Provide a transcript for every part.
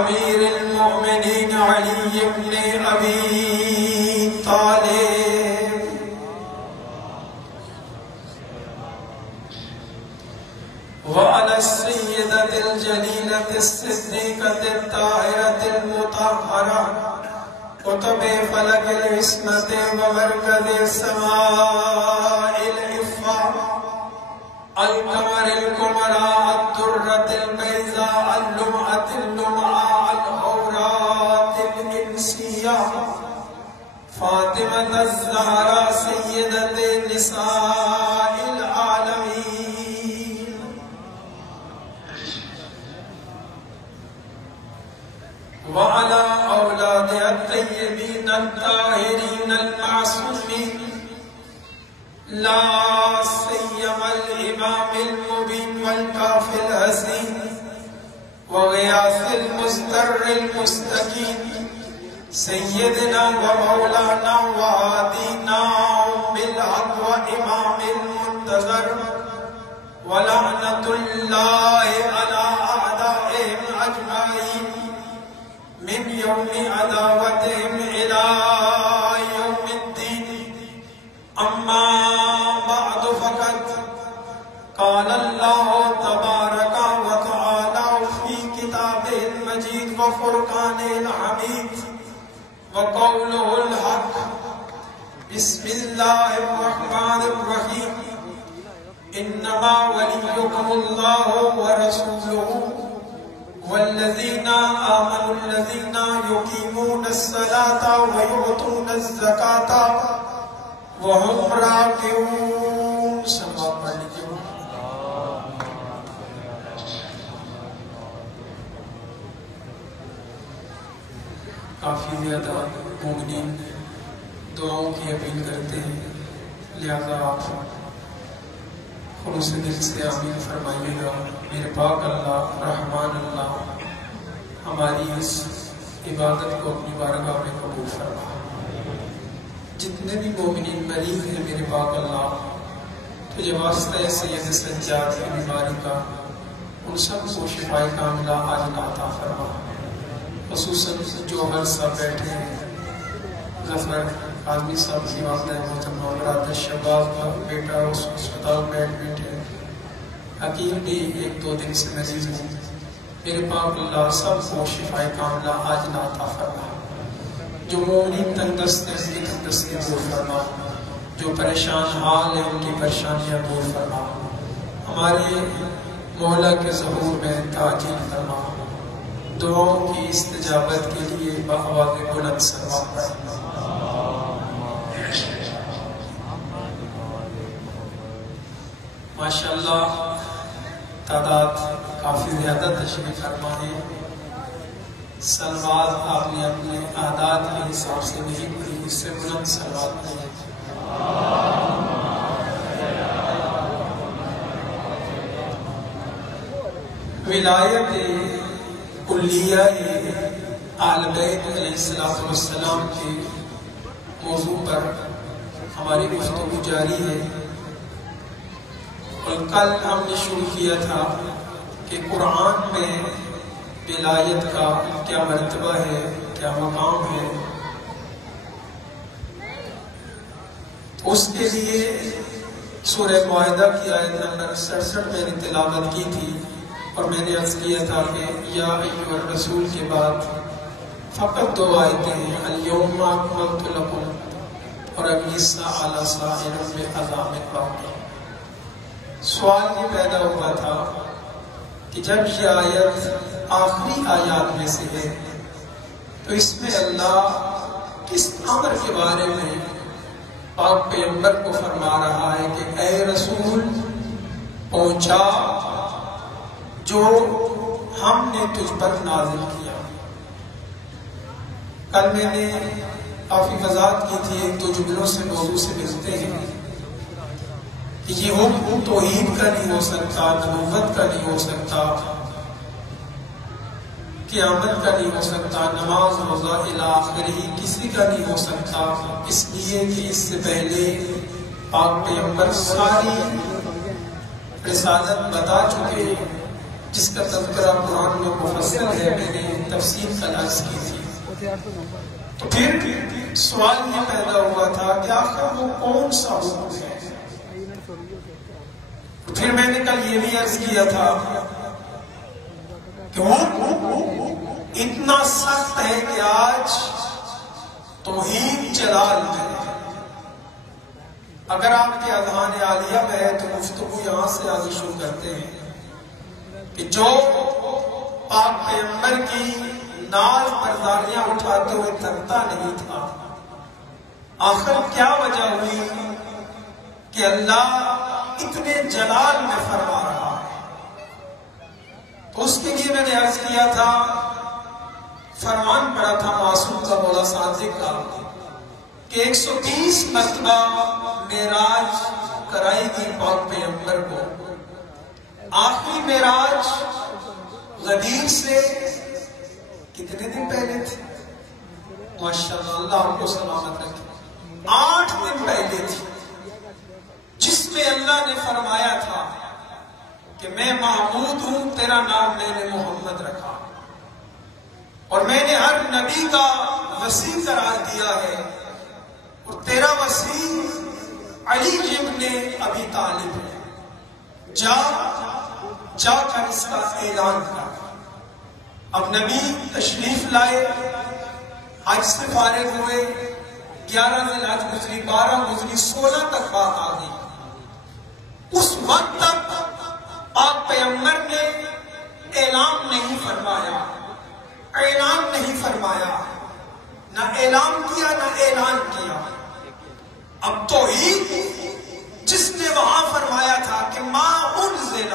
امیر المؤمنین علی بن ابی طالب وعلى السیدۃ الجلیلۃ الصدیقۃ الطاہرۃ المطہرہ قطب فلک العصمت ومرکز السماء العفہ القمر القمراء الدرة البيضاء اللمعة اللمعاء الحوراء الإنسية فاطمة الزهراء سيدة نساء العالمين وعلى أولادها الطيبين الطاهرين المعصومين لا سيما الإمام المبين والكافي الحسين وغياث المزدر المستكين سيدنا ومولانا وهادينا بالحق وإمام المنتظر ولعنة الله على أعدائهم أجمعين من يوم عداوتهم إلى يوم الدين أما بعد فقد قال الله تبارك وتعالى في كتابه المجيد وفرقانه الحميد وقوله الحق بسم الله الرحمن الرحيم إنما وليكم الله ورسوله والذين آمنوا الذين يقيمون الصلاة ويؤتون الزكاة وهم راكعون سبحان اللہ۔ کافی زیادہ مومنین دعاؤں کی اپیل کرتے ہیں، لہذا آپ خلوص دل سے آمین فرمائیے گا۔ میرے پاک اللہ رحمان اللہ ہماری اس عبادت کو اپنی بارگاہ میں قبول فرما۔ جتنے بھی مومنین مریض ہیں میرے پاک اللہ، تجھے واسطہ سید سجاد کی بیماری کا ان سب کو شفائے کاملہ عاجلہ عطا فرما۔ خصوصاً جو ہر صاحب بیٹھے ہیں، ظفر آدمی صاحب کی والدہ محترمہ برادر شباب کا بیٹا اس اسپتال میں ایڈمٹ ہے، حکیم بھی 1-2 دن سے مریض ہوں، میرے پاک اللہ سب کو شفائے کاملہ عاجلہ عطا فرما۔ جو مومنین تندرست ہیں ان کی تندرستی دور فرما، جو پریشان حال ہیں ان کی پریشانیاں دور فرما، ہمارے مولا کے ظہور میں تعجیل فرما، دعاؤں کی استجابت کے لیے بآواز بلند سلوات پڑھیں۔ ماشاءاللہ تعداد کافی زیادہ تشریف فرما ہے، سلوات آپ نے اپنے اعداد کے حساب سے نہیں پڑھی، اس سے بلند سلوات پڑھیں۔ ولایت کلیہ اہل بیت علیہ السلام کے موضوع پر ہماری گفتگو جاری ہے، اور کل ہم نے شروع کیا تھا کہ قرآن میں ولایت کا کیا مرتبہ ہے، کیا مقام ہے۔ اس کے لیے سورہ معاہدہ کی آیت نمبر 67 میں نے تلاوت کی تھی، اور میں نے عرض کیا تھا کہ یا ایھا الرسول کے بعد فقط 2 آیتیں ہیں، الیوم اکملت لکم، اور اگلی اعلیٰ سائر بعظام باقی۔ سوال یہ پیدا ہوا تھا کہ جب یہ آیت آخری آیات میں سے ہے تو اس میں اللہ کس امر کے بارے میں پاک پیغمبر کو فرما رہا ہے کہ اے رسول پہنچا جو ہم نے تجھ پر نازل کیا۔ کل میں نے کافی وضاحت کی تھی، 1-2 جملوں سے موضوع سے ملتے ہیں کہ یہ حکم توحید کا نہیں ہو سکتا، نبوت کا نہیں ہو سکتا، قیامت کا نہیں ہو سکتا، نماز روزہ الی آخرہ کسی کا نہیں ہو سکتا، اس لیے کہ اس سے پہلے پاک پیغمبر ساری رسالت بتا چکے ہیں، جس کا تذکرہ قرآن میں مفصل ہے، میں نے تفسیر کا عرض کی تھی. تو پھر سوال یہ پیدا ہوا تھا کہ آخر وہ کون سا حکم ہے. پھر میں نے کل یہ بھی عرض کیا تھا کہ وہ اتنا سخت ہے کہ آج توحید جلال ہے. اگر آپ کے اذہان عالیہ میں ہے تو گفتگو یہاں سے آگے شروع کرتے ہیں کہ جو پاک پیغمبر کی ناز پرداریاں اٹھاتے ہوئے تھکتا نہیں تھا، آخر کیا وجہ ہوئی کہ اللہ اتنے جلال میں فرما رہا ہے. تو اس کے لیے میں نے عرض کیا تھا، فرمان پڑا تھا معصوم کا مولا صادق کا کہ 130 مرتبہ معراج کرائی گئی پاک پیغمبر کو. آخری معراج غدیر سے کتنے دن پہلے تھے؟ ماشاءاللہ، اللہ ہم کو سلامت رکھے. 8 دن پہلے تھی، جس میں اللہ نے فرمایا تھا کہ میں محمود ہوں، تیرا نام میں نے محمد رکھا، اور میں نے ہر نبی کا وسیع قرار دیا ہے، اور تیرا وسیع علی ابن ابی طالب ہے. جا کر اس کا اعلان کر. اب نبی تشریف لائے، حج سے فارغ ہوئے، 11 ذی الحج گزری، 12 گزری، 16 تک بات آ گئی. اس وقت تک پاک پیغمبر نے اعلان نہیں فرمایا، نہ اعلان کیا نہ اعلان کیا. اب توحید جس نے وہاں فرمایا تھا کہ ما انزل،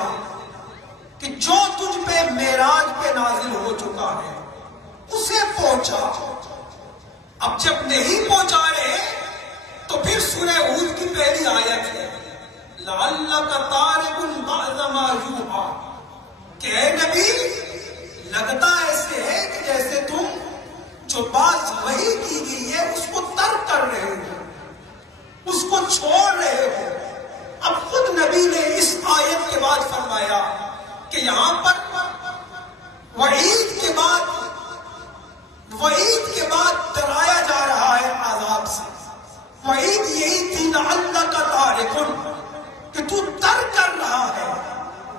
کہ جو تجھ پہ معراج پہ نازل ہو چکا ہے اسے پہنچا. اب جب نہیں پہنچا رہے تو پھر سورہ ہود کی پہلی آیت ہے لعلک تارک بعض ما یوحی، کہ اے نبی لگتا ایسے ہے کہ جیسے تم جو بات وحی کی گئی ہے اس کو ترک کر رہے ہو، اس کو چھوڑ رہے ہو. اب خود نبی نے اس آیت کے بعد فرمایا کہ یہاں پر وعید کے بعد ڈرایا جا رہا ہے عذاب سے. وعید یہی تھی لعلک تارک، کہ تو ترک کر رہا ہے.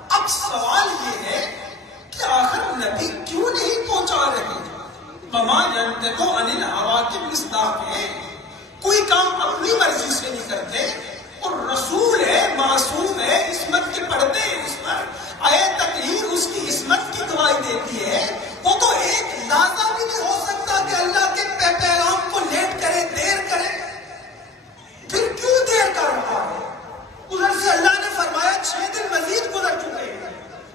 اب سوال یہ ہے کہ آخر نبی کیوں نہیں پہنچا رہے؟ وما ینطق عن الہوی کے مصداق ہے، کوئی کام اپنی مرضی سے نہیں کرتے، اور رسول ہے، معصوم ہے، عصمت کے پردے ہیں اس پر، تقریر اس کی عصمت کی گواہی دیتی ہے. وہ تو ایک لحظہ بھی نہیں ہو سکتا کہ اللہ کے پیغام کو لیٹ کرے، دیر کرے. پھر کیوں دیر کر رہا ہے؟ ادھر سے اللہ نے فرمایا 6 دن مزید گزر چکے ہیں،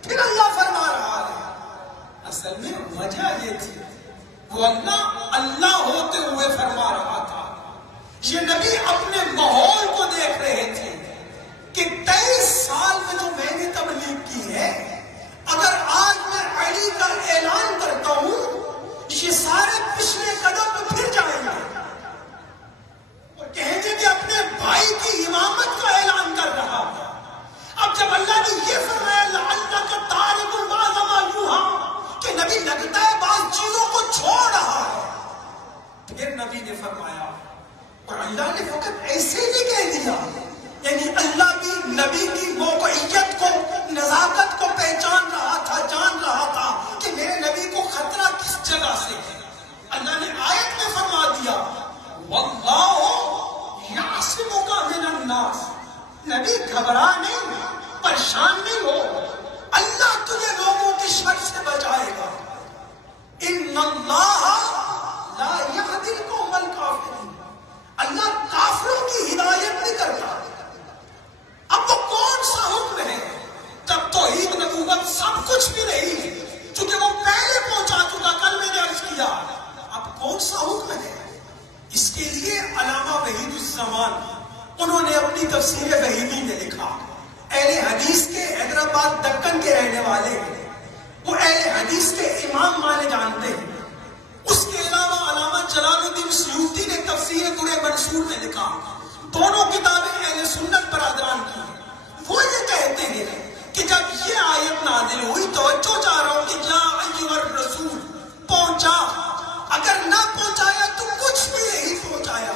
پھر اللہ فرما رہا ہے. اصل میں وجہ یہ تھی، وہ اللہ ہوتے ہوئے فرما رہا تھا. یہ نبی اپنے ماحول کو دیکھ رہے تھے کہ 23 سال میں جو میں نے تبلیغ کی ہے، اگر آج میں علی کا اعلان کرتا ہوں یہ سارے پچھلے قدم تو پھر جائیں گے اور کہیں گے کہ اپنے بھائی کی امامت کا اعلان کر رہا ہے. اب جب اللہ نے یہ فرمایا لعلک تارک بعض ما یوحی، کہ نبی لگتا ہے بعض چیزوں کو چھوڑ رہا ہے، پھر نبی نے فرمایا، اور اللہ نے فقط ایسے نہیں کہہ دیا، یعنی اللہ بھی نبی کی موقعیت کو، نزاکت کو پہچان رہا تھا، جان رہا تھا کہ میرے نبی کو خطرہ کس جگہ سے ہے. اللہ نے آیت میں فرما دیا واللہ یعصمک من الناس، نبی گھبرا نہیں، پریشان نہیں ہو، اللہ تجھے لوگوں کی شر سے بچائے گا. ان اللہ لا یہدی القوم الکافرین، اللہ کافروں کی ہدایت نہیں کرتا. اب وہ کون سا حکم ہے جب توحید نبوت سب کچھ بھی نہیں ہے، چونکہ وہ پہلے پہنچا چکا. کل میں نے عرض کیا، اب کون سا حکم ہے؟ اس کے لیے علامہ وحید الزمان انہوں نے اپنی تفسیر وحیدی میں لکھا. اہل حدیث کے حیدرآباد دکن کے رہنے والے ہیں، وہ اہل حدیث کے امام مانے جانتے ہیں. اس کے علاوہ علامہ جلال الدین سیوطی نے تفسیر در منصور میں لکھا. دونوں کتابیں اہل سنت برادران کی ہیں. وہ یہ کہتے ہیں کہ جب یہ آیت نازل ہوئی، توجہ چاہ رہا ہوں کہ یا ایھا الرسول، پہنچا، اگر نہ پہنچایا تو کچھ بھی نہیں پہنچایا۔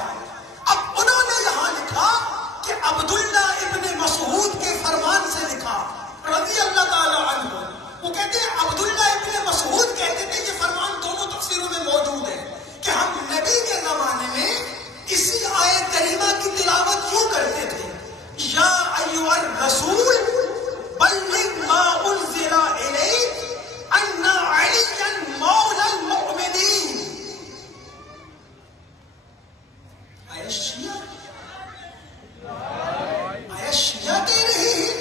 اب انہوں نے یہاں لکھا کہ عبداللہ ابن مسعود کے فرمان سے لکھا رضی اللہ تعالی عنہ، وہ کہتے ہیں عبداللہ ابن مسعود کہتے تھے، یہ فرمان دونوں تفسیروں میں موجود ہے، کہ ہم نبی کے زمانے میں اسی آیت کریمہ کی تلاوت کیوں کرتے تھے، یا ایھا الرسول بلغ ما انزل الیک ان علیا مولا المؤمنین۔ آیا شیعہ کہہ رہے ہیں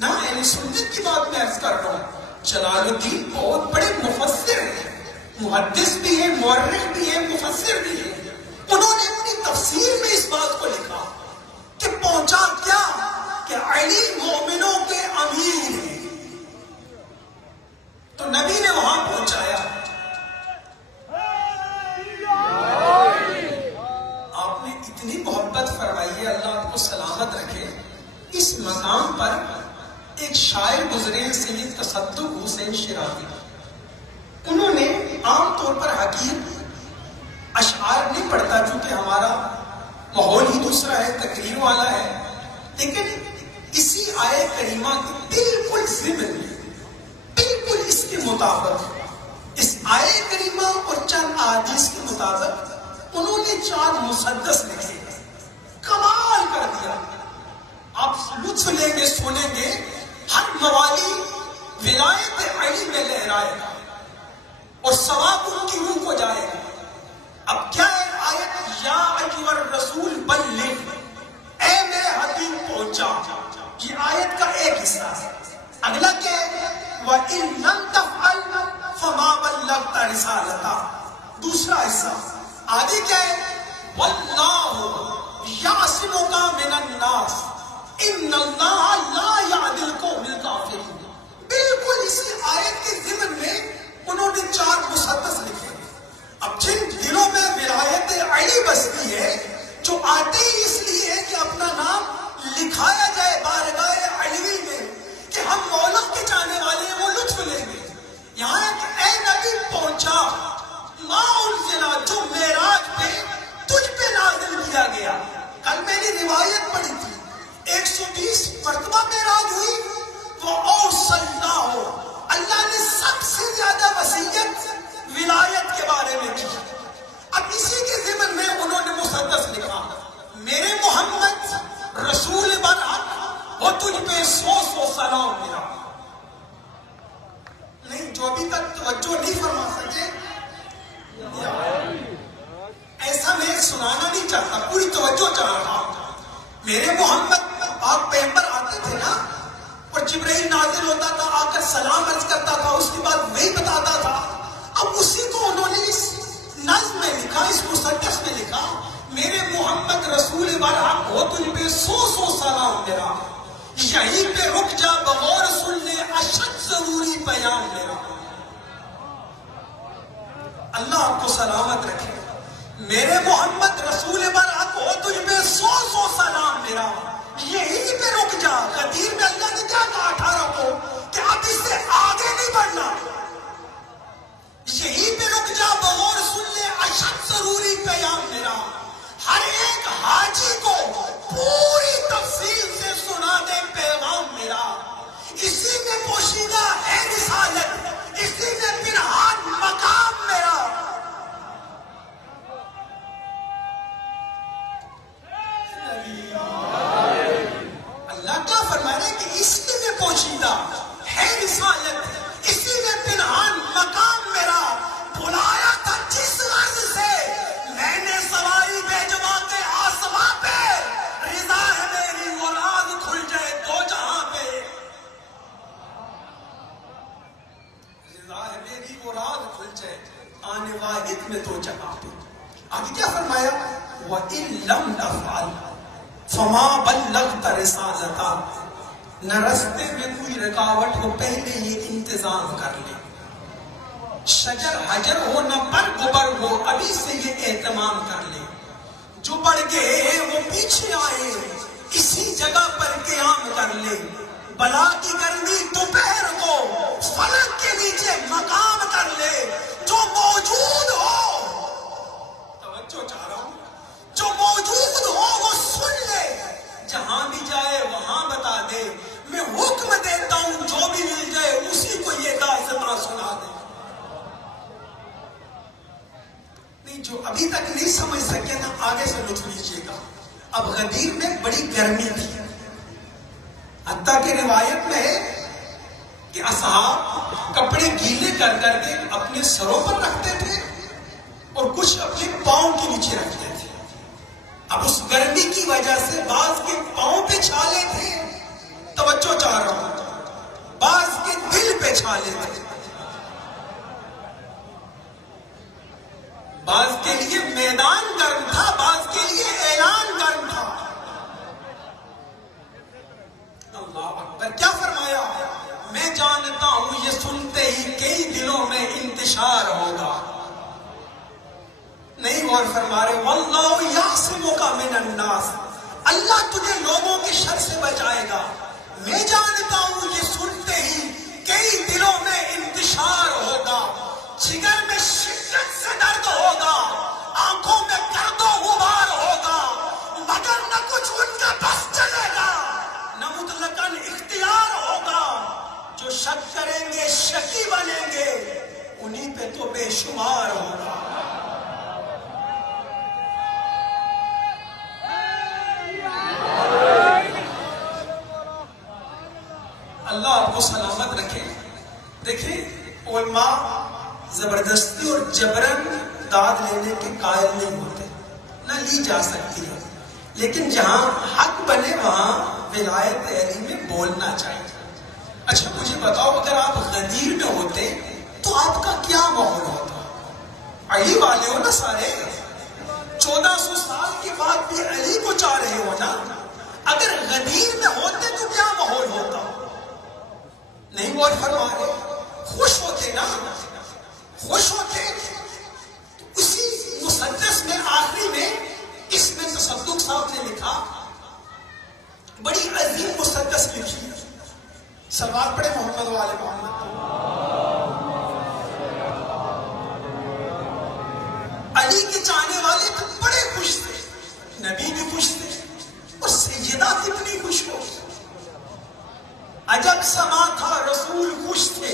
نہ، اہل سنت کی بات میں عرض کر رہا ہوں۔ جلال الدین بہت بڑے مفسر ہیں، محدث بھی ہیں، مورخ بھی ہیں، مفسر بھی ہیں، انہوں نے اپنی تفسیر میں اس بات کو لکھا کہ پہنچا کیا کہ علی مومنوں کے امیر ہیں، تو نبی نے وہاں پہنچایا۔ آپ نے اتنی محبت فرمائی ہے، اللہ آپ کو سلامت رکھے۔ اس مقام پر ایک شاعر گزرے ہیں سید تصدق حسین شیرازی، انہوں نے عام طور پر حکیم اشعار نہیں پڑھتا چونکہ ہمارا ماحول ہی دوسرا ہے، تقریر والا ہے، لیکن اسی آیت کریمہ کے بالکل ضمن میں، بالکل اس کے مطابق، اس آیت کریمہ اور چند احادیث کے مطابق انہوں نے 4 مسدس لکھے، کمال کر دیا۔ آپ لطف لیں گے، سنیں گے، ہر موالی ولایت علی میں لہرائے گا اور ثواب ان کی روح کو جائے گا۔ اب کیا ہے آیت، یا ایھا الرسول بلغ، اے میرے حبیب پہنچا، یہ آیت کا ایک حصہ ہے۔ اگلا کیا ہے، وَإِن لَمْ تَفْعَلْ فَمَا بَلَّغْتَ رِسَالَتَهُ، دوسرا حصہ۔ آگے کیا ہے، وَاللَّهُ يَعْصِمُكَ مِنَ النَّاسِ ان اللہ لا یعدل القوم الکافرین۔ بالکل اسی آیت کے ضمن میں انہوں نے 4 مسدس لکھے۔ اب جن دلوں میں ولایت علی بستی ہے، جو آتے ہی اس لیے ہے کہ اپنا نام لکھایا جائے بارگاہ علوی میں کہ ہم مولا کے چاہنے والے ہیں، وہ لطف لیں گے۔ یہاں ایک اے نبی پہنچا، ما انزل، جو معراج پہ تجھ پہ نازل کیا گیا۔ کل میں نے روایت پڑھی تھی، 120 مرتبہ معراج ہوئی، وہ اوصلنا ہو، اللہ نے سب سے زیادہ وصیت ولایت کے بارے میں کی۔ اب اسی کے ضمن میں انہوں نے مسدس لکھا، میرے محمد رسول برحق، وہ تجھ پہ 100 سلام میرا۔ نہیں، جو ابھی تک توجہ نہیں فرما سکے، ایسا میں سنانا نہیں چاہتا، پوری توجہ چاہ رہا ہوں۔ میرے محمد آپ پیغمبر آتے تھے نا، اور جبرائیل نازل ہوتا تھا، آ کر سلام عرض کرتا تھا، اس کے بعد وہی بتاتا تھا۔ اب اسی کو انہوں نے اس نظم میں لکھا، اس مسدس میں لکھا، میرے محمد رسول برحق، ہو تجھ پہ 100 سلام میرا، یہیں پہ رک جا بغور سن لے اشد ضروری پیام میرا۔ اللہ آپ کو سلامت رکھے۔ میرے محمد رسول برحق، ہو تجھ پہ 100 سلام میرا، یہیں پہ رک جا۔ قدیر میں اللہ نے کیا کہا 18 کو کہ اب اس سے آگے نہیں بڑھنا، یہیں پہ رک جا بغور سن لے اشد ضروری پیام میرا۔ ہر ایک حاجی کو پوری تفصیل سے سنا دے پیغام میرا، اسی میں پوشیدہ ہے رسالت، اسی میں پنہان مقام میرا۔ اللہ کیا فرما رہے کہ اسی میں پوشیدہ ہے رسالت، اسی میں پنہان مقام میرا۔ بلایا تھا جس غرض سے، میں نے سواری بھیجوا کے آسماں پہ، رضا ہے میری وہ راز کھل جائے دو جہاں پہ، رضا ہے میری وہ راز کھل جائے آنے واحد میں دو جہاں پہ۔ آگے کیا فرمایا، وَإِن لَمْ تَفْعَلْ فَمَا بَلَّغْتَ رِسَالَتَهُ، نہ رستے میں کوئی رکاوٹ ہو پہلے یہ انتظام کر لے، شجر حجر ہو نہ پر گبر ہو ابھی سے یہ اہتمام کر لے، جو بڑھ گئے وہ پیچھے آئے اسی جگہ پر قیام کر لے، بلا کی گرمی دوپہر کو فلک کے نیچے مقام کر لے، جو موج جو ابھی تک نہیں سمجھ سکے نا آگے سے لطف لیجیے گا. اب غدیر میں بڑی گرمی تھی، حتیٰ کہ روایت میں ہے کہ اصحاب کپڑے گیلے کر کر کے اپنے سروں پر رکھتے تھے اور کچھ اپنے پاؤں کے نیچے رکھتے تھے. اب اس گرمی کی وجہ سے بعض کے پاؤں پہ چھالے تھے، توجہ چاہ رہا ہوں، بعض کے دل پہ چھالے تھے، بعض کے لیے میدان گرم تھا، بعض کے لیے اعلان گرم تھا. اللہ اکبر. کیا فرمایا؟ میں جانتا ہوں یہ سنتے ہی کئی دلوں میں انتشار ہوگا. نہیں غور فرما رہے. واللہ یعصمک من الناس، اللہ تجھے لوگوں کے شر سے بچائے گا. میں جانتا ہوں یہ سنتے ہی کئی دلوں میں انتشار ہوگا، جگر میں شدت سے درد ہوگا، آنکھوں میں گرد و غبار ہوگا، مگر نہ کچھ ان کا بس چلے گا، نہ مطلقاً اختیار ہوگا. جو شک کریں گے شکی بنیں گے، انہی پہ تو بے شمار ہوگا. اللہ آپ کو سلامت رکھے. دیکھیں علماء زبردستی اور جبرن داد لینے کے قائل نہیں ہوتے، نہ لی جا سکتی ہے، لیکن جہاں حق بنے وہاں ولایت علی میں بولنا چاہیے. اچھا مجھے بتاؤ، اگر آپ غدیر میں ہوتے تو آپ کا کیا ماحول ہوتا؟ علی والے ہو نا سارے، 1400 سال کے بعد بھی علی کو چاہ رہے ہو نا. اگر غدیر میں ہوتے تو کیا ماحول ہوتا؟ نہیں غور فرما رہے. خوش ہوتے نا، خوش ہوتے. تو اسی مسدس میں آخری میں اس میں تصدق صاحب نے لکھا، بڑی عظیم مسدس لکھی. سلوات پڑھے محمد والے محمد. علی کے چاہنے والے تو بڑے خوش تھے، نبی بھی خوش تھے، اور سیدہ کتنی خوش ہو. عجب سما تھا رسول خوش تھے،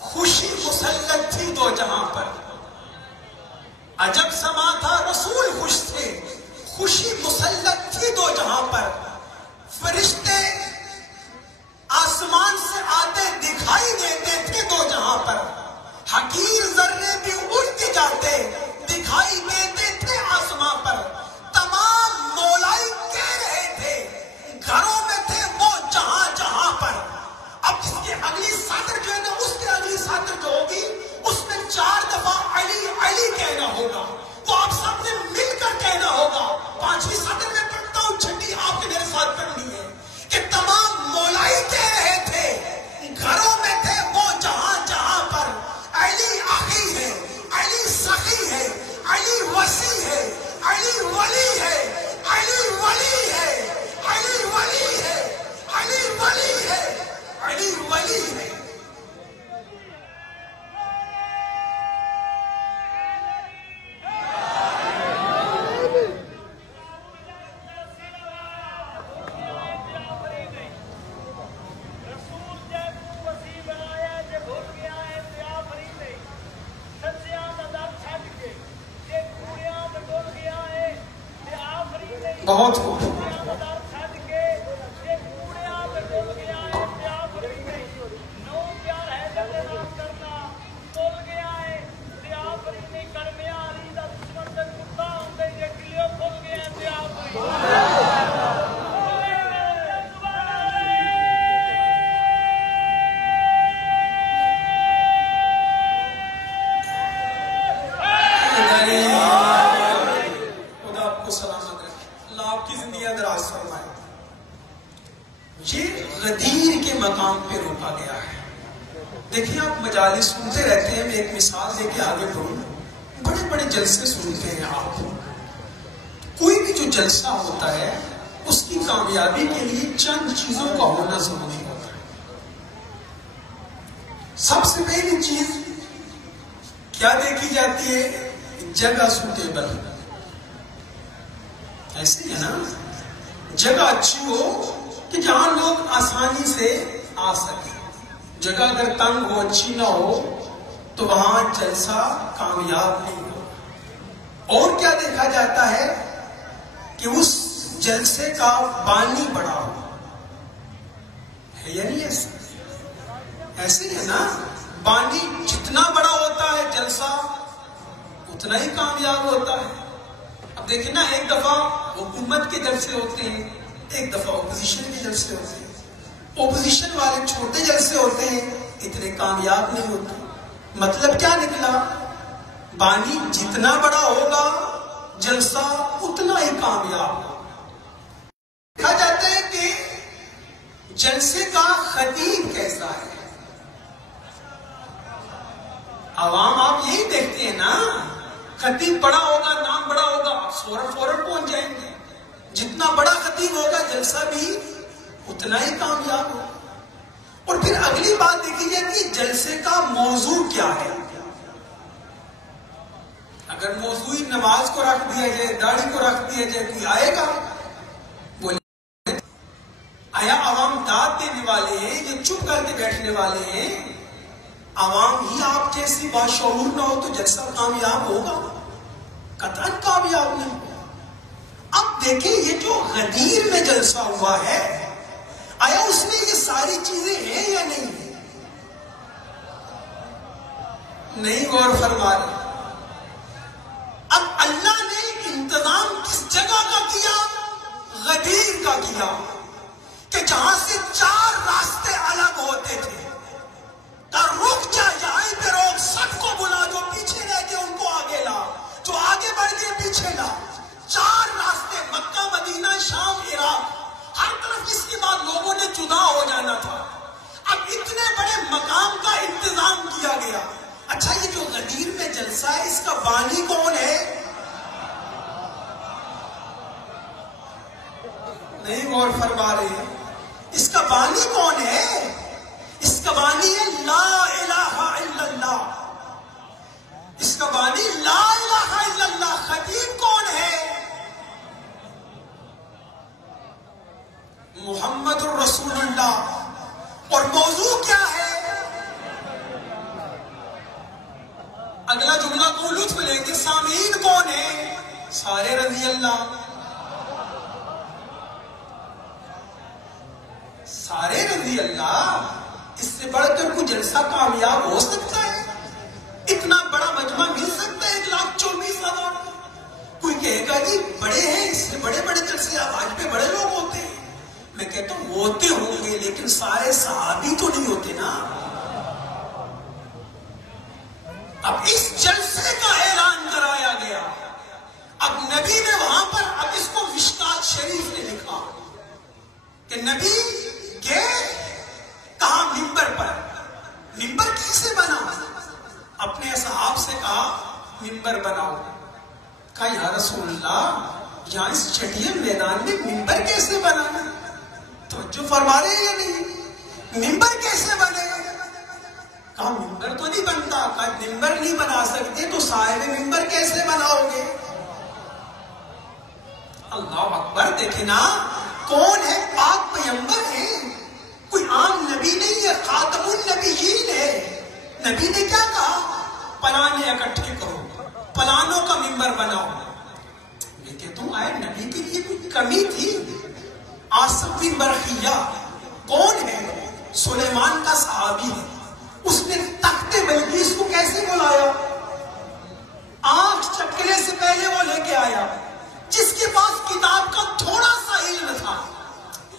خوشی مسلط تھی دو جہاں پر. عجب سما تھا رسول خوش تھے، خوشی مسلط تھی دو جہاں پر. فرشتے آسمان سے آتے دکھائی دیتے تھے دو جہاں پر. حقیر ذرے بھی اڑ کے جاتے دکھائی دیتے تھے آسمان پر. تمام مولائی کہہ رہے تھے گھروں میں تھے وہ جہاں جہاں پر. اب اس کے اگلی ساتر جو ہے نا، اس کے اگلی ساتر جو ہوگی اس میں 4 دفعہ علی علی کہنا ہوگا. وہ آپ سب نے مل کر کہنا ہوگا. 5ویں ساتر میں پڑھتا ہوں، 6ٹھی آپ کے میرے ساتھ پڑھنی ہے کہ تمام مولائی کہہ رہے تھے گھروں میں تھے وہ جہاں جہاں پر. علی اخی ہے، علی سخی ہے، علی وسیع ہے، علی ولی ہے، علی ولی ہے، علی ولی ہے، علی ولی ہے، علی ولی ہے. بہت خوب. دیکھیں آپ مجالس سنتے رہتے ہیں، میں ایک مثال دے کے آگے بڑھوں. بڑے بڑے جلسے سنتے ہیں آپ. کوئی بھی جو جلسہ ہوتا ہے اس کی کامیابی کے لیے چند چیزوں کا ہونا ضروری ہوتا ہے. سب سے پہلی چیز کیا دیکھی جاتی ہے؟ جگہ سوٹیبل. ایسے ہی ہے نا، جگہ اچھی ہو کہ جہاں لوگ آسانی سے آ سکیں. جگہ اگر تنگ ہو، اچھی نہ ہو تو وہاں جلسہ کامیاب نہیں ہوگا. اور کیا دیکھا جاتا ہے کہ اس جلسے کا بانی بڑا ہو ہے یا نہیں؟ ایسے ہی ہے نا، بانی جتنا بڑا ہوتا ہے جلسہ اتنا ہی کامیاب ہوتا ہے۔ اب دیکھیں نا، ایک دفعہ حکومت کے جلسے ہوتے ہیں، ایک دفعہ اپوزیشن کے جلسے ہوتے ہیں۔ اپوزیشن والے چھوٹے جلسے ہوتے ہیں، اتنے کامیاب نہیں ہوتے۔ مطلب کیا نکلا؟ بانی جتنا بڑا ہوگا جلسہ اتنا ہی کامیاب ہوگا۔ کہا جاتا ہے کہ جلسے کا خطیب کیسا ہے؟ عوام آپ یہی دیکھتے ہیں نا، خطیب بڑا ہوگا، نام بڑا ہوگا، فوراً پہنچ جائیں گے۔ جتنا بڑا خطیب ہوگا جلسہ بھی اتنا ہی کامیاب ہوگا۔ اور پھر اگلی بات دیکھی جائے کہ جلسے کا موضوع کیا ہے۔ اگر موضوع نماز کو رکھ دیا جائے، داڑھی کو رکھ دیا جائے، کوئی آئے گا؟ بولے آیا عوام داد دینے والے ہیں یا چپ کر کے بیٹھنے والے ہیں؟ عوام ہی آپ جیسی باشعور نہ ہو تو جلسہ کامیاب ہوگا؟ قطعاً کامیاب نہیں ہوگا۔ اب دیکھیں یہ جو غدیر میں جلسہ ہوا ہے، آیا اس میں یہ ساری چیزیں ہیں یا نہیں ہیں؟ نہیں غور فرما رہے۔ اب اللہ نے انتظام کس جگہ کا کیا؟ غدیر کا کیا، کہ جہاں سے 4 راستے الگ ہوتے تھے، رک جا، یہیں پہ روک، سب کو بلا، جو پیچھے رہ گئے ان کو آگے لا، جو آگے بڑھ گئے پیچھے لا۔ 4 راستے، مکہ، مدینہ، شام، عراق، ہر طرف اس کے بعد لوگوں نے جدا ہو جانا تھا۔ اب اتنے بڑے مقام کا انتظام کیا گیا۔ اچھا، یہ جو غدیر میں جلسہ ہے اس کا بانی کون ہے؟ نہیں غور فرما رہے۔ اس کا بانی کون ہے؟ اس کا بانی ہے لا الہ الا اللہ۔ اس کا بانی لا الہ الا اللہ۔ خطیب کون ہے؟ محمد الرسول اللہ۔ اور موضوع کیا ہے؟ اگلا جملہ کو لطف لیں گے، سامعین کون ہے؟ سارے رضی اللہ۔ سارے رضی اللہ، اس سے بڑھ کر کوئی جلسہ کامیاب ہو سکتا ہے؟ اتنا بڑا مجمع مل سکتا ہے 1,24,000 کا؟ کوئی کہے گا جی بڑے ہیں، اس سے بڑے بڑے جلسے آج پہ بڑے لوگ ہوتے ہیں۔ میں کہتا ہوں ہوتے ہوں گے، لیکن سارے صحابی تو نہیں ہوتے نا۔ اب اس جلسے کا اعلان کرایا گیا، اب نبی نے وہاں پر، اب اس کو مشکات شریف نے لکھا کہ نبی کے کہا منبر پر۔ منبر کیسے بنا؟ اپنے اصحاب سے کہا منبر بناؤ۔ کہا یا رسول اللہ، یہاں اس چٹیل میدان میں منبر کیسے بنانا؟ توجہ فرما رہے ہیں یا نہیں؟ منبر کیسے بنے؟ کہا منبر تو نہیں بنتا۔ کہا منبر نہیں بنا سکتے تو صاحب منبر کیسے بناؤ گے؟ اللہ اکبر! دیکھیں نا، کون ہے؟ پاک پیغمبر ہے، کوئی عام نبی نہیں ہے، خاتم النبیین ہے۔ نبی نے کیا کہا؟ پلانے اکٹھے کرو، پلانوں کا منبر بناؤ۔ میں کہتا ہوں آئے نبی کے لیے کوئی کمی تھی؟ آصف بن برخیہ کون ہے؟ سلیمان کا صحابی ہے۔ اس نے تخت بلقیس کو کیسے بلایا؟ آنکھ چپکنے سے پہلے وہ لے کے آیا، جس کے پاس کتاب کا تھوڑا سا علم تھا۔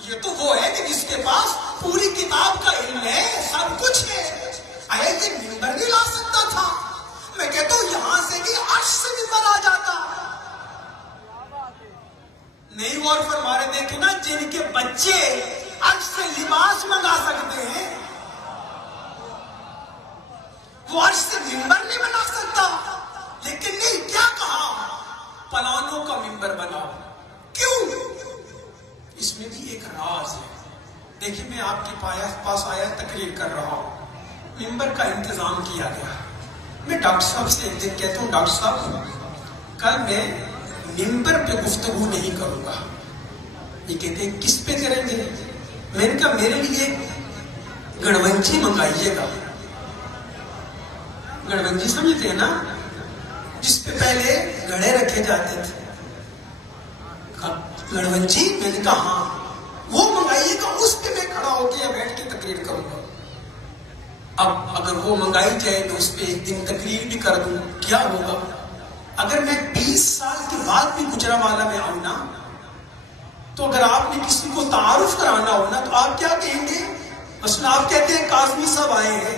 یہ تو وہ ہے کہ جس کے پاس پوری کتاب کا علم ہے، سب کچھ ہے۔ آیا یہ منبر نہیں لا سکتا تھا؟ میں کہتا ہوں یہاں سے بھی عرش سے منبر آ جاتا۔ نہیں غور فرما رہے؟ دیکھیں نا، جن کے بچے عرش سے لباس منگا سکتے ہیں، وہ عرش سے منبر نہیں بنا سکتا۔ لیکن نہیں، کیا کہا؟ پلانوں کا منبر بناؤ۔ کیوں؟ اس میں بھی ایک راز ہے۔ دیکھیں، میں آپ کے پاس آیا تقریر کر رہا ہوں، منبر کا انتظام کیا گیا۔ میں ڈاکٹر صاحب سے ایک دن کہتا ہوں ڈاکٹر صاحب کل میں منبر پہ گفتگو نہیں کروں گا۔ یہ کہتے ہیں کس پہ کریں گے؟ میں نے کہا میرے لیے گڑونجی منگائیے گا۔ گڑونجی سمجھتے ہیں نا، جس پہ پہلے گھڑے رکھے جاتے تھے. گڑونجی؟ میں نے کہا ہاں. وہ منگائیے گا، اس پہ میں کھڑا ہو کے یا بیٹھ کے تقریر کروں گا. اب اگر وہ منگائی جائے تو اس پہ ایک دن تقریر بھی کر دوں، کیا ہوگا؟ اگر میں 20 سال کے بعد بھی گجرانوالہ میں آؤں نا، تو اگر آپ نے کسی کو تعارف کرانا ہو نا تو آپ کیا کہیں گے؟ مثلا آپ کہتے ہیں کاظمی صاحب آئے ہیں،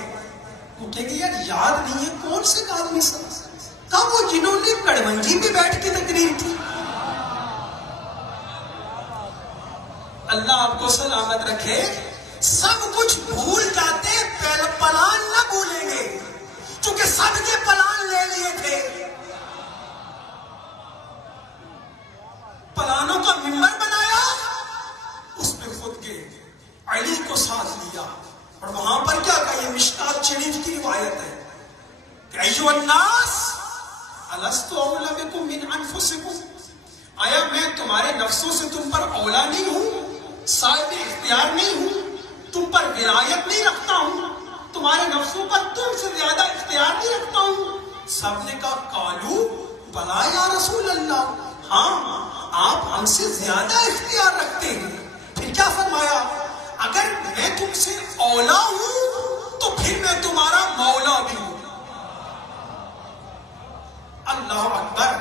وہ کہیں گے یار یاد نہیں ہے کون سے کاظمی صاحب؟ کہا وہ جنہوں نے کڑونجی پہ بیٹھ کے تقریر کی. اللہ آپ کو سلامت رکھے. سب کچھ بھول جاتے، پلان نہ بھولیں گے، چونکہ سب کے پلان لے لیے تھے. پلانوں کا ممبر بنایا، اس پہ خود کے علی کو ساتھ لیا، اور وہاں پر کیا کہا؟ یہ مشکات شریف کی روایت ہے کہ ایھا الناس الست اولی بکم من انفسکم، آیا میں تمہارے نفسوں سے تم پر اولا نہیں ہوں، صاحب اختیار نہیں ہوں، تم پر ولایت نہیں رکھتا ہوں، تمہارے نفسوں پر تم سے زیادہ اختیار نہیں رکھتا ہوں؟ سب نے کہا قالو بلا یا رسول اللہ، ہاں آپ ہم سے زیادہ اختیار رکھتے ہیں. پھر کیا فرمایا؟ اگر میں تم سے اولا ہوں تو پھر میں تمہارا مولا بھی ہوں. اللہ اکبر.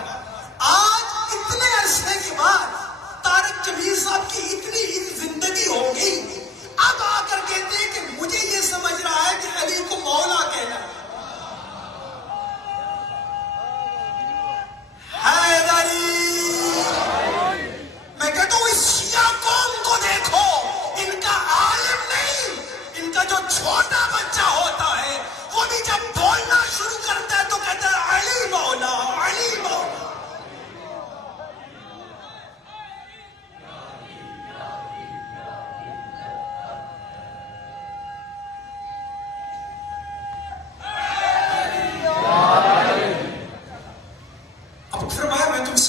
آج اتنے عرصے کے بعد طارق جمیل صاحب کی اتنی زندگی ہو گئی، اب آ کر کہتے ہیں کہ مجھے یہ سمجھ رہا ہے کہ علی کو مولا کہنا. حیدری، میں کہتا ہوں اس شیعہ قوم کو دیکھو، ان کا عالم نہیں، ان کا جو چھوٹا بچہ ہوتا ہے وہ بھی جب بولنا شروع کرتا ہے تو کہتا ہے علی مولا، علی مولا.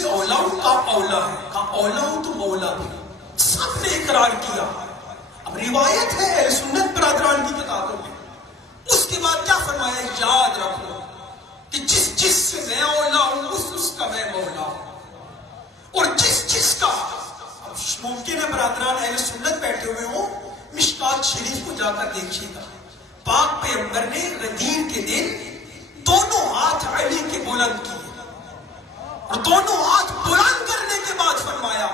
اولا ہوں، کہا اولا ہے، کہا اولا ہوں تو مولا بھی. سب نے اقرار کیا. اب روایت ہے اہل سنت برادران کی کتابوں میں. اس کے بعد کیا فرمایا؟ یاد رکھو کہ جس جس سے میں اولا ہوں اس کا میں مولا ہوں، اور جس جس کا. اب ممکن ہے برادران اہل سنت بیٹھے ہوئے ہوں، مشکات شریف کو جا کر دیکھیے گا. پاک پیغمبر نے غدیر کے دن دونوں ہاتھ علی کے بلند کیے، اور دونوں ہاتھ بلند کرنے کے بعد فرمایا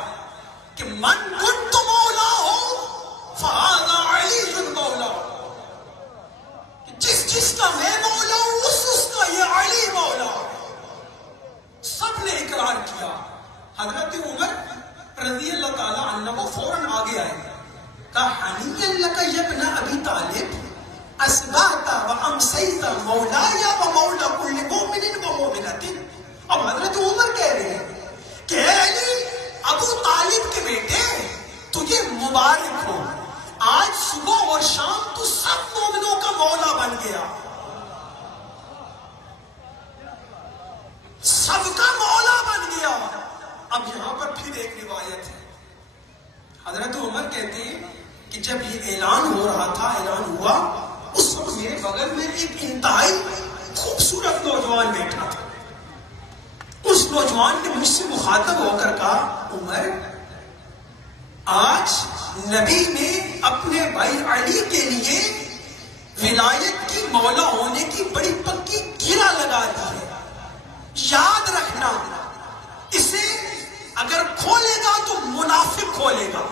کہ من کنت مولا ہو فہذا علی مولا، جس جس کا میں مولا ہوں اس کا یہ علی مولا. سب نے اقرار کیا. حضرت عمر رضی اللہ تعالی عنہ وہ فوراً آگے آئے، کہا حنیّا لک یا ابن ابی طالب اصبحت وامسیت مولایا ومولا کل مؤمن ومؤمنۃ. اب حضرت عمر کہہ رہے ہیں کہ اے علی، ابو طالب کے بیٹے تجھے مبارک ہو، آج صبح اور شام تو سب مومنوں کا مولا بن گیا، سب کا مولا بن گیا. اب یہاں پر پھر ایک روایت ہے، حضرت عمر کہتے ہیں کہ جب یہ اعلان ہو رہا تھا، اعلان ہوا، اس وقت میرے بغل میں ایک انتہائی خوبصورت نوجوان بیٹھا تھا. اس نوجوان نے مجھ سے مخاطب ہو کر کہا، عمر آج نبی نے اپنے بھائی علی کے لیے ولایت کی مولا ہونے کی بڑی پکی گرہ لگا دی ہے، یاد رکھنا اسے اگر کھولے گا تو منافق کھولے گا.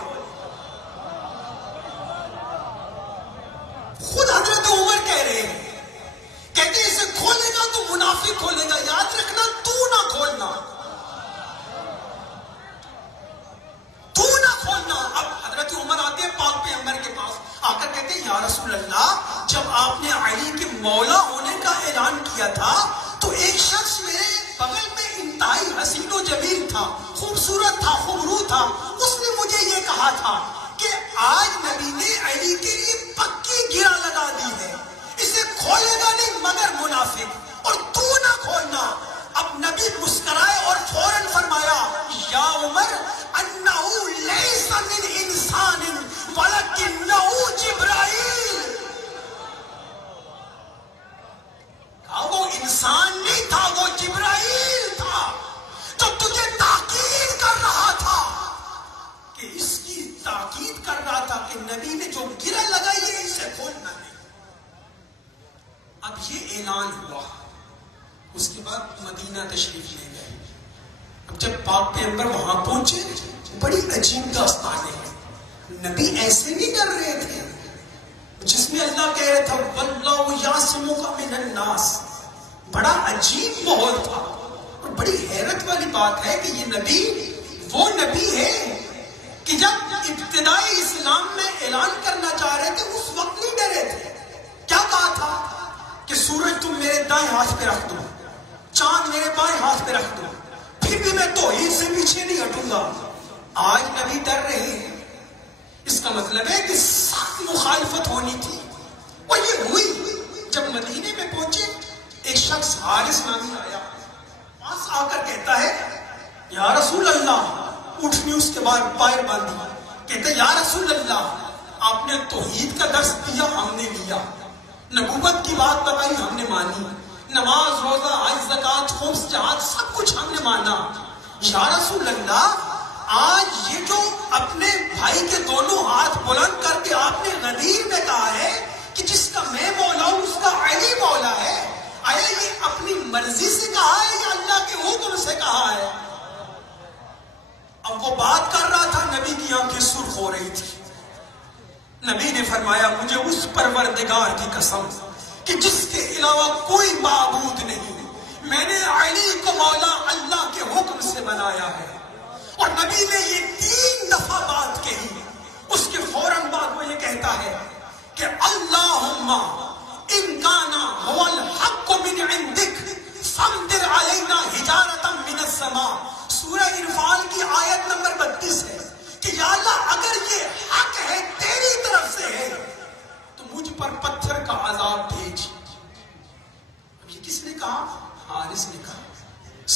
خود حضرت عمر کہہ رہے ہیں، کہتے اسے کھولے گا تو منافق کھولے گا، یاد رکھنا تو نہ کھولنا، تو نہ کھولنا. اب حضرت عمر آتے ہیں پاک پیغمبر کے پاس، آ کر کہتے ہیں یا رسول اللہ، جب آپ نے علی کے مولا ہونے کا اعلان کیا تھا تو ایک شخص میرے بغل میں انتہائی حسین و جمیل تھا، خوبصورت تھا، خوبرو تھا، اس نے مجھے یہ کہا تھا کہ آج نبی نے علی کے لیے پکی گرہ لگا دی ہے، اسے کھولے گا نہیں مگر منافق، اور تو نہ کھولنا. اب نبی مسکرائے اور فوراً فرمایا، یا عمر انہو لیس من انسان ولکنہو جبرائیل. کہا وہ انسان نہیں تھا، وہ جبرائیل تھا. نبی نے جو گرہ لگائی ہے اسے کھولنا نہیں. اب یہ اعلان ہوا. اس کے بعد مدینہ تشریف لے گئے. اب جب پاک پیغمبر وہاں پہنچے بڑی عجیب داستانیں ہیں. نبی ایسے نہیں ڈر رہے تھے جس میں اللہ کہہ رہا تھا واللہ یعصمک من الناس. بڑا عجیب ماحول تھا. اور بڑی حیرت والی بات ہے کہ یہ نبی وہ نبی ہے کہ جب ابتدائی اسلام میں اعلان کرنا چاہ رہے تھے اس وقت نہیں ڈرے تھے. کیا کہا تھا کہ سورج تم میرے دائیں ہاتھ پہ رکھ دو, چاند میرے بائیں ہاتھ پہ رکھ دو, پھر بھی میں توحید سے پیچھے نہیں ہٹوں گا. آج نبی ڈر رہے ہیں. اس کا مطلب ہے کہ سخت مخالفت ہونی تھی. اور یہ ہوئی. جب مدینے میں پہنچے ایک شخص حارث نامی آیا, پاس آ کر کہتا ہے یا رسول اللہ. اٹھنی اس کے بعد پائر باندھی. کہتے یا رسول اللہ آپ نے توحید کا درس دیا ہم نے لیا, نبوت کی بات بتائی ہم نے مانی, نماز روزہ حج زکات خمس جہاد سب کچھ ہم نے مانا. یا رسول اللہ آج یہ جو اپنے بھائی کے دونوں ہاتھ بلند کر کے آپ نے غدیر میں کہا ہے کہ جس کا میں مولا ہوں اس کا علی مولا ہے, آیا یہ اپنی مرضی سے کہا ہے یا اللہ کے حکم سے کہا ہے؟ اب وہ بات کر رہا تھا, نبی کی آنکھیں سرخ ہو رہی تھی. نبی نے فرمایا مجھے اس پروردگار کی قسم کہ جس کے علاوہ کوئی معبود نہیں, میں نے علی کو مولا اللہ کے حکم سے بنایا ہے. اور نبی نے یہ 3 دفعہ بات کہی. اس کے فوراً بعد وہ یہ کہتا ہے کہ اللہم ان کانا هو الحق من عندک فامطر علینا حجارۃ من السماء. سورہ انفال کی آیت نمبر 32 ہے کہ یا اللہ اگر یہ حق ہے تیری طرف سے ہے تو مجھ پر پتھر کا عذاب بھیج. اب یہ کس نے کہا؟ حارث نے کہا.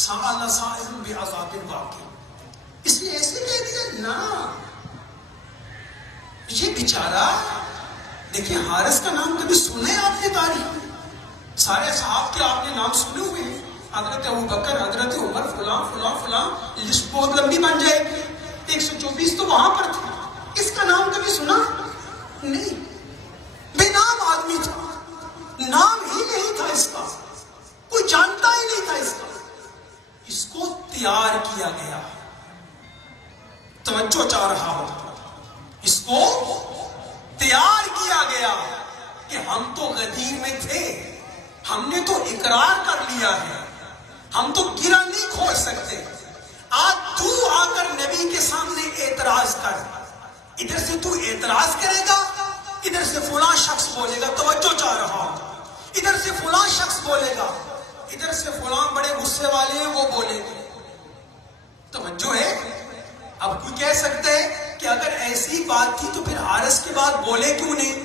سأل سائل بعذاب واقع. اس نے ایسے کہہ دیا نا. یہ بیچارہ دیکھیں حارث کا نام کبھی سنے آپ نے تاریخ؟ سارے صحابہ کے آپ نے نام سنے ہوئے ہیں, حضرت ابوبکر, حضرت عمر, فلاں فلاں فلاں, لسٹ بہت لمبی بن جائے گی. 124 تو وہاں پر تھے. اس کا نام کبھی سنا نہیں. بے نام آدمی تھا, نام ہی نہیں تھا اس کا, کوئی جانتا ہی نہیں تھا اس کا. اس کو تیار کیا گیا. توجہ چاہ رہا ہو, اس کو تیار کیا گیا کہ ہم تو غدیر میں تھے, ہم نے تو اقرار کر لیا ہے, ہم تو گرہ نہیں کھول سکتے. آج تو آ کر نبی کے سامنے اعتراض کر. ادھر سے تو اعتراض کرے گا, ادھر سے فلاں شخص بولے گا. توجہ چاہ رہا ہوں. ادھر سے فلاں شخص بولے گا, ادھر سے فلاں بڑے غصے والے ہیں وہ بولیں گے. توجہ ہے. اب کوئی کہہ سکتا ہے کہ اگر ایسی بات تھی تو پھر حارث کے بعد بولے کیوں نہیں؟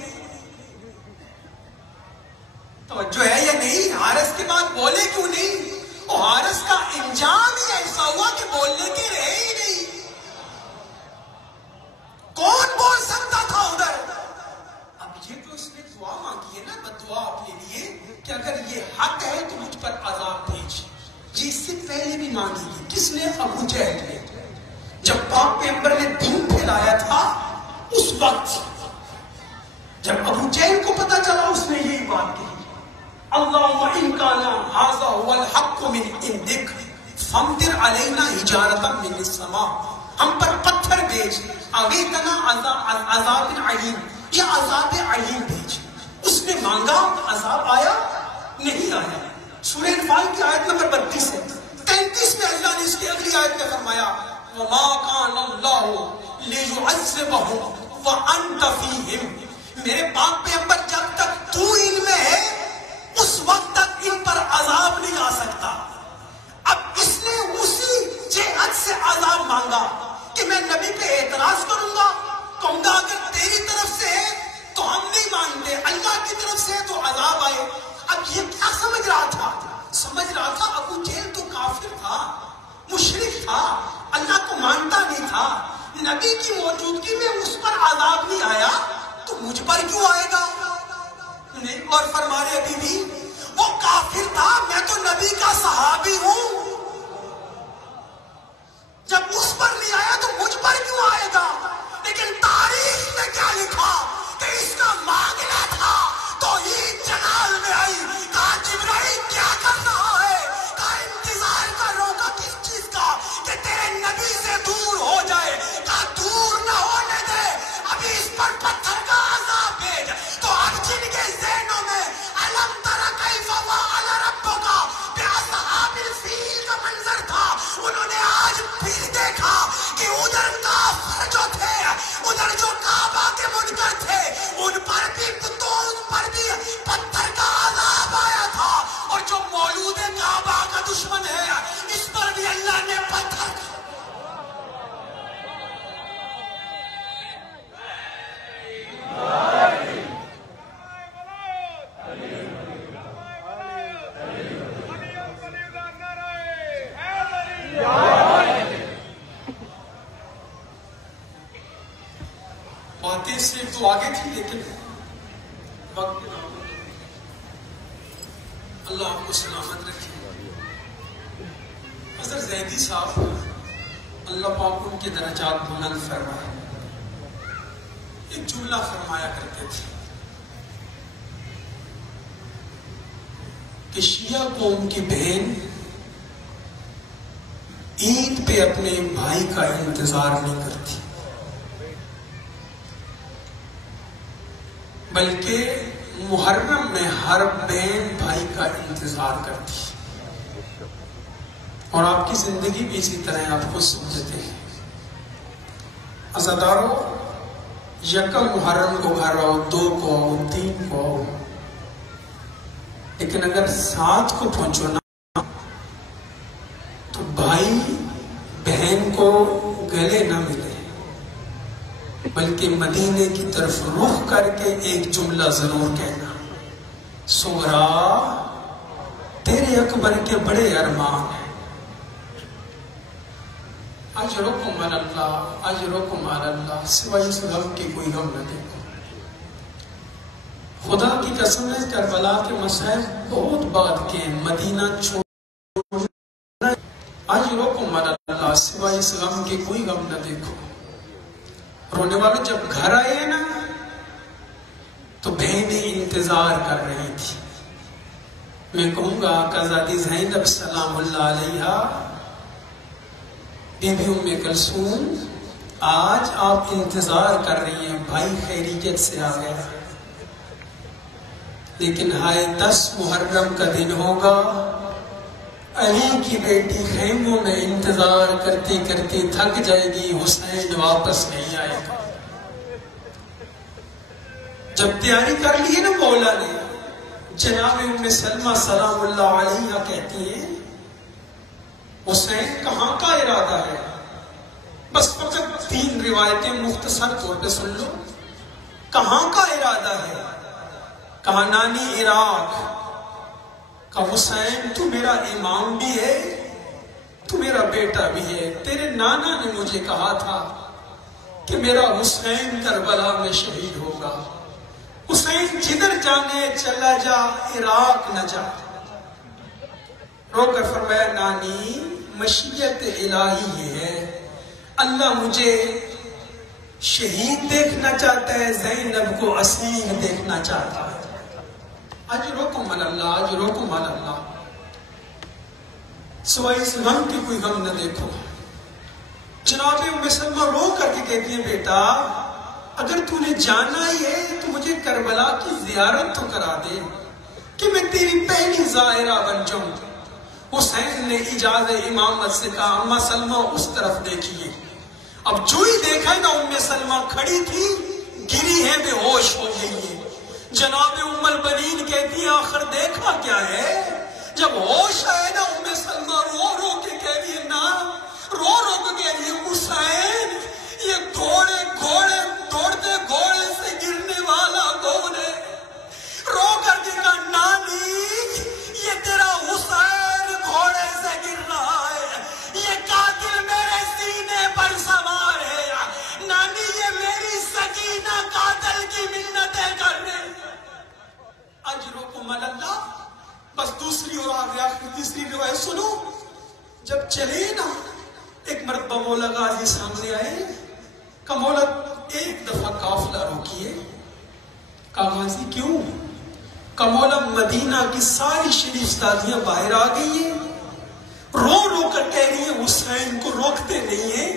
توجہ ہے یا نہیں؟ حارث کے بعد بولے کیوں نہیں؟ اور حارث کا انجام ہی ایسا ہوا کہ بولنے کے رہے ہی نہیں. کون بول سکتا تھا ادھر؟ اب یہ جو اس نے دعا مانگی ہے نا, بدعا اپنے لیے کہ اگر یہ حق ہے تو مجھ پر عذاب بھیج, یہ اس سے پہلے بھی مانگی ہے. کس نے؟ ابو جہل نے. جب پاک پیغمبر نے دین پھیلایا تھا اس وقت جب ابو جہل کو پتا چلا اس نے یہی بات کہی, اللہم ان کانا ھذا ھو الحق من عندک فامطر علینا حجارۃ من السماء. ہم پر پتھر بھیج, اغیثنا عذاب علیم, یا عذاب علیم بھیج. اس نے مانگا, عذاب آیا نہیں آیا. سورہ انفال کی آیت نمبر 32 ہے. 33 میں اللہ نے اس کی اگلی آیت میں فرمایا وما کان اللہ لیعذبہم وانت فیہم. میرے پاک پیغمبر جب تک تو ان میں ہے اس وقت تک ان پر عذاب نہیں آ سکتا. اب اس نے اسی جہت سے عذاب مانگا کہ میں نبی پہ اعتراض کروں گا, کہوں گا اگر تیری طرف سے ہے تو ہم نہیں مانتے, اللہ کی طرف سے ہے تو عذاب آئے. اب یہ کیا سمجھ رہا تھا؟ سمجھ رہا تھا ابو جہل تو کافر تھا, مشرک تھا, اللہ کو مانتا نہیں تھا. نبی کی موجودگی میں اس پر عذاب نہیں آیا تو مجھ پر کیوں آئے گا؟ نہیں. اور فرما رہے ابھی بھی وہ کافر تھا, میں تو نبی کا صحابی ہوں. جب اس پر نہیں آیا تو مجھ پر کیوں آئے گا؟ لیکن تاریخ میں کیا لکھا میں سے تو آگے تھی لیکن وقت کے نام اللہ آپ کو سلامت رکھے. حضرت زیدی صاحب اللہ پاک ان کے درجات بلند فرمائے. ایک جملہ فرمایا کرتے تھے کہ شیعہ قوم کی بہن عید پہ اپنے بھائی کا انتظار نہیں کرتی بلکہ محرم میں ہر بہن بھائی کا انتظار کرتی. اور آپ کی زندگی بھی اسی طرح آپ کو سمجھتے ہیں. عزادارو، یکم محرم کو گھر آؤ، 2 کو آؤ، 3 کو آؤ، لیکن اگر 7 کو پہنچو نا تو بھائی بہن کو گلے نہ ملے بلکہ مدینے کی طرف رخ کر کے ایک جملہ ضرور کہنا، سغرا تیرے اکبر کے بڑے ارمان ہیں، اجرکم علی اللہ، اجرکم علی اللہ، سوائے اس غم کی کوئی غم نہ دیکھو. خدا کی قسم ہے کربلا کے مسائل بہت بات کے ہیں، مدینہ چھوڑنا، اجرکم علی اللہ، سوائے اس غم کے کوئی غم نہ دیکھو. رونے والے جب گھر آئے ہیں نا تو بہنیں انتظار کر رہی تھی. میں کہوں گا آقازادی زینب سلام اللہ علیہا، بی بی ام کلثوم، آج آپ انتظار کر رہی ہیں بھائی خیریت سے آ گیا، لیکن ہائے 10 محرم کا دن ہوگا، علی کی بیٹی خیموں میں انتظار کرتی کرتی تھک جائے گی، حسین واپس نہیں آئے گا. جب تیاری کر لی ہے نا مولا نے، جناب ام سلمہ سلام اللہ علیہا کہتی ہیں حسین کہاں کا ارادہ ہے؟ بس فقط 3 روایتیں مختصر طور پہ سن لو. کہاں کا ارادہ ہے؟ کہا نانی عراق. کہا حسین تو میرا امام بھی ہے، تو میرا بیٹا بھی ہے، تیرے نانا نے مجھے کہا تھا کہ میرا حسین کربلا میں شہید ہوگا. حسین جدھر جانے چلا جا، عراق نہ جا. رو کر فرمایا نانی مشیت الہی یہ ہے، اللہ مجھے شہید دیکھنا چاہتا ہے، زینب کو اسیر دیکھنا چاہتا ہے. اجرکم علی اللہ، اجرکم علی اللہ، سوائے اس غم کی کوئی غم نہ دیکھو. جناب ام سلمہ رو کر کے کہتی ہیں بیٹا اگر تو نے جانا ہی ہے تو مجھے کربلا کی زیارت تو کرا دے کہ میں تیری پہلی زائرہ بن جاؤں. حسین نے اجازت امامت سے کہا اماں سلمہ اس طرف دیکھیے. اب جو ہی دیکھا ہے نا ام سلمہ کھڑی تھی، گری ہے، بے ہوش ہو گئی ہے. جناب ام البنین کہتی ہے آخر دیکھا کیا ہے؟ جب ہوش آئے نا ام سلمہ رو رو کے کہہ رہی ہے نا، رو رو کے کہہ رہی ہے حسین یہ گھوڑے دوڑتے گھوڑے سے گرنے والا کون ہے؟ رو کر کے کہا نانی یہ تیرا حسین گھوڑے سے گر رہا ہے، یہ قاتل میرے سینے پر سوار ہے. نانی یہ میری سکینہ قاتل کی منتیں کر رہے. اجرکم علی اللہ. بس دوسری اور آگے آخری تیسری روایت سنو. جب چلے نا ایک مرتبہ مولا غازی سامنے آئے، کہا مولا ایک دفعہ قافلہ روکیے. کہا غازی کیوں؟ کہا مولا مدینہ کی ساری شریف سادیاں باہر آ گئی ہیں، رو رو کر کہہ رہی ہیں حسین کو روکتے نہیں ہیں،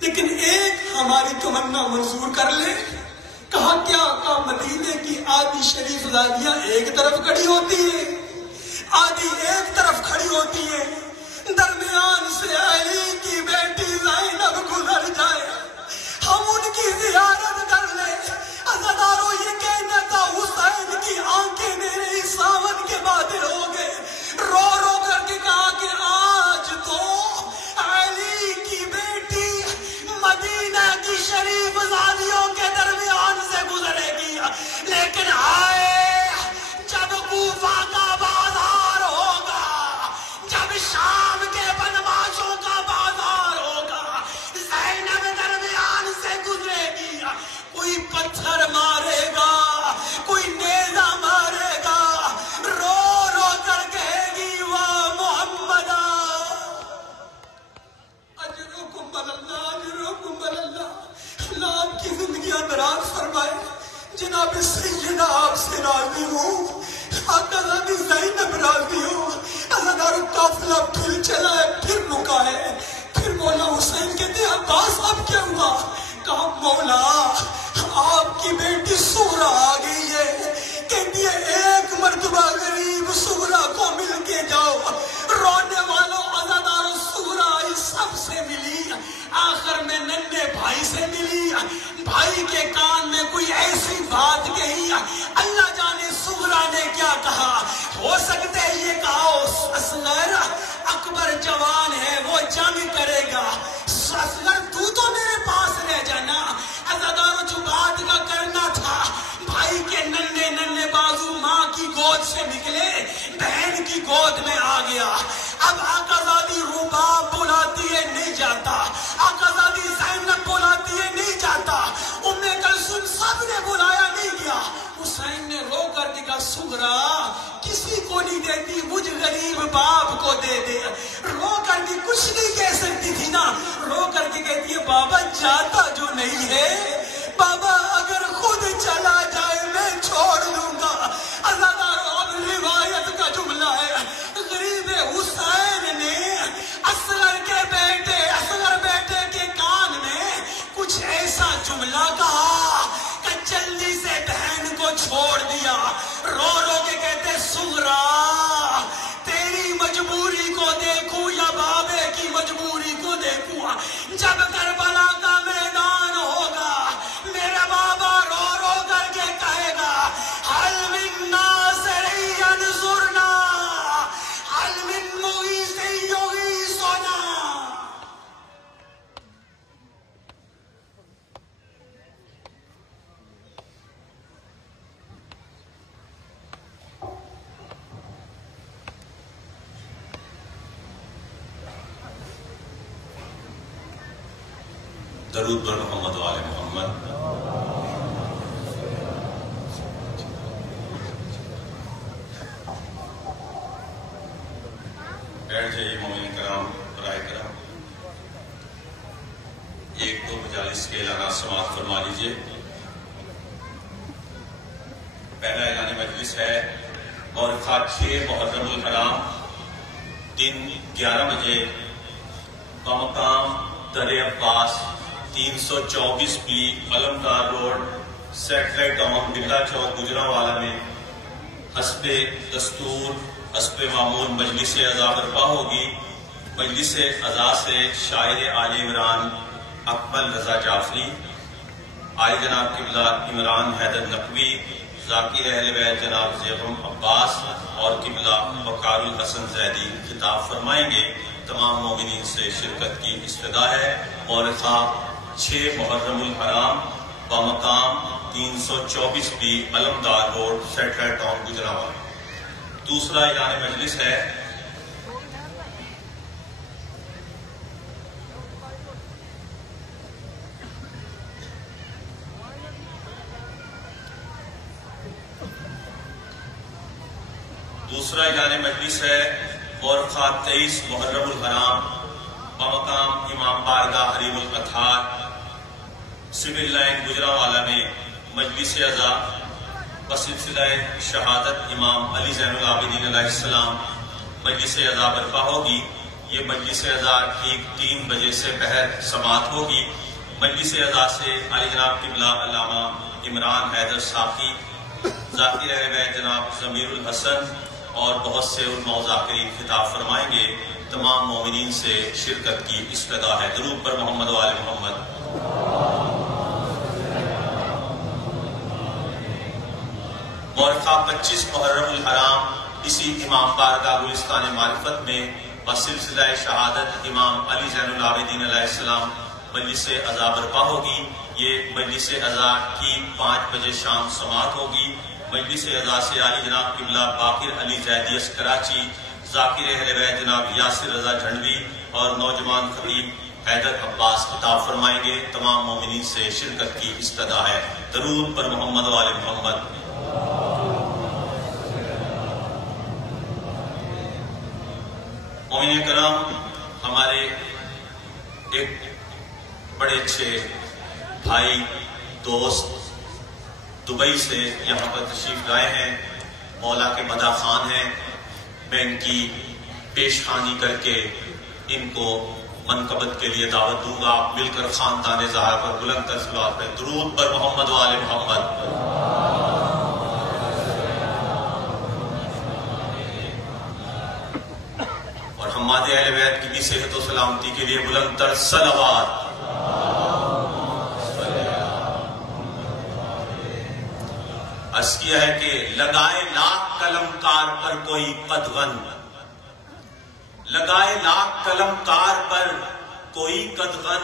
لیکن ایک ہماری تمنا منظور کر لے. کہا کیا؟ کہا مدینے کی آدھی شریف زادیاں ایک طرف کھڑی ہوتی ہیں، آدھی ایک طرف کھڑی ہوتی ہیں، درمیان سے علی کی بیٹی زینب گزر جائے، ہم ان کی زیارت کر لیں. عزادارو یہ کہنا تھا حسین کی آنکھیں میرے ساون کے بادل ہو گئے. رو رو کر کے کہا کہ آج تو علی کی بیٹی مدینہ کی شریف زادیوں کے درمیان سے گزرے گی، لیکن آئے جب کوفہ کا بازار ہوگا، سے نکلے بہن کی گود میں آ گیا. اب آقازادی رباب بلاتی ہے نہیں جاتا, آقازادی زینب بلاتی ہے نہیں جاتا, ام کلثوم سب نے بلایا نہیں گیا. حسین نے رو کر کے کہا سغرا کسی کو نہیں دیتی, مجھ غریب باپ کو دے دے. رو کر کے کچھ نہیں کہہ سکتی تھی نا, رو کر کے کہتی ہے بابا جاتا جو نہیں ہے, بابا اگر خود چلا جائے میں چھوڑ دوں گا. اللہ اب روایت کا جملہ ہے, غریب حسین نے اصغر بیٹے کے کان میں کچھ ایسا جملہ کہا کہ جلدی سے بہن کو چھوڑ دیا. رو رو کے کہتے سغرا تیری مجبوری کو دیکھوں یا بابے کی مجبوری کو دیکھوں, جب کربلا کا میدان ہوگا میرا بابا رو رو کر کے کہے گا حل من ناصر ینصرنا, حل من مغیث یغیثنا. درود بر محمد و آل محمد. بیٹھ جائیے مومنین کرام, برائے کرام. ایک دو مجالس کے اعلانات سماعت فرما لیجیے. پہلا اعلان مجلس ہے مورخہ 6 محرم الحرام دن 11 بجے بمقام در عباس 324 B Alamdar road satellite town بلا چوک گجرانوالہ میں حسب دستور حسب معمول مجلس عزا برپا ہوگی. مجلس عزا سے شاعر آل عمران اکمل رضا جعفری, آل جناب قبلہ عمران حیدر نقوی, ذاکر اہل بیت جناب زیغم عباس اور قبلہ وقار الحسن زیدی خطاب فرمائیں گے. تمام مومنین سے شرکت کی استدعا ہے. مورخہ 6 محرم الحرام بمقام 324 B Alamdar road satellite town Gujranwala. دوسرا اعلان مجلس ہے مورخہ 23 محرم الحرام بمقام امام بارگاہ حریم الاطہار سول لائن گجرانوالہ میں مجلس عزا بسلسلہ شہادت امام علی زین العابدین علیہ السلام مجلس عزا برپا ہوگی. یہ مجلس عزا ٹھیک 3 بجے سے بہر سماعت ہوگی. مجلس عزا سے علی جناب قبلہ علامہ عمران حیدر ساقی, ذاکر اہل بیت جناب ضمیر الحسن اور بہت سے علماء و ذاکرین خطاب فرمائیں گے. تمام مومنین سے شرکت کی استدعا ہے. درود پر محمد و آل محمد. مورخہ 25 محرم الحرام اسی امام بارگاہ گلستان معرفت میں بسلسلہ شہادت امام علی زین العابدین علیہ السلام مجلس عزا برپا ہوگی. یہ مجلس عزا کی 5 بجے شام سماعت ہوگی. مجلس عزا سے علی جناب قبلہ باقر علی زیدیس کراچی, ذاکر اہل بیت جناب یاسر رضا جھنڈوی اور نوجوان خطیب حیدر عباس خطاب فرمائیں گے. تمام مومنین سے شرکت کی استدعا ہے. درود پر محمد و آل محمد. مومنین کرام, ہمارے ایک بڑے اچھے بھائی دوست دبئی سے یہاں پر تشریف لائے ہیں, مولا کے مدح خان ہیں. میں ان کی پیشخانی کر کے ان کو منقبت کے لیے دعوت دوں گا. مل کر خاندان زہرا پر بلند تر صلوات پہ درود پر محمد و آل محمد. اور ہمارے اہل بیت کی بھی صحت و سلامتی کے لیے بلند تر صلوات. عرض کیا ہے کہ لگائے لاکھ قلم کار پر کوئی قدغن, لگائے لاکھ قلم کار پر کوئی قدغن,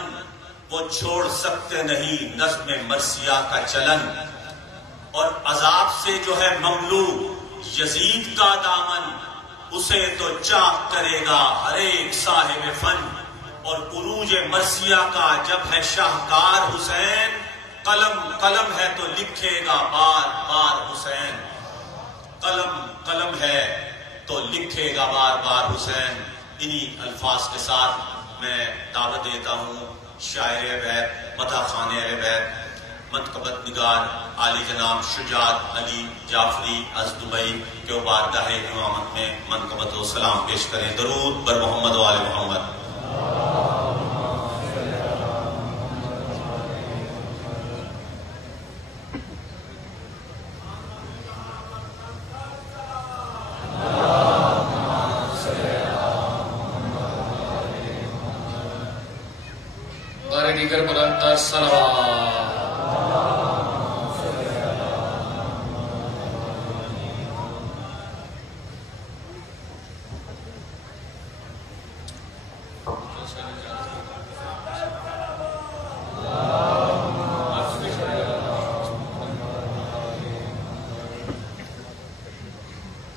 وہ چھوڑ سکتے نہیں نظم مرثیہ کا چلن. اور عذاب سے جو ہے مملو یزید کا دامن، اسے تو چاک کرے گا ہر ایک صاحب فن، اور عروج مرثیہ کا جب ہے شاہکار حسین، قلم قلم ہے تو لکھے گا بار بار حسین، قلم قلم ہے تو لکھے گا بار بار حسین۔ انہی الفاظ کے ساتھ میں دعوت دیتا ہوں شاعر بیت، مدح خان اہل بیت، منقبت نگار عالی جناب شجاعت علی جعفری از دبئی کے بارگاہ امامت میں منقبت و سلام پیش کریں۔ درود بر محمد و آل محمد۔ دیگر بلندتر صلوات۔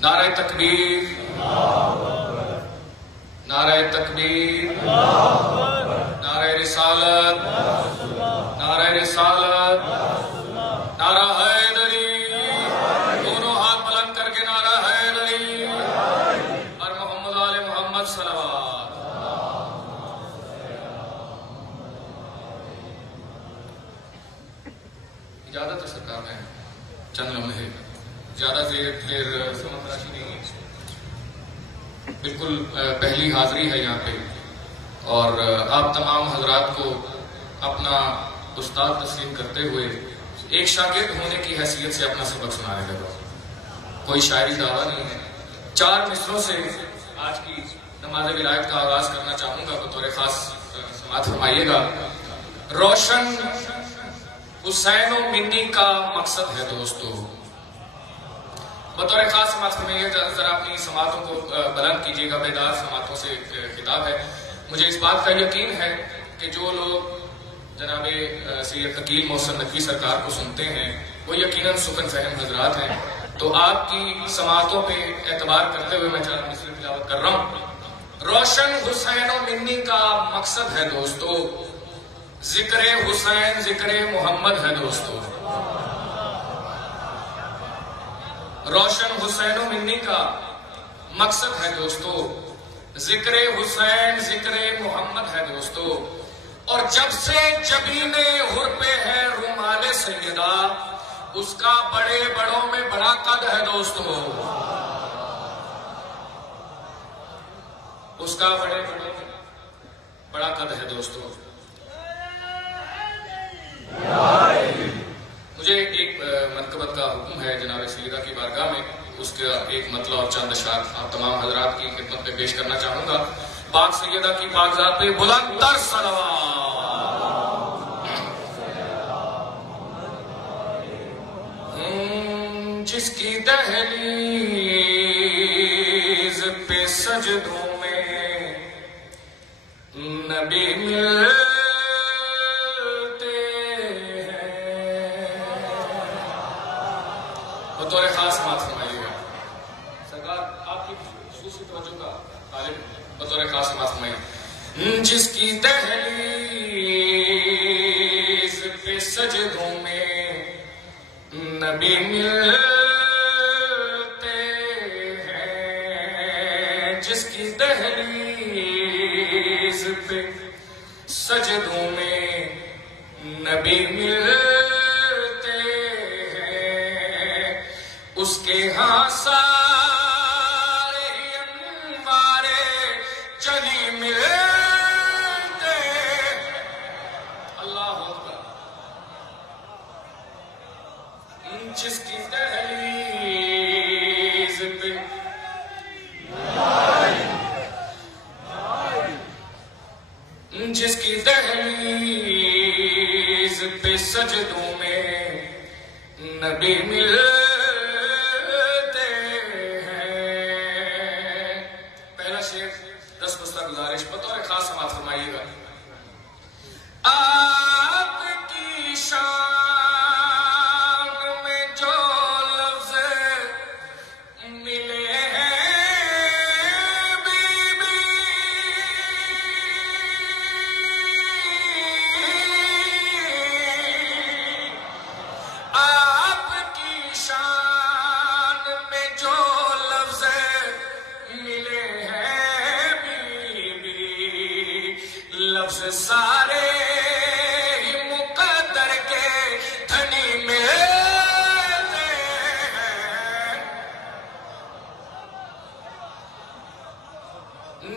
نعرہ تکبیر، نعرہ تکبیر، نعرہ رسالت، نعرہ رسالت، نعرہ حیدری، دونوں ہاتھ بلند کر کے نعرہ حیدری اور محمد آل محمد صلوات۔ اجازت ہے سرکار میں چند لمحے، زیادہ دیر سمندراشی نہیں ہے، بالکل پہلی حاضری ہے یہاں پہ، اور آپ تمام حضرات کو اپنا استاد تسلیم کرتے ہوئے ایک شاگرد ہونے کی حیثیت سے اپنا سبق سنانے لگا۔ کوئی شاعری دعویٰ نہیں ہے، 4 مصروں سے آج کی نماز ولایت کا آغاز کرنا چاہوں گا، بطور خاص سماعت فرمائیے گا۔ روشن حسین و منی کا مقصد ہے دوستو، بطور خاص سماعت فرمائیے، ذرا اپنی سماعتوں کو بلند کیجیے گا، بیدار سماعتوں سے خطاب ہے۔ مجھے اس بات کا یقین ہے کہ جو لوگ جناب سید حکیم محسن نقوی سرکار کو سنتے ہیں وہ یقیناً سخن فہم حضرات ہیں، تو آپ کی سماعتوں پہ اعتبار کرتے ہوئے میں 4 مصرے تلاوت کر رہا ہوں۔ روشن حسین و منی کا مقصد ہے دوستو، ذکر حسین ذکر محمد ہے دوستو۔ روشن حسین و منی کا مقصد ہے دوستو، ذکر حسین ذکر محمد ہے دوستو، اور جب سے جبین حر پہ ہے رومال سیدہ، اس کا بڑے بڑوں میں بڑا قد ہے دوستو، اس کا بڑے بڑوں میں بڑا قد ہے دوستو۔ مجھے ایک منقبت کا حکم ہے جناب سیدہ کی بارگاہ میں، اس کا ایک مطلب اور چند اشعار آپ تمام حضرات کی خدمت میں پیش کرنا چاہوں گا۔ پاک سیدہ کی پاک ذات پہ بلند تر صلوات۔ جس کی دہلیز پہ سجدوں میں نبی ملتے ہیں، بطور خاص بات فرمائیے گا سرکار، آپ کی خصوصی توجہ کا طالب بطور خاص بات فرمائیے۔ جس کی دہلیز پہ سجدوں میں نبی ملتے ہیں، جس کی دہلیز پہ سجدوں میں نبی ملتے ہیں، اس کے ہاں سارے انوار جلی ملتے ہیں۔ اللہ اکبر۔ جس کی دہلیز پہ جس کی دہلیز پہ سجدوں میں نبی ملتے ہیں۔ پہلا شعر 10 بستہ گزارش بطور خاص سماعت فرمائیے گا۔ آپ کی شان میں جو لفظ لفظ سارے ہی مقدر کے دھنی ملتے ہیں،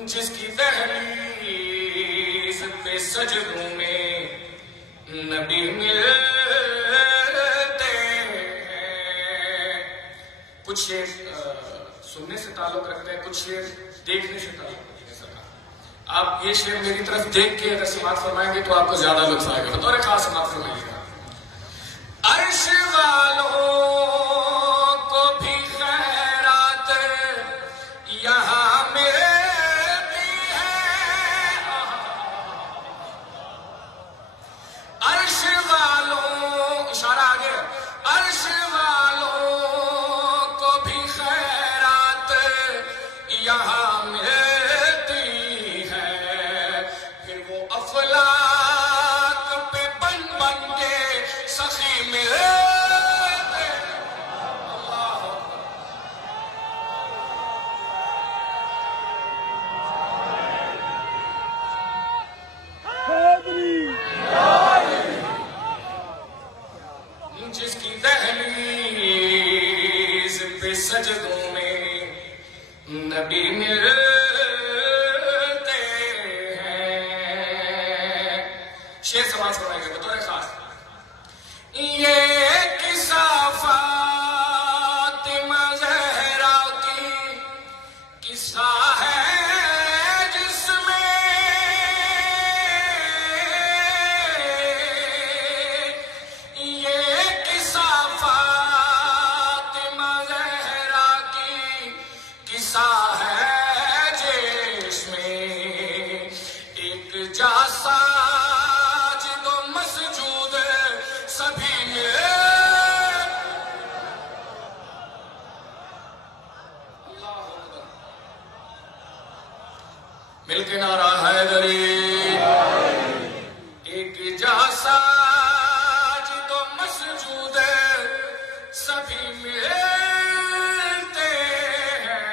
جس کی دہلیز پہ سجدوں میں نبی ملتے ہیں۔ کچھ شعر سننے سے تعلق رکھتے ہیں، کچھ شعر دیکھنے سے تعلق رکھتے ہیں۔ سرکار آپ یہ شعر میری طرف دیکھ کے اگر سماعت فرمائیں گے تو آپ کو زیادہ لطف آئے گا، بطور خاص سماعت فرمائیے گا۔ عرش والوں کو بھی خیرات یہاں ملتی ہے، عرش والوں، اشارہ آگے، عرش والوں کو بھی خیرات یہاں ملتی ہے، پھر وہ افلاک پہ بن بن کے سخی ملتے ہیں۔ اللہ اکبر۔ جس کی دہلیز پہ سجدوں میں نبی ملتے ہیں۔ شعر سماعت فرمائے گا بطور خاص۔ یہ قصہ فاطمہ زہرا کی قصہ ہے جس میں یہ قصہ فاطمہ زہرا کی قصہ ہے جس میں ایک جاسا جدو مسجود سبھی ملے۔ اللہ اکبر۔ مل کے نعرہ حیدری، ایک جاسا جدو مسجود سبھی ملتے ہیں،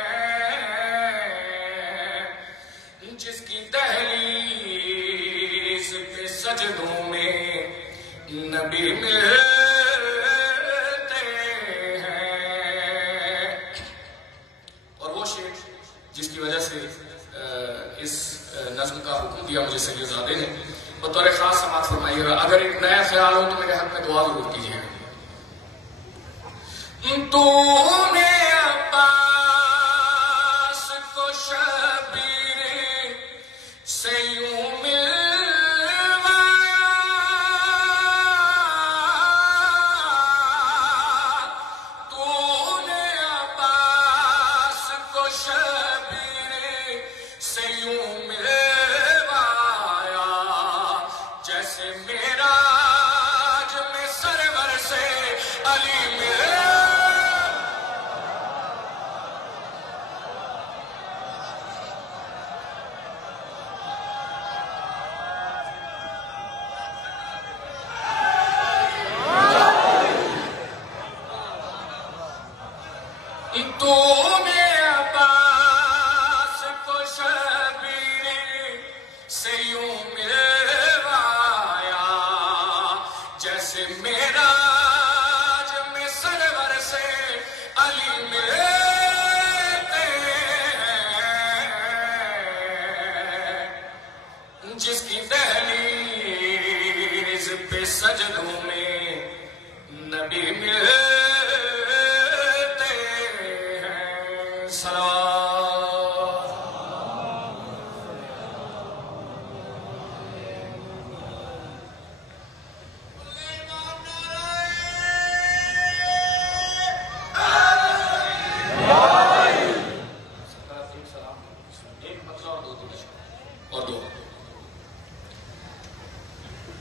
جس کی دہلیز پہ سجدوں میں نبی ملتے ہیں۔ اور وہ شعر جس کی وجہ سے اس نظم کا حکم دیا مجھے سید زادے نے، بطور خاص سماعت فرمائیے گا۔ اگر ایک نیا خیال ہو تو میرے حق میں دعا ضرور کیجیے۔ تو نے عباس کو شبیر سے یوں ملوایا، تو نے عباس کو شبیر سے یوں ملوایا، جیسے معراج میں سرور سے علی ملے۔ تو نے عباس کو شبیر سے یوں ملوایا، جیسے معراج میں سرور سے علی ملتے ہیں، جس کی دہلیز پہ سجدوں میں نبی ملتے ہیں۔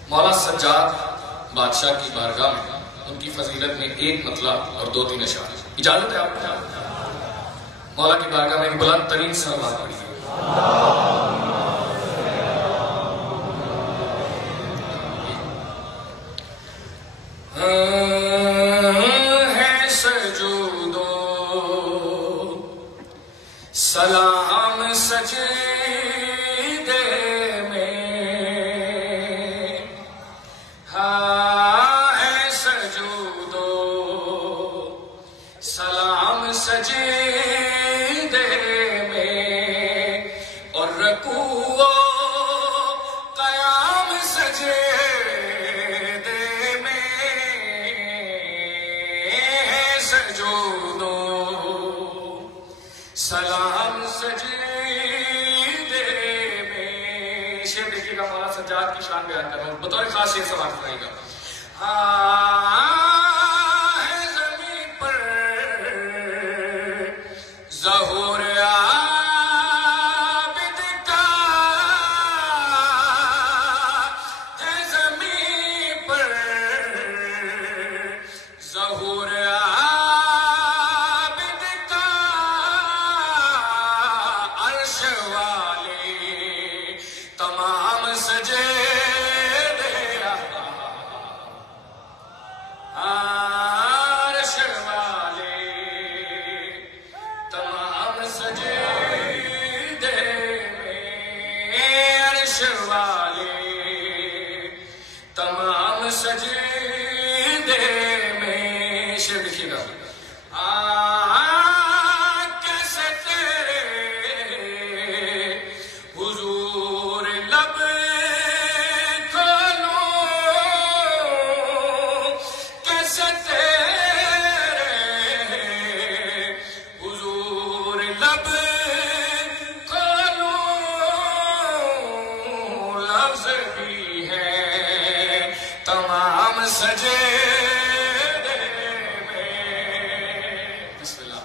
مولا سجاد بادشاہ کی بارگاہ میں ان کی فضیلت میں ایک مطلب اور 2-3 اشعار۔ اجازت ہے آپ کو؟ مولا کی بارگاہ میں ایک بلند ترین صلوات پڑھیے۔ ہے سجودو سلام سجدے میں قیام سجدے میں سجودو سلام سجدے میں. شعر دیکھیے گا، مولانا سجاد کی شان بیان کر رہا ہوں، بطور خاص شعر سماعت فرمائیے گا. ہے زمین پر ظہور عابد کا، ہے زمین پر ظہور عابد کا، عرش والے تمام سجدے عرش والے تمام سجدے میں، عرش والے تمام سجدے میں. شعر لکھیے گا. کیسے تیرے حضور لب کھولوں، کیسے تیرے حضور لب کھولوں، لفظ بھی ہے تمام سجدے میں. بسم اللہ.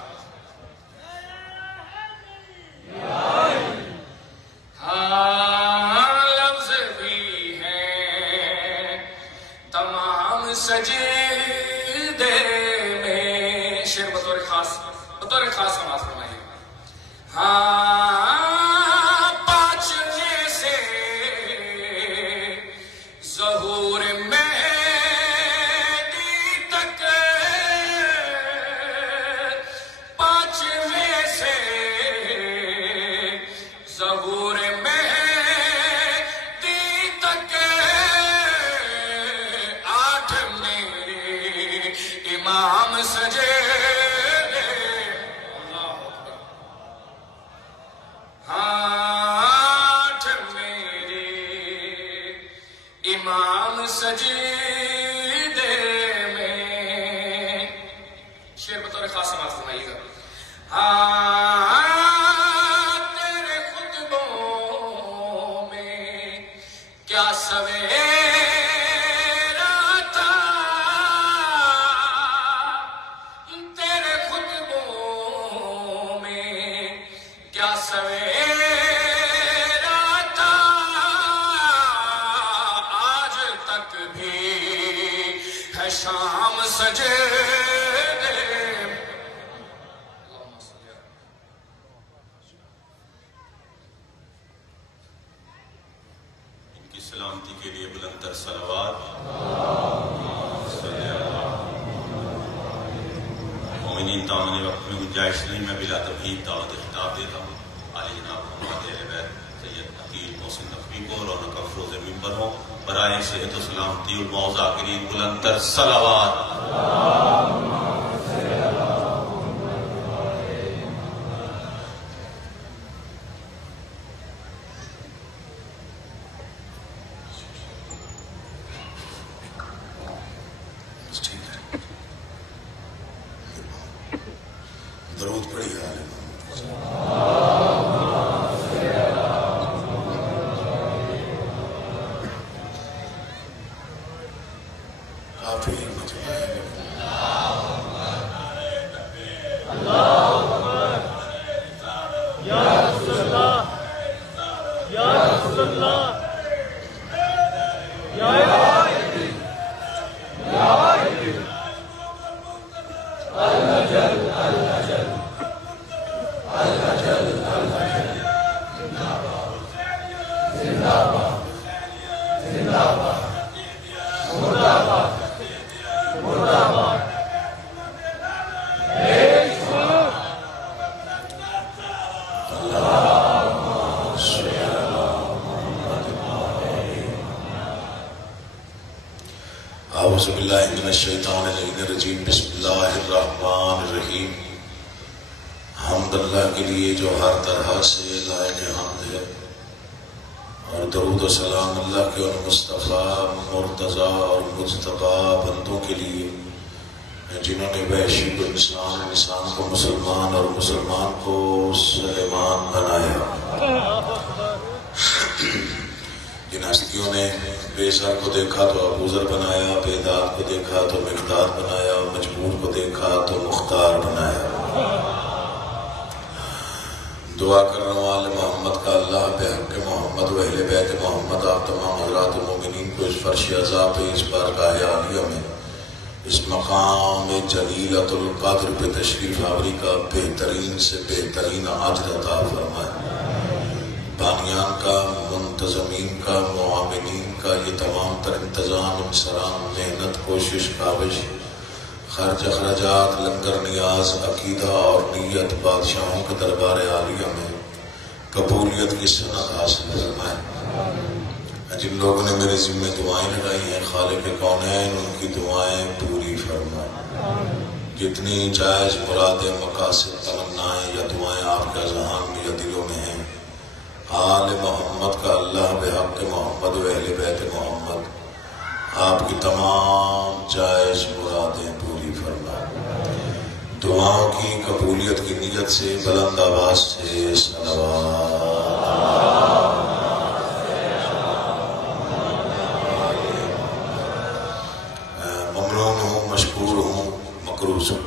ہاں لفظ بھی ہے تمام سجدے میں. شعر بطور خاص سماعت فرمائیے. ہاں پانچویں سے ظہور مہدی تک، پانچویں سے ظہور مہدی تک، آٹھ میرے امام سجدے. آٹھ میرے امام سجدے میں. شعر بطور خاص سماعت فرمائیے گا. تیرے خطبوں میں کیا سویرا تھا، تیرے خطبوں میں کیا سویرا تھا، آج تک بھی ہے شام سجدے. ان کی سلامتی کے لیے بلند تر صلوات. مومنین دامن وقت میں گنجائش نہیں، میں بلا تمہید دعوت خطاب دیتا ہوں. عالی جناب محمد اہل بیت سید عقیل محسن نقوی کو رونق افروز ممبر ہوں، برائے صحت و سلامتی الموذاکرین بلند تر صلوات. درود پڑھی حال کافی اعوذ باللہ من الشیطان الرجیم. بسم اللہ الرحمن الرحیم. حمد اللہ کے لیے جو ہر طرح سے لائق حمد ہے. اور درود و سلام اللہ کے ان مصطفیٰ مرتضیٰ اور مجتبیٰ بندوں کے لیے جنہوں نے وحشی کو انسان، انسان کو مسلمان اور مسلمان کو سلیمان بنایا، جن ہستیوں نے بے سر کو دیکھا تو ابوذر بنایا، بے داد کو دیکھا تو مقداد بنایا، مجبور کو دیکھا تو مختار بنایا۔ دعا کرنے والے محمد کا اللہ بحق محمد و اہل بیت محمد آپ تمام حضرات مومنین کو اس فرش عذاب پہ، اس بارگاہ عالیہ میں، اس مقام جلیلۃ القدر پہ تشریف آوری کا بہترین سے بہترین اجر عطا فرمائے۔ بانیان کا، منتظمین کا، معاونین کا یہ تمام تر انتظام، انصرام، محنت، کوشش، کاوش، خرچ اخراجات، لنگر، نیاز، عقیدہ اور نیت بادشاہوں کے دربار عالیہ میں قبولیت کی سند حاصل فرمائے۔ جن لوگوں نے میرے ذمہ دعائیں لگائی ہیں خالق کونین ان کی دعائیں پوری فرمائے۔ جتنی جائز مرادیں، مقاصد، تمنائیں یا دعائیں آپ کے اذہان میں یا دلوں میں ہیں، آل محمد کا اللہ بحق محمد و اہل بیت محمد آپ کی تمام جائز مرادیں پوری فرمائے۔ دعاؤں کی قبولیت کی نیت سے بلند آواز سے صلوات۔ ممنون ہوں، مشکور ہوں، مقروض ہوں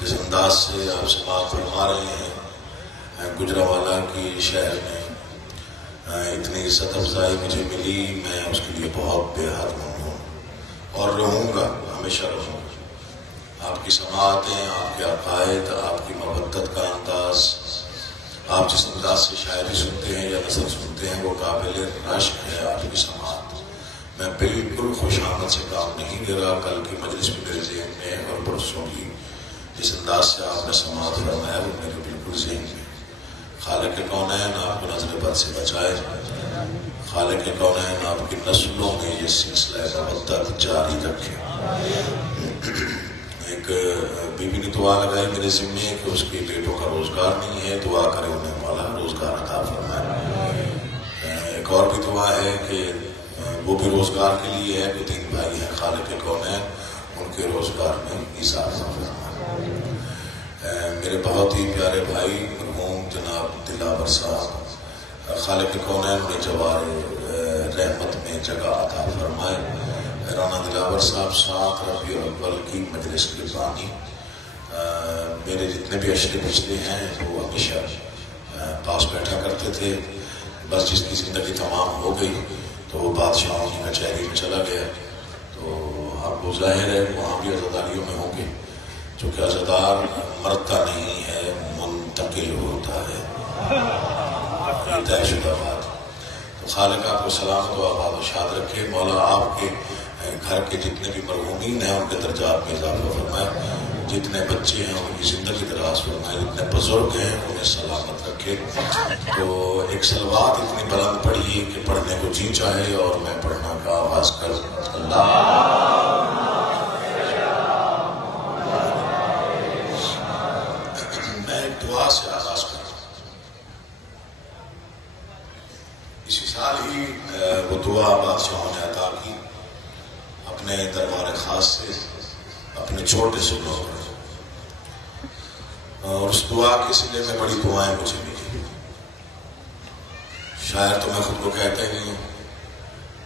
جس انداز سے آپ سے بات فرما رہے ہیں۔ گجرانوالہ کی شہر میں اتنی عزت افزائی مجھے ملی، میں اس کے لیے بہت بے حد ممنون اور رہوں گا، ہمیشہ رہوں گا۔ آپ کی سماعتیں، آپ کے عقائد، آپ کی محبت کا انداز، آپ جس انداز سے شاعری سنتے ہیں یا نثر سنتے ہیں وہ قابل رشک ہے آپ کی سماعت۔ میں بالکل خوش آمد سے کام نہیں لے رہا، کل کی مجلس میں میرے ذہن میں اور پرسوں کی جس انداز سے آپ نے سماعت فرمایا وہ میرے بالکل ذہن میں۔ خالق کونین آپ کو نظر بد سے بچائے، خالق کونین آپ کی نسلوں میں یہ سلسلہ محبت جاری رکھے۔ ایک بیوی نے دعا لگائی میرے ذمے کہ اس کے بیٹوں کا روزگار نہیں ہے، دعا کرے انہیں مولا روزگار عطا فرمائے۔ ایک اور بھی دعا ہے کہ وہ بھی روزگار کے لیے ہے، کہ 3 بھائی ہیں خالق کونین ان کے روزگار میں اضافہ فرمائے۔ میرے بہت ہی پیارے بھائی مرحوم جناب دلاور صاحب، خالق کونین نے جوار رحمت میں جگہ عطا فرمائے۔ رانا دلاور صاحب 7 ربیع الاول کی مجلس کے بانی، میرے جتنے بھی اشرے پچھلے ہیں وہ ہمیشہ پاس بیٹھا کرتے تھے، بس جس کی زندگی تمام ہو گئی تو وہ بادشاہوں کی کچہری میں چلا گیا، تو اب وہ ظاہر ہے وہاں بھی عزاداریوں میں ہوں گے، چونکہ عزادار مرتا نہیں ہے منتقل ہوتا ہے، یہ طے شدہ بات۔ تو خالق آپ کو سلامت و آباد و شاد رکھے، مولا آپ کے گھر کے جتنے بھی مرحومین ہیں ان کے درجات میں اضافہ فرمائے، جتنے بچے ہیں ان کی زندگی دراز فرمائے، جتنے بزرگ ہیں انہیں سلامت رکھے۔ تو ایک صلوات اتنی بلند پڑھی کہ پڑھنے کو جی چاہے اور میں پڑھنا کا آغاز کروں۔ میں ایک دعا سے آغاز کروں۔ اسی سال ہی وہ دعا بادشاہوں نے عطا کی اپنے دربار خاص سے اپنے چھوٹے سے لوگ، اور اس دعا کے سلے میں بڑی دعائیں مجھے ملی۔ شاعر تو میں خود کو کہتا ہی نہیں ہوں،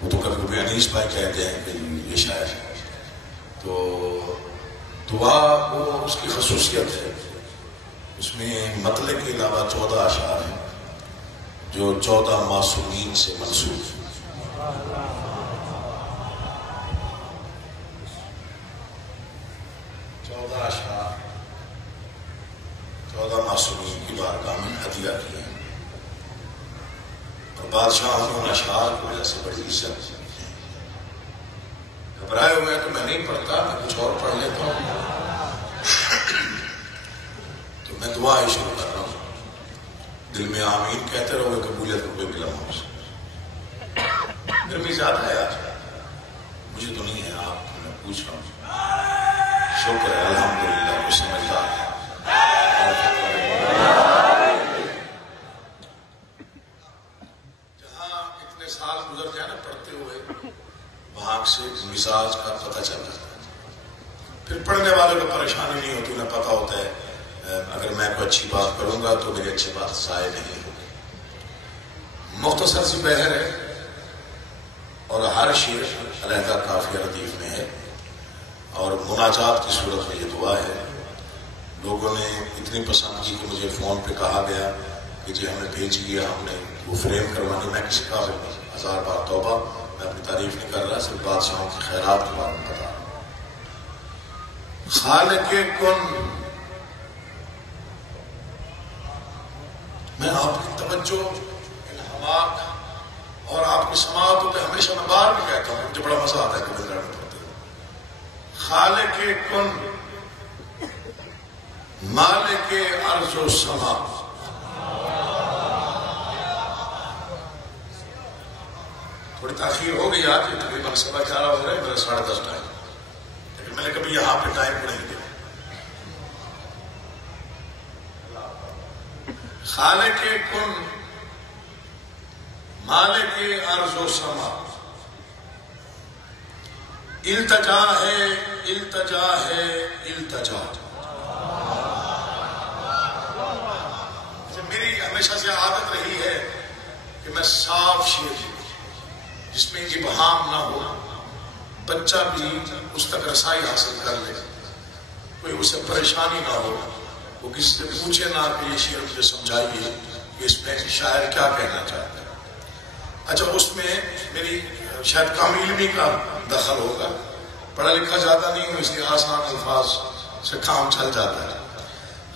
وہ تو کبھی کبھی انیس بھائی کہتے ہیں کہ یہ شاعر ہے، تو دعا وہ اس کی خصوصیت ہے، اس میں مطلب کے علاوہ 14 اشعار ہیں جو 14 معصومین سے منسوب ہیں۔ 14 اشعار 14 معصومین کی بارگاہ میں ہدیہ کیے ہیں، اور بادشاہ نے ان اشعار کی وجہ سے بڑی عزت کی۔ گھبرائے ہوئے تو میں نہیں پڑھتا، میں کچھ اور پڑھ لیتا ہوں، تو میں دعا ہی شروع کر رہا ہوں، دل میں آمین کہتے رہو گے، قبولیت کو کوئی ملا ہوں سے۔ گرمی زیادہ ہے آج، مجھے تو نہیں ہے، آپ میں پوچھ رہا ہوں۔ شکر ہے الحمدللہ کچھ سمجھدار ہے۔ جہاں اتنے سال گزر جائے نا پڑھتے ہوئے، وہاں سے مزاج کا پتہ چل جاتا ہے. پھر پڑھنے والے کو پریشانی نہیں ہوتی، انہیں پتہ ہوتا ہے اگر میں کوئی اچھی بات کروں گا تو میری اچھی بات ضائع نہیں ہوگی. مختصر سی بحر ہے اور ہر شعر علیحدہ قافیہ ردیف میں ہے اور مناجات کی صورت میں یہ دعا ہے. لوگوں نے اتنی پسند کی کہ مجھے فون پہ کہا گیا کہ جی ہمیں بھیج گیا، ہم نے وہ فریم کروانی. میں کسی قابل نہیں، 1000 بار توبہ، میں اپنی تعریف نہیں کر رہا، صرف بادشاہوں کی خیرات کے بارے میں بتا رہا ہوں. خالق کن، میں آپ کی توجہ الہامات اور آپ کی سماعتوں پہ ہمیشہ میں بار بھی کہتا ہوں، مجھے بڑا مزہ آتا ہے کبھی لڑنے پڑتے ہیں. خالق کن مالک ارض و سما. تھوڑی تاخیر ہو گئی آج، تقریباً 11:15 ہو رہے ہیں، میرا 10:30 ٹائم، لیکن میں نے کبھی یہاں پہ ٹائم کو نہیں دیا. خالق کن مالک ارض و سما، التجا ہے التجا ہے التجا. میری ہمیشہ سے عادت رہی ہے کہ میں صاف شعر لکھوں جس میں ابہام نہ ہو، بچہ بھی اس تک رسائی حاصل کر لے، کوئی اسے پریشانی نہ ہو، وہ کسی سے پوچھے نہ کہ یہ شعر مجھے سمجھائیے کہ اس میں شاعر کیا کہنا چاہتا ہے. اچھا، اس میں میری شاید کم علمی کا دخل ہوگا، پڑھا لکھا زیادہ نہیں ہوں، اس لیے آسان الفاظ سے کام چل جاتا ہے.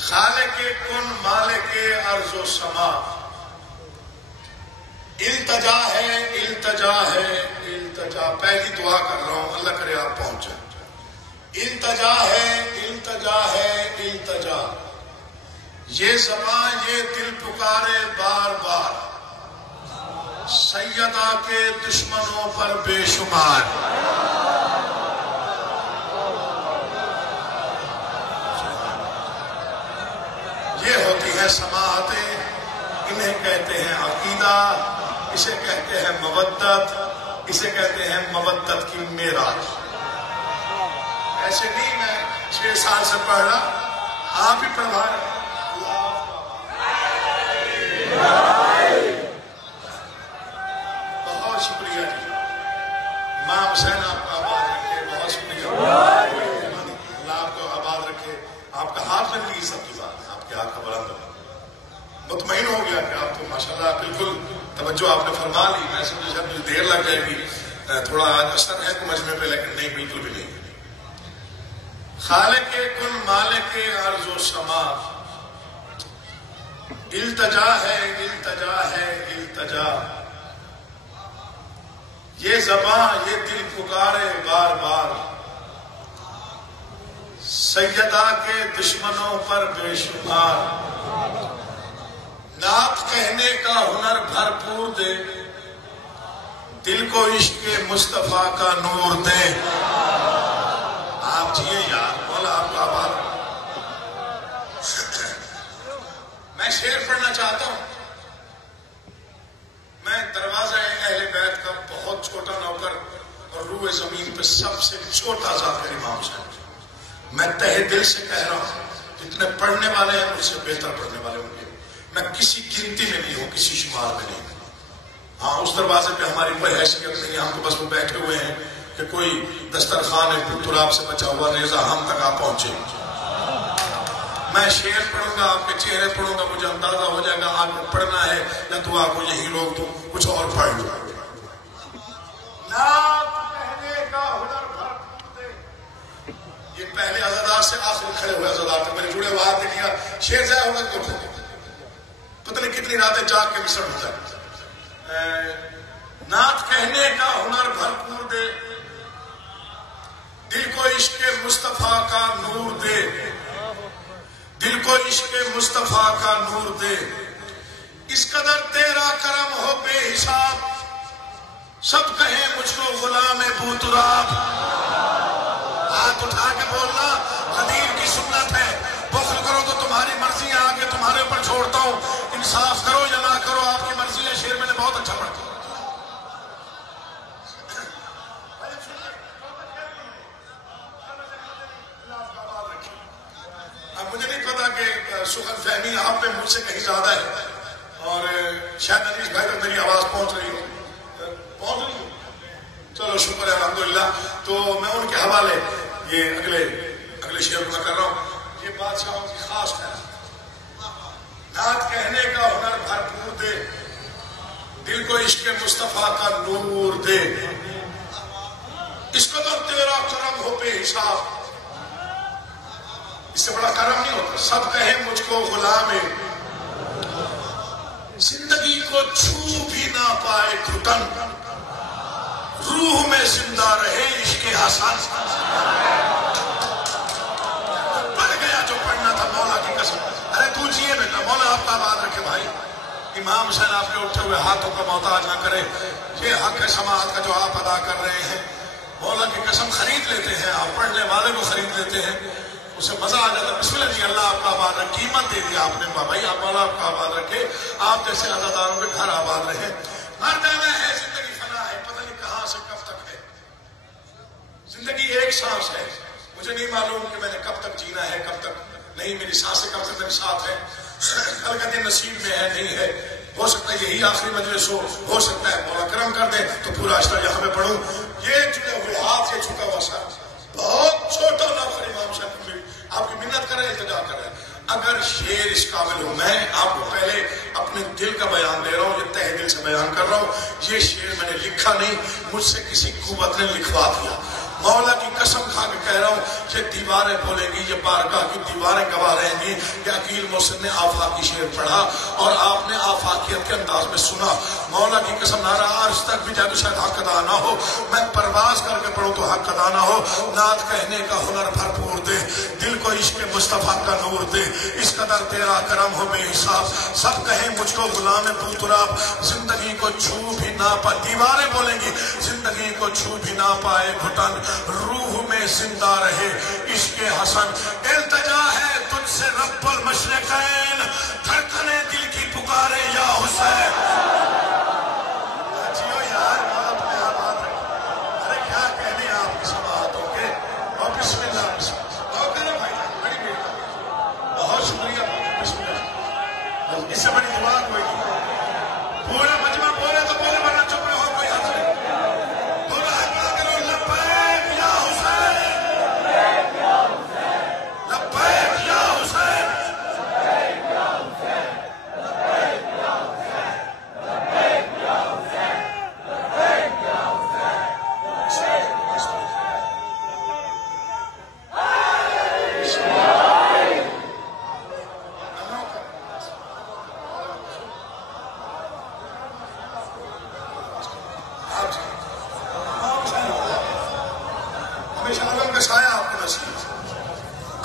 خالق کن مالک ارض و سما، التجا ہے التجا ہے التجا. پہلی دعا کر رہا ہوں، اللہ کرے آپ پہنچ جائیں. التجا ہے التجا ہے التجا، یہ زبان یہ دل پکارے بار بار، سیدہ کے دشمنوں پر بے شمار. یہ ہوتی ہے سماعتیں، انہیں کہتے ہیں عقیدہ، اسے کہتے ہیں مودت، اسے کہتے ہیں مودت کی معراج. ایسے نہیں میں 6 سال سے پڑھ رہا، آپ ہی پڑھا رہے. بہت شکریہ جی، امام حسین آپ کو آباد رکھے، بہت شکریہ. اللہ آپ کو آباد رکھے. آپ کا ہاتھ میں نہیں سب کی بات ہے، آپ کے ہاتھ کا بلند ہو. مطمئن ہو گیا کہ آپ کو ماشاءاللہ بالکل توجہ آپ نے فرما لی. میں سمجھا شاید مجھے دیر لگ جائے گی، تھوڑا اثر ہے مجمع پہ، لیکن نہیں، بالکل بھی نہیں. خالق کن مالک ارض و سما، التجا ہے التجا ہے التجا، یہ زبان یہ دل پکارے بار بار، سیدہ کے دشمنوں پر بے شمار. نعت کہنے کا ہنر بھرپور دے، دل کو عشق مصطفیٰ کا نور دے. آپ جیے یار، مولا آپ کا آباد. میں شعر پڑھنا چاہتا ہوں. میں دروازہ اہل بیت کا بہت چھوٹا نوکر اور روح زمین پہ سب سے چھوٹا ذاکر امام حسین. میں تہ دل سے کہہ رہا ہوں، جتنے پڑھنے والے ہیں مجھ سے بہتر پڑھنے والے ہوں گے. میں کسی گنتی میں نہیں ہوں، کسی شمار میں نہیں. ہاں، اس دروازے پہ ہماری کوئی حیثیت نہیں ہے، ہم تو بس وہ بیٹھے ہوئے ہیں کہ کوئی دسترخوان تراب سے بچا ہوا ریزہ ہم تک آپ پہنچے. میں شعر پڑھوں گا، آپ کے چہرے پڑھوں گا، مجھے اندازہ ہو جائے گا آپ کو پڑھنا ہے یا دعا کو یہی لوگ تو کچھ اور پڑھ لو. نعت کہنے کا ہنر بھرپور دے. یہ پہلے عزادار سے آخر کھڑے ہوئے عزادار تک میں نے جڑے وہاں دے کیا شعر ضائع ہوگا تو پتہ نہیں کتنی راتیں جاگ کے بسر ہوتا ہے. نعت کہنے کا ہنر بھرپور دے، دل کو عشق مصطفیٰ کا نور دے، دل کو عشق مصطفیٰ کا نور دے. اس قدر تیرا کرم ہو بے حساب، سب کہیں مجھ کو غلام بوتراب. ہاتھ اٹھا کے بولنا خدیر کی سنت ہے. بخل کرو تو تمہاری مرضی ہے، آگے تمہارے اوپر چھوڑتا ہوں. انصاف کرو یا نہ کرو، آپ کی مرضی ہے. شعر میں نے بہت اچھا پڑھا. فہمی آپ میں مجھ سے کہیں زیادہ ہے اور شاید انیس بھائی تک میری آواز پہنچ رہی ہو. چلو شکر ہے الحمدللہ. تو میں ان کے حوالے یہ اگلے شعر کو میں کر رہا ہوں. یہ بادشاہوں کی خاص ہے. نعت کہنے کا ہنر بھرپور دے, دل کو عشق مصطفیٰ کا نور دے, اس کو تو تیرا کرم ہو بے حساب. اس سے بڑا کرم نہیں ہوتا. سب کہیں مجھ کو غلام زندگی کو چھو بھی نہ پائے گھٹن, روح میں زندہ رہے عشق حسن. پڑھ گیا جو پڑھنا تھا مولا کی قسم. ارے تو جیے بیٹا, مولا آپ کا آباد رکھے بھائی. امام حسین آپ کے اٹھے ہوئے ہاتھوں کا محتاج نہ کرے. یہ حق ہے سماعت کا جو آپ ادا کر رہے ہیں. مولا کی قسم خرید لیتے ہیں آپ, پڑھنے والے کو خرید لیتے ہیں, اسے مزہ آ جاتا. بسم اللہ جی, اللہ آپ کا آباد رکھے. قیمت دے دیا آپ نے بھائی, آپ مولا آپ کا آباد رکھے. آپ جیسے عزاداروں کے گھر آباد رہے. مر جانا ہے, زندگی فنا ہے, پتہ نہیں کہاں سے کب تک ہے. زندگی ایک سانس ہے, مجھے نہیں معلوم کہ میں نے کب تک جینا ہے کب تک نہیں. میری سانسیں کب تک میرے ساتھ ہے, کل کا دن نصیب میں ہے نہیں ہے. ہو سکتا ہے یہی آخری مجلس ہو سکتا ہے مولا کرم کر دے تو پورا اشتہ یہاں میں پڑھوں. یہ جڑے ہوئے ہاتھ, یہ چھکا ہوا سر, بہت چھوٹا نفر امام صاحب آپ کی منت کر رہے ہیں, التجا کر رہے ہیں. اگر شعر اس قابل ہو, میں آپ کو پہلے اپنے دل کا بیان دے رہا ہوں, یہ تہ دل سے بیان کر رہا ہوں. یہ شعر میں نے لکھا نہیں, مجھ سے کسی قوت نے لکھوا دیا. مولا کی قسم کھا کے کہہ رہا ہوں, یہ دیواریں بولیں گی, یہ بارگاہ کی دیواریں گواہ رہیں گی. یہ عقیل محسن نے آفاقی شعر پڑھا اور آپ نے آفاقیت کے انداز میں سنا. مولا کی قسم نعرہ آج تک بھی جب شاید حق ادا نہ ہو, میں پرواز کر کے پڑھوں تو حق ادا نہ ہو. نعت کہنے کا ہنر بھرپور دے, دل کو عشق مصطفیٰ کا نور دے, اس قدر تیرا کرم ہو بے حساب. سب کہیں مجھ کو غلام بوتراب, زندگی کو چھو بھی نہ پائے. دیواریں بولیں گی, زندگی کو چھو بھی نہ پائے گھٹن, روح میں زندہ رہے عشق حسن. التجا ہے تجھ سے رب المشرقین, دھڑکنے دل کی پکارے یا حسین. جیو یار, آپ نے آباد رکھا. ارے کیا کہنے آپ کی سماعتوں کے. اور بسم اللہ, بسم اللہ اور کرے بھائی, بڑی بہت بہت شکریہ. بسم اللہ, اس سے بڑی دعا کوئی نہیں. پورا مجمع بولے تو بولے, ورنہ چپ رہے ہو, کوئی حق نہیں.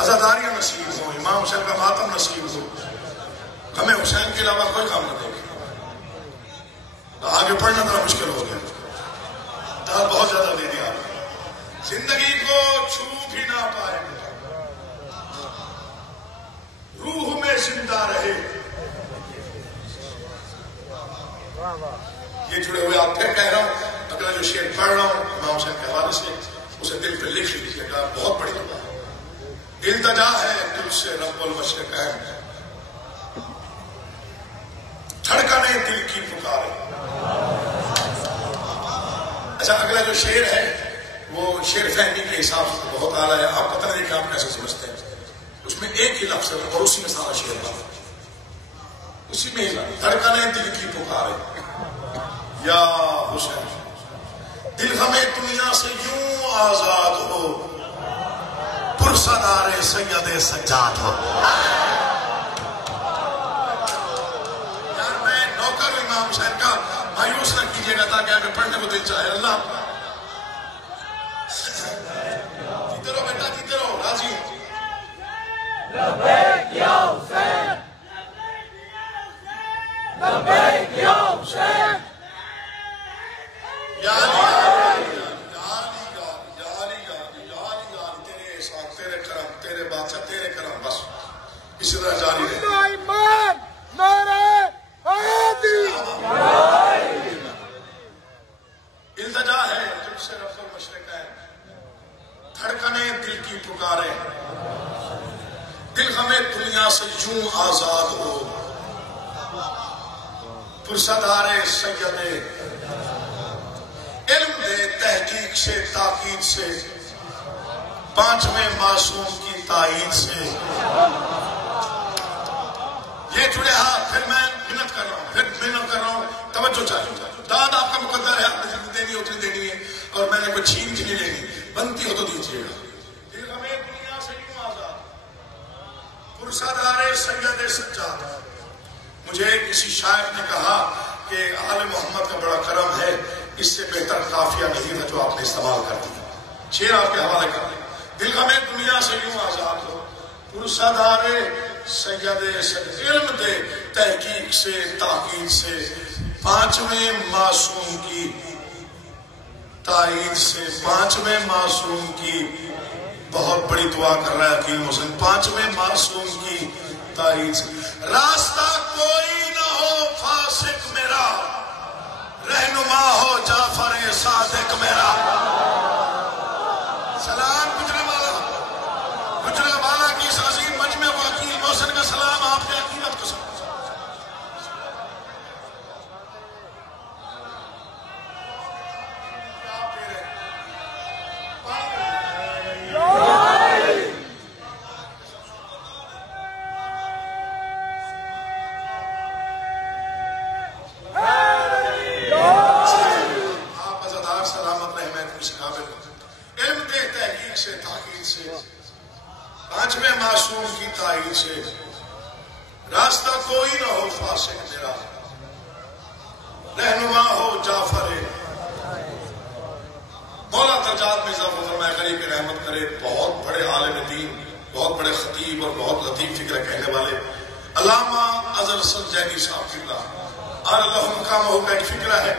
عزاداریاں نصیب ہو, امام حسین کا ماتم نصیب ہو. ہمیں حسین کے علاوہ کوئی کام نہ دیکھے. آگے پڑھنا ذرا مشکل ہو گیا, بہت زیادہ دے دیا. زندگی کو چھو بھی نہ پائے, روح میں زندہ رہے. یہ جڑے ہوئے آپ پھر کہہ رہا ہوں, اگلا جو شعر پڑھ رہا ہوں امام حسین کے حوالے سے, اسے دل پہ لکھ لیجیے گا. بہت بڑی دعا ہے. التجا ہے تجھ سے رب المشرقین, دھڑکنے دل کی پکارے. اچھا, اگلا جو شعر ہے وہ شعر فہمی کے حساب سے بہت اعلیٰ ہے. آپ پتہ نہیں کہ آپ کیسے سمجھتے ہیں. اس میں ایک ہی لفظ ہے اور اسی میں سارا شعر بنا, اسی میں ہی دھڑکنے دل کی پکارے یا حسین. دل ہمیں دنیا سے یوں آزاد ہو, پرسدار سید سجاد ہو. یار میں نوکر ہوں امام حسین کا, مایوس نہ کیجیے گا تاکہ ہمیں پڑھنے کو دل چاہے. اللہ جیتے رہو بیٹا, جیتے رہو, راضی ہو. لبیک یا حسین, لبیک یا حسین, یا تیرے بادشاہ تیرے کرم, بس اسی طرح جاری رہے. التجا ہے تجھ سے رب المشرقین, دھڑکنے دل کی پکارے دل غمے دنیا سے یوں آزاد ہو، پرسدارے سید علم دے تحقیق سے تاکید سے، پانچویں معصوم کی تائید سے. یہ جڑے ہاتھ، پھر میں محنت کر رہا ہوں، توجہ چاہیے. داد آپ کا مقدر ہے، آپ نے جتنی دینی اتنی دینی ہے، اور میں نے کوئی چھین کے نہیں لینی، بنتی ہو تو دیجیے گا. دل ہمیں دنیا سے یوں آزاد، پرسدارے سید سجاد. مجھے کسی شاعر نے کہا کہ آل محمد کا بڑا کرم ہے، اس سے بہتر قافیہ نہیں ہے جو آپ نے استعمال کر دیا. شعر آپ کے حوالے کر دیں. دل ہمیں دنیا سے یوں آزاد ہو، پرسدارے سید علم دے تحقیق سے تاکید سے، پانچویں معصوم کی تائید سے. پانچویں معصوم کی بہت بڑی دعا کر رہا ہے حکیم حسین. پانچویں معصوم کی تائید سے. راستہ کوئی نہ ہو فاسق میرا، رہنما ہو جعفر صادق میرا. سلام گجرانوالہ کی اس عظیم مجمع کو حکیم محسن کا سلام آپ کے عقیدت کو سلام. پانچویں معصوم کی تائید سے. راستہ کوئی نہ ہو فاسق میرا، رہنما ہو جعفر. مولا درجات میں اضافہ فرمائے، غریب رحمت کرے. بہت بڑے عالم دین، بہت بڑے خطیب اور بہت لطیف فکر کہنے والے علامہ اظہر سنجیدی صاحب کی اللہ مقامہ کا ایک فکرہ ہے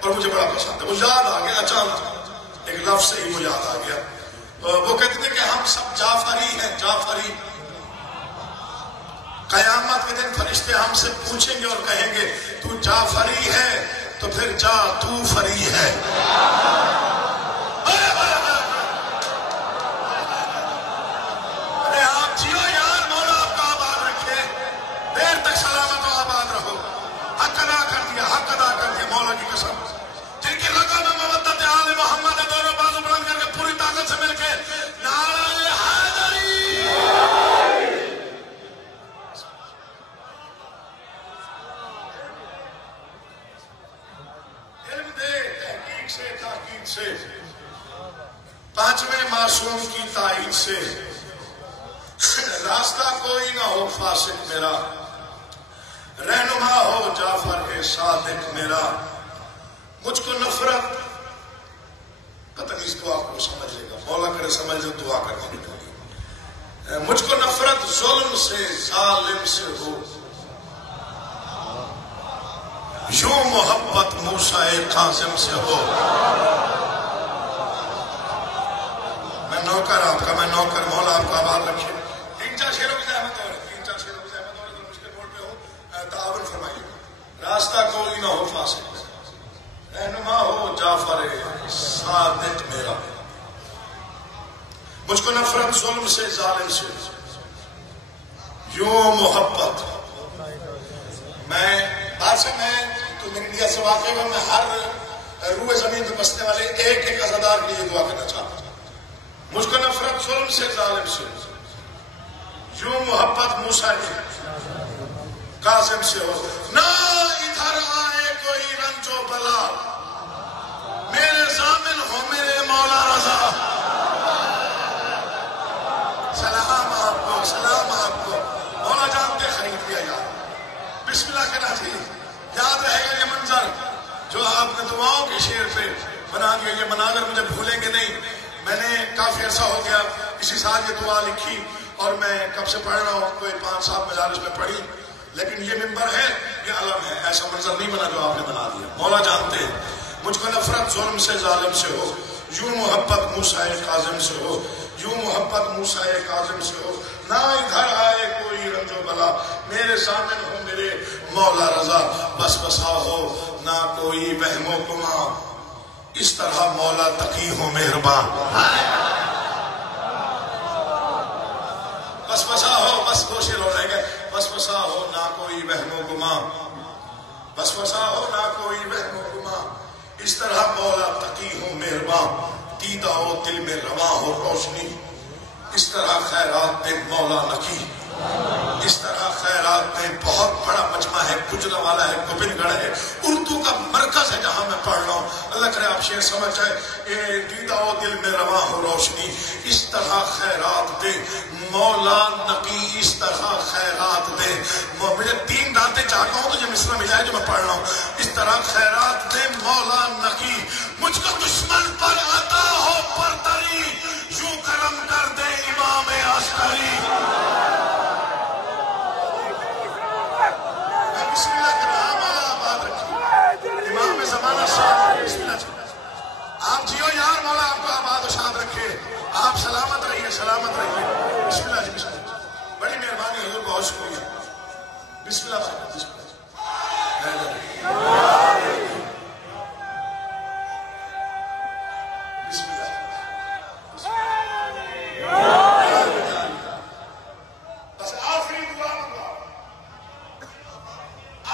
اور مجھے بڑا پسند ہے. مجھے یاد آ گیا اچانک، ایک لفظ سے ہی مجھے یاد آ گیا. وہ کہتے تھے کہ ہم سب جعفری ہیں، جعفری. قیامت کے دن فرشتے ہم سے پوچھیں گے اور کہیں گے تو جعفری ہے تو پھر جا تو فری ہے. ارے آپ جیو یار، مولا آپ کا آباد رکھے، دیر تک سلامت و آباد رہو. حق ادا کر دیا، حق ادا کر دیا. مولا کی قسم، جن کی رگوں میں مودت آل محمد ہے، دونوں بازو بلند کر کے پوری طاقت سے مل کے نعرہ حیدری. علم دے تحقیق سے تاکید سے، پانچویں معصوم کی تائید سے. راستہ کوئی نہ ہو فاسق میرا، رہنما ہو جعفر صادق میرا. مجھ کو نفرت، پتہ نہیں اس دعا کو سمجھ لے گا، مولا کرے سمجھ لے دعا کرنے کی. مجھ کو نفرت ظلم سے ظالم سے ہو، یوں محبت موسیٰ کاظم سے ہو. میں نوکر آپ کا، میں نوکر. مولا آپ کا آباد رکھے. تین چار شیروں کی زحمت اور مشکل موڑ پہ ہو، تعاون فرمائیے. راستہ کوئی نہ ہو فاسق، رہنما ہو جعفر صادق میرا. مجھ کو نفرت ظلم سے ظالم سے، یوں محبت. میں بات سے میں تو میری نیت سے واقع ہوں، میں ہر روح زمین پہ بسنے والے ایک ایک عزادار کے لیے دعا کرنا چاہتا ہوں. مجھ کو نفرت ظلم سے ظالم سے، یوں محبت موسیٰ کاظم سے ہو. نہ ادھر آئے کوئی رنج و بلا، میرے ضامن ہو میرے مولا رضا. سلام آپ کو، سلام آپ کو. مولا جانتے خرید لیا یار. بسم اللہ کہنا چاہیے. یاد رہے گا یہ منظر جو آپ نے دعاؤں کے شعر پہ بنا دیا. یہ مناظر مجھے بھولیں گے نہیں. میں نے کافی عرصہ ہو گیا اسی سال یہ دعا لکھی اور میں کب سے پڑھ رہا ہوں، کوئی 5-7 مجالس میں پڑھی. لیکن یہ منبر ہے، یہ علم ہے. ایسا منظر نہیں بنا جو آپ نے بنا دیا. مولا جانتے ہیں. مجھ کو نفرت ظلم سے ظالم سے ہو، یوں محبت موسیٰ کاظم سے ہو، یوں محبت موسیٰ کاظم سے ہو. نہ ادھر آئے کوئی رنج و بلا، میرے ضامن ہو میرے مولا رضا. بس بسا ہو نہ کوئی وہم و گمان، اس طرح مولا تقی ہو مہربان. بس وسوسہ ہو، بس دو شعر ہو رہ گئے. وسوسہ ہو نہ کوئی وہم و گما، وسوسہ ہو نہ کوئی وہم و گما، اس طرح مولا تقی ہو مہربان، دیدہ ہو دل میں رواں ہو روشنی، اس طرح خیرات دے مولا نقی، اس طرح خیرات میں بہت بڑا مجمع ہے، گجرا والا ہے، گوبند گڑھ ہے، اردو کا مرکز ہے جہاں میں پڑھ رہا ہوں. اللہ کرے آپ شعر سمجھ جائے. اے دیدہ و دل میں رواں ہو روشنی، اس طرح خیرات دے مولا نقی، اس طرح خیرات دے. مجھے 3 راتیں چاہتا ہوں تو یہ مصرع ملا ہے جو میں پڑھ رہا ہوں. اس طرح خیرات دے مولا نقی، مجھ کو دشمن پر عطا ہو برتری، یوں کرم کر دے امام عسکری. بسم اللہ کر رہا مولا آباد رکھیے. امام زمانہ صاحب بسم اللہ. آپ جیو یار، مولا آپ کو آباد و شاد رکھے. آپ سلامت رہیے، سلامت رہیے. بسم اللہ جی، بسم اللہ. بڑی مہربانی حضور، بہت شکریہ. بسم اللہ بھائی، بسم اللہ. بسم اللہ. بس آخری دعا منگوا،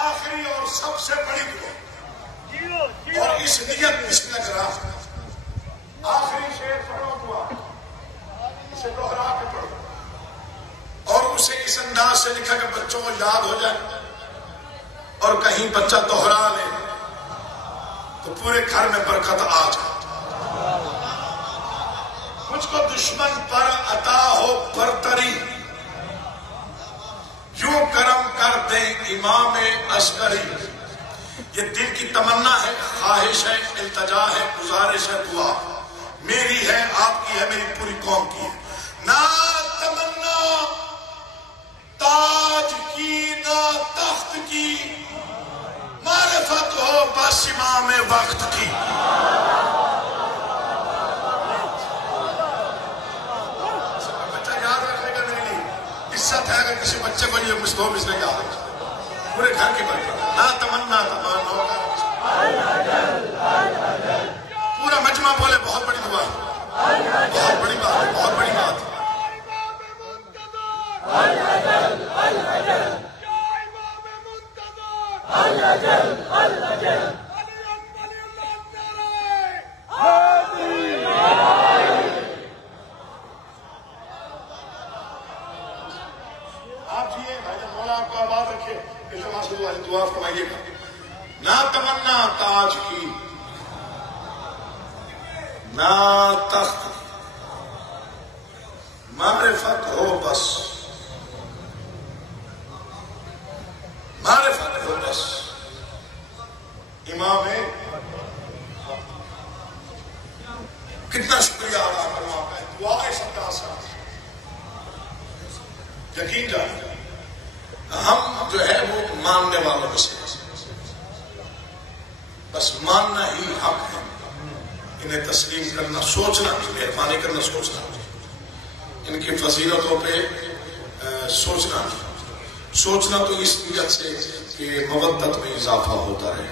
آخری اور سب سے بڑی دعا، اور اس نیت بسم اللہ کرا. آخری شعر پڑھو، دعا اسے دوہرا کے پڑھو، اور اسے اس انداز سے لکھا کہ بچوں کو یاد ہو جائے، اور کہیں بچہ دوہرا لے تو پورے گھر میں برکت آ جائے. مجھ کو دشمن پر عطا ہو برتری، یوں کرم کر دیں امام عسکری. یہ دل کی تمنا ہے، خواہش ہے، التجا ہے، گزارش ہے، دعا میری ہے، آپ کی ہے، میری پوری قوم کی ہے. نہ تمنا تاج کی، نہ تخت کی، معرفت ہو بس امام وقت کی. بچہ یاد رکھنے کا میرے لیے عزت ہے اگر کسی بچے کو یہ مجھ دو مصرے یاد رکھے، پورے گھر کی برکت. نہ تمنا تمنا، پورا مجمع بولے بہت بڑی دعا ہے، بہت بڑی بات ہے، بہت بڑی بات ہے. آپ جیے بھائی، مولا آپ کو آباد رکھے. دعا فرمائیے گا. نہ تمنا تاج کی، نہ تخت کی، معرفت ہو بس، معرفت ہو بس امام. کتنا شکریہ ادا کروں آپ کا. دعا اس انداز سے یقین جانیں ہم جو ہے وہ ماننے والوں میں سے، بس ماننا ہی حق ہے. انہیں تسلیم کرنا، سوچنا، مہربانی کرنا، سوچنا، ان کی فضیلتوں پہ سوچنا. سوچنا تو اس نیت سے کہ مودت میں اضافہ ہوتا رہے.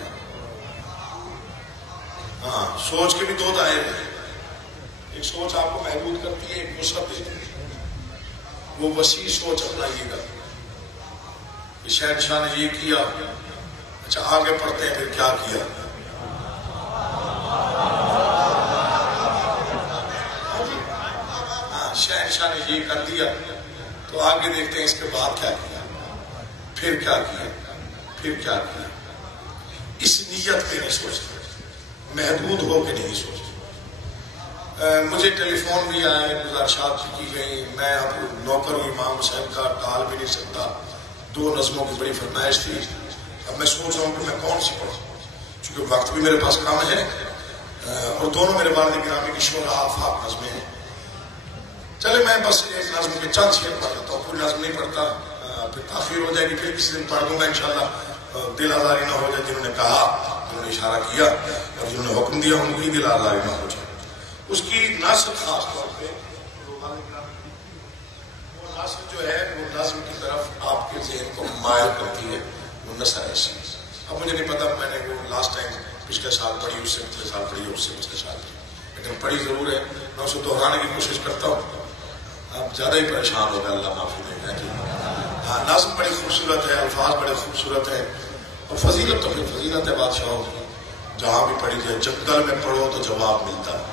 ہاں، سوچ کے بھی 2 دائرے ہیں. ایک سوچ آپ کو محدود کرتی ہے، ایک وسعت دیتی ہے. وہ وسیع سوچ اپنائیے گا. شہنشاہ نے یہ کیا، اچھا آگے پڑھتے ہیں پھر کیا کیا. شہنشاہ نے یہ کر دیا تو آگے دیکھتے ہیں اس کے بعد کیا کیا، پھر کیا کیا، پھر کیا کیا. اس نیت پہ نہیں سوچتے، محدود ہو کے نہیں سوچتے. مجھے ٹیلی فون بھی آئے، گزارشات بھی کی گئی. میں اب نوکر ہوں امام حسین کا، ٹال بھی نہیں سکتا. 2 نظموں کی بڑی فرمائش تھی. اب میں سوچ رہا ہوں کہ میں کون سی پڑھوں، چونکہ وقت بھی میرے پاس کم ہے، اور دونوں میرے والد گرامی کی شعرا آفاق نظمیں ہیں. چلے میں بس ایک نظم کے چند شعر پڑھ لیتا ہوں، پوری نظم نہیں پڑھتا، پھر تاخیر ہو جائے گی، پھر کسی دن پڑھ دوں گا انشاءاللہ. دل آزاری نہ ہو جائے، جنہوں نے کہا، جنہوں نے اشارہ کیا اور جنہوں نے حکم دیا، ان کی دل آزاری نہ ہو جائے. اس کی نثر خاص طور پہ وہ نثر جو ہے وہ نظم کی طرف آپ کے ذہن کو مائل کرتی ہے. وہ نثر ایسی. اب مجھے نہیں پتا، میں نے وہ لاسٹ ٹائم پچھلے سال پڑھی، اس سے پچھلے سال پڑھی، اس سے پچھلے سال پڑھی، لیکن پڑھی ضرور ہے. میں اسے دہرانے کی کوشش کرتا ہوں. آپ زیادہ ہی پریشان ہو گئے، اللہ معافی دے گا جی. ہاں نظم بڑی خوبصورت ہے، الفاظ بڑے خوبصورت ہے، اور فضیلت تو پھر فضیلت ہے بادشاہوں کی، جہاں بھی پڑھی جائے. جنگل میں پڑھو تو جواب ملتا ہے،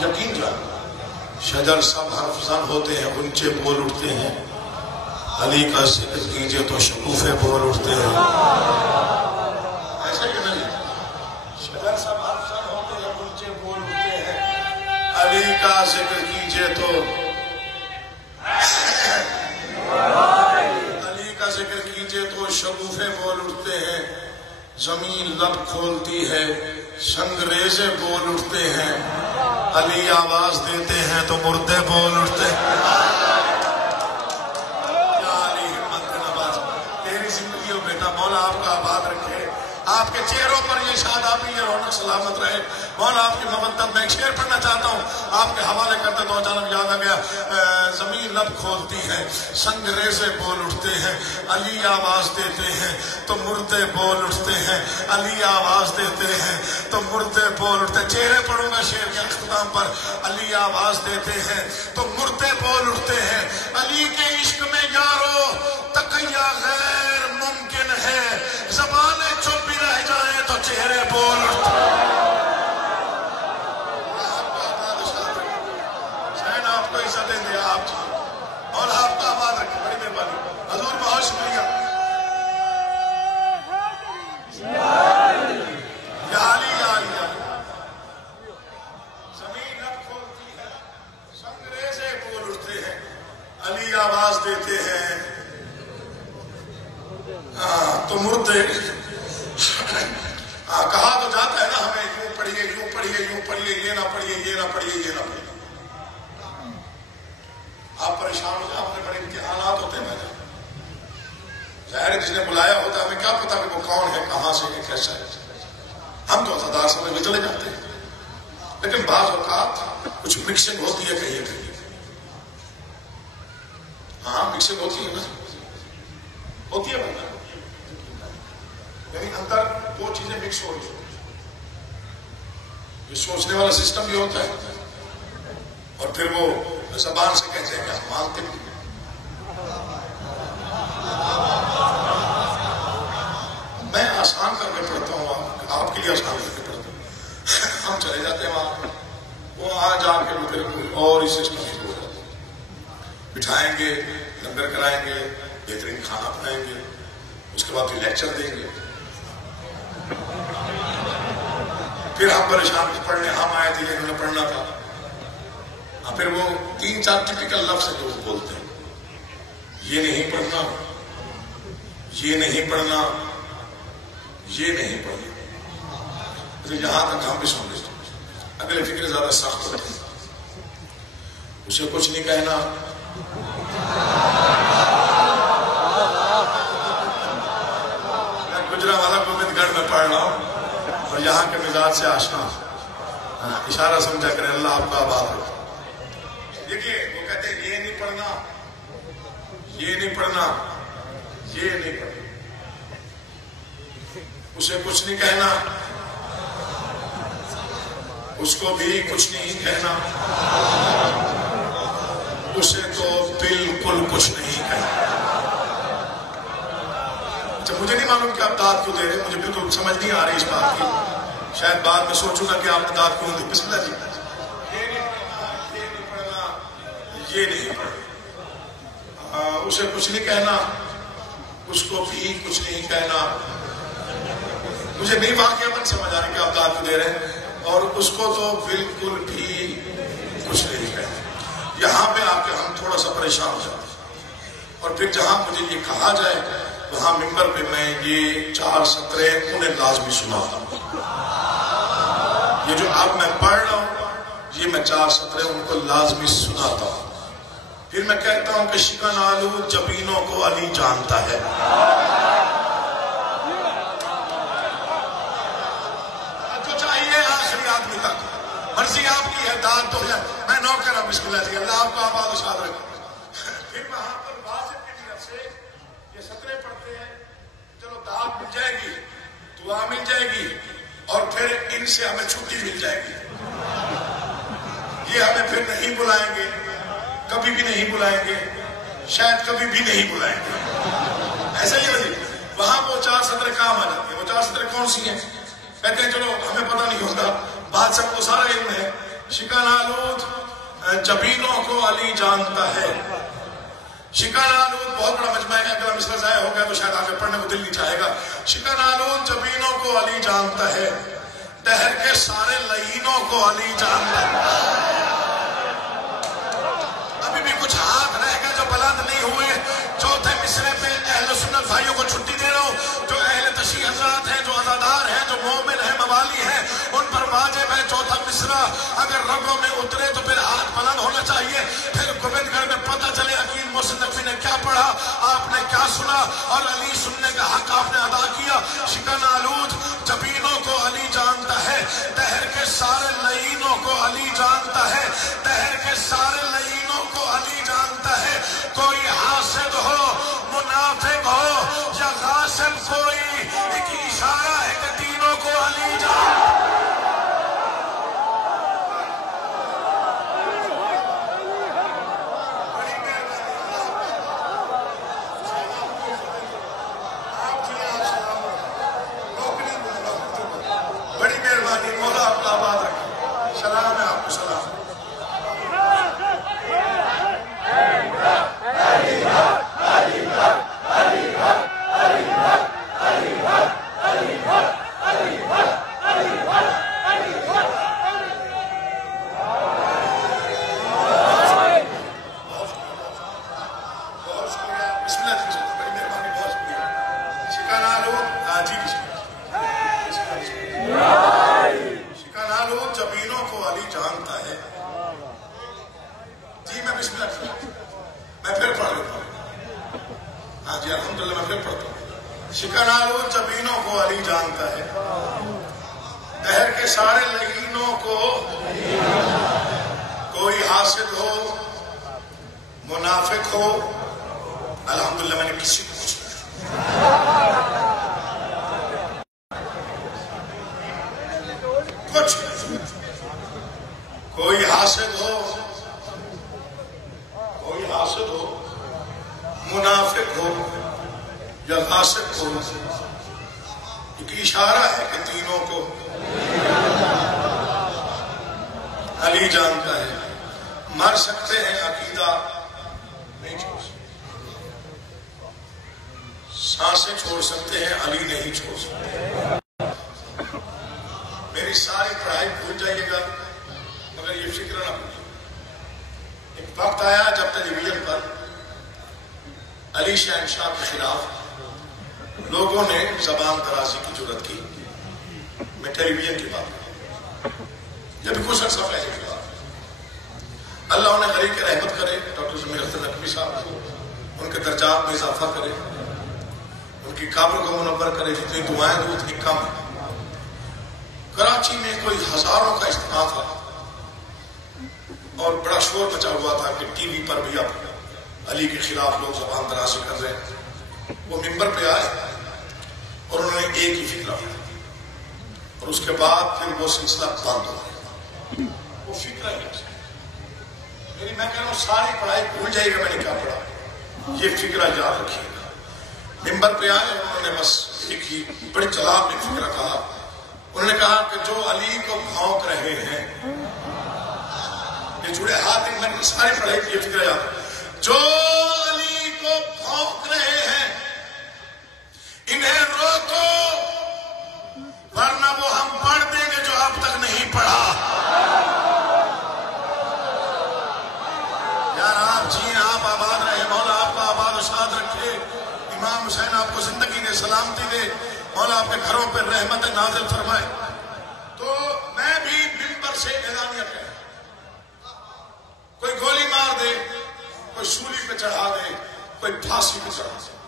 یقین جان. شجر سب حرف زن ہوتے ہیں، غنچے بول اٹھتے ہیں، علی کا ذکر کیجئے تو شکوفے بول اٹھتے ہیں. ایسا کہ نہیں؟ شجر سب حرف زن ہوتے ہیں، غنچے بول اٹھتے ہیں، علی کا ذکر کیجئے تو علی کا ذکر کیجئے تو شگوفے بول اٹھتے ہیں. زمین لب کھولتی ہے، سنگریزے بول اٹھتے ہیں، علی آواز دیتے ہیں تو مردے بول اٹھتے ہیں. یا علی ہمت نواز، تیری زندگی ہو بیٹا، مولا آپ کا آباد رکھے، آپ کے چہروں پر یہ شادابی، یہ رونق سلامت رہے. مولا آپ کی مبتت میں ایک شعر پڑھنا چاہتا ہوں، آپ کے حوالے کرتے تو اچانک یاد آ گیا. زمین لب کھولتی ہے، سنگریزے بول اٹھتے ہیں، علی آواز دیتے ہیں تو مردے بول اٹھتے ہیں، علی آواز دیتے ہیں تو مردے بول اٹھتے ہیں. چہرے پڑھوں گا شعر کے اختتام پر. علی آواز دیتے ہیں تو مردے بول اٹھتے ہیں. علی کے عشق میں یارو تقیہ غیر ممکن ہے، زبانیں چپ بھی رہ جائیں تو چہرے بول اٹھتے ہیں. آپ کو عزت دیں آپ اور آپ کا آباد رکھے. بڑی مہربانی حضور، بہت شکریہ. یا علی یا علی. زمین لب کھولتی ہے، سنگریزے بول اٹھتے ہیں، علی آواز دیتے ہیں تو مردے. کہا تو جاتا ہے نا ہمیں، یوں پڑھیے یوں پڑھیے یوں پڑھیے، یہ نہ پڑھیے یہ نہ پڑھیے یہ نہ پڑھیے. آپ پریشان ہو جائے، اپنے بڑے امتحانات ہوتے ہیں. ظاہر جس نے بلایا ہوتا ہے، ہمیں کیا پتا کہ وہ کون ہے، کہاں سے ہے، کیسا ہے. ہم تو عزادار سمجھ میں چلے جاتے ہیں، لیکن بعض اوقات کچھ مکسنگ ہوتی ہے کہیں کہیں. ہاں مکسنگ ہوتی ہے نا، ہوتی ہے بندہ، یعنی اندر دو چیزیں مکس ہو رہی ہیں. جو سوچنے والا سسٹم بھی ہوتا ہے، اور پھر وہ زبان سے کہتے ہیں کہ ہم مانتے نہیں. میں آسان کر کے پڑھتا ہوں، آپ کے لیے آسان کر کے پڑھتا ہوں. ہم چلے جاتے ہیں وہاں، وہ آ جا کے پھر اور ہی سسٹم شروع ہو جاتا ہے. بٹھائیں گے، لنگر کرائیں گے، بہترین کھانا بنائیں گے، اس کے بعد پھر لیکچر دیں گے. پھر ہم پریشان پڑھنے ہم آئے تھے، انہوں نے پڑھنا تھا. پھر وہ 3-4 ٹپیکل لفظ ہے جو بولتے ہیں، یہ نہیں پڑھنا، یہ نہیں پڑھنا، یہ نہیں پڑھنا. یہاں تک ہم بھی سن لیتے ہیں. اگلے فکر زیادہ سخت ہوتے ہیں. اسے کچھ نہیں کہنا، میں گجرا والا گوبند گڑھ میں پڑھ رہا ہوں اور یہاں کے مزاج سے آشنا. اشارہ سمجھا کریں، اللہ آپ کا آباد ہو. دیکھیے وہ کہتے ہیں یہ نہیں پڑھنا، یہ نہیں پڑھنا، یہ نہیں پڑھنا. اسے کچھ نہیں کہنا، اس کو بھی کچھ نہیں کہنا، اسے تو بالکل کچھ نہیں کہنا. اچھا مجھے نہیں معلوم کہ آپ داد کیوں دے رہے ہیں، مجھے بالکل سمجھ نہیں آ رہی اس بات کی. شاید بعد میں سوچوں گا کہ آپ نے داد کیوں دی. بسم اللہ جی. یہ نہیں پڑھنا، اسے کچھ نہیں کہنا، اس کو بھی کچھ نہیں کہنا. مجھے نہیں واقعہ من سمجھ آ رہی کہ آپ داد کو دے رہے ہیں، اور اس کو تو بالکل بھی کچھ نہیں کہنا. یہاں پہ آ کے ہم تھوڑا سا پریشان ہو جاتے ہیں. اور پھر جہاں مجھے یہ کہا جائے وہاں ممبر پہ میں یہ 4 سطریں انہیں لازمی سناتا ہوں. یہ جو اب میں پڑھ رہا ہوں، یہ میں 4 سطریں ان کو لازمی سناتا ہوں. پھر میں کہتا ہوں کہ شکن آلود جبینوں کو علی جانتا ہے. جو چاہیے آخری آدمی تک، مرضی آپ کی ہے، داد تو ہے. میں نوکر ہوں. بسم اللہ جی. اللہ آپ کو آباد و شاد رکھے. پھر وہاں پر واضح کی طرف سے یہ سطریں پڑھتے ہیں. چلو داد مل جائے گی، دعا مل جائے گی، اور پھر ان سے ہمیں چھٹی مل جائے گی. یہ ہمیں پھر نہیں بلائیں گے، کبھی بھی نہیں بلائیں گے، شاید کبھی بھی نہیں بلائیں گے. ایسا ہی ہے. وہاں وہ 4 صدر کام آ جاتی ہیں. وہ 4 صدر کون سی ہیں؟ کہتے ہیں چلو ہمیں پتہ نہیں ہوتا، بات سب کو سارا علم ہے. شکن آلود جبینوں کو علی جانتا ہے. شکن آلود بہت بڑا مجمع ہے، اگر مصرع ضائع ہو گیا تو شاید آگے پڑھنے کو دل نہیں چاہے گا. شکن آلود جبینوں کو علی جانتا ہے، دہر کے سارے لعینوں کو علی جانتا ہے. ابھی بھی کچھ ہاتھ رہ گئے جو بلند نہیں ہوئے. چوتھے مصرے پہ اہل سنت بھائیوں کو چھٹی دے رہا ہوں. جو اہل تشیع حضرات ہیں، جو عزادار ہیں، جو مومن ہیں، موالی ہیں، ان پر واجب ہے چوتھا مصرع اگر رگوں میں اترے تو پھر ہاتھ بلند ہونا چاہیے. پھر گوبند گڑھ میں پتہ چلے عقیل محسن نقوی نے کیا پڑھا، آپ نے کیا سنا، اور علی سننے کا حق آپ نے ادا کیا. شکن آلود جبینوں کو علی جانتا ہے، دہر کے سارے لعینوں کو علی جانتا ہے، دہر کے سارے لعینوں کو علی جانتا ہے. کوئی حاسد ہو، منافق ہو یا غاصب، کوئی ایک اشارہ ہے کہ تینوں کو علی جانتا ہے. بڑی مہربانی، مولا آپ کا آباد رکھے. سلام ہے آپ کو. سلام. شکن آلود جبینوں کو علی جانتا ہے، دہر کے سارے لعینوں کو. کوئی حاسد ہو، منافق ہو. الحمدللہ میں نے کسی کو کچھ کوئی حاسد ہو، کوئی حاسد ہو، منافق ہو یا غاصب ہو، ایک اشارہ ہے کہ تینوں کو علی جانتا ہے. مر سکتے ہیں، عقیدہ نہیں چھوڑ سکتے. سانسیں چھوڑ سکتے ہیں، علی نہیں چھوڑ سکتے. میری ساری پڑھائی بھول جائیے گا مگر یہ فکر نہ بھولیے. ایک وقت آیا جب ٹیلی ویژن پر علی شہنشاہ کے خلاف لوگوں نے زبان درازی کی جرات کی. میں ٹیلی ویژن کی بات کروں، یہ بھی کچھ عرصہ پہلے کی بات. اللہ انہیں غریق رحمت کرے، ڈاکٹر ضمیر اختر نقوی صاحب کو ان کے درجات میں اضافہ کرے، ان کی قبر کو منور کرے. جتنی دعائیں دو اتنی کم ہے. کراچی میں کوئی ہزاروں کا اجتماع تھا اور بڑا شور مچا ہوا تھا کہ ٹی وی پر بھی اب علی کے خلاف لوگ زبان درازی کر رہے ہیں. وہ ممبر پہ آئے اور انہوں نے ایک ہی فکر اٹھایا اور اس کے بعد پھر وہ سلسلہ بند ہو گیا. وہ فکر ہی میری، میں کہہ رہا ہوں ساری پڑھائی بھول جائے گا میں نے کیا پڑھا، یہ فکرہ یاد رکھیے گا. ممبر پہ آئے اور انہوں نے بس ایک ہی بڑے جلاب میں فکرہ کہا. انہوں نے کہا کہ جو علی کو بھونک رہے ہیں، یہ جڑے ہاتھ میں نے ساری پڑھائی کی یہ فکرہ یاد، جو علی کو بھونک رہے ہیں انہیں روکو ورنہ وہ ہم پڑھ دیں گے جو اب تک نہیں پڑھا. یار آپ جی آپ آباد رہے، مولا آپ کا آباد و شاد رکھے. امام حسین آپ کو زندگی دے، سلامتی دے، مولا آپ کے گھروں پہ رحمت نازل فرمائے. تو میں بھی ممبر سے اعلانیہ کہہ، کوئی گولی مار دے، کوئی سولی پہ چڑھا دے، کوئی پھانسی پہ چڑھا دے،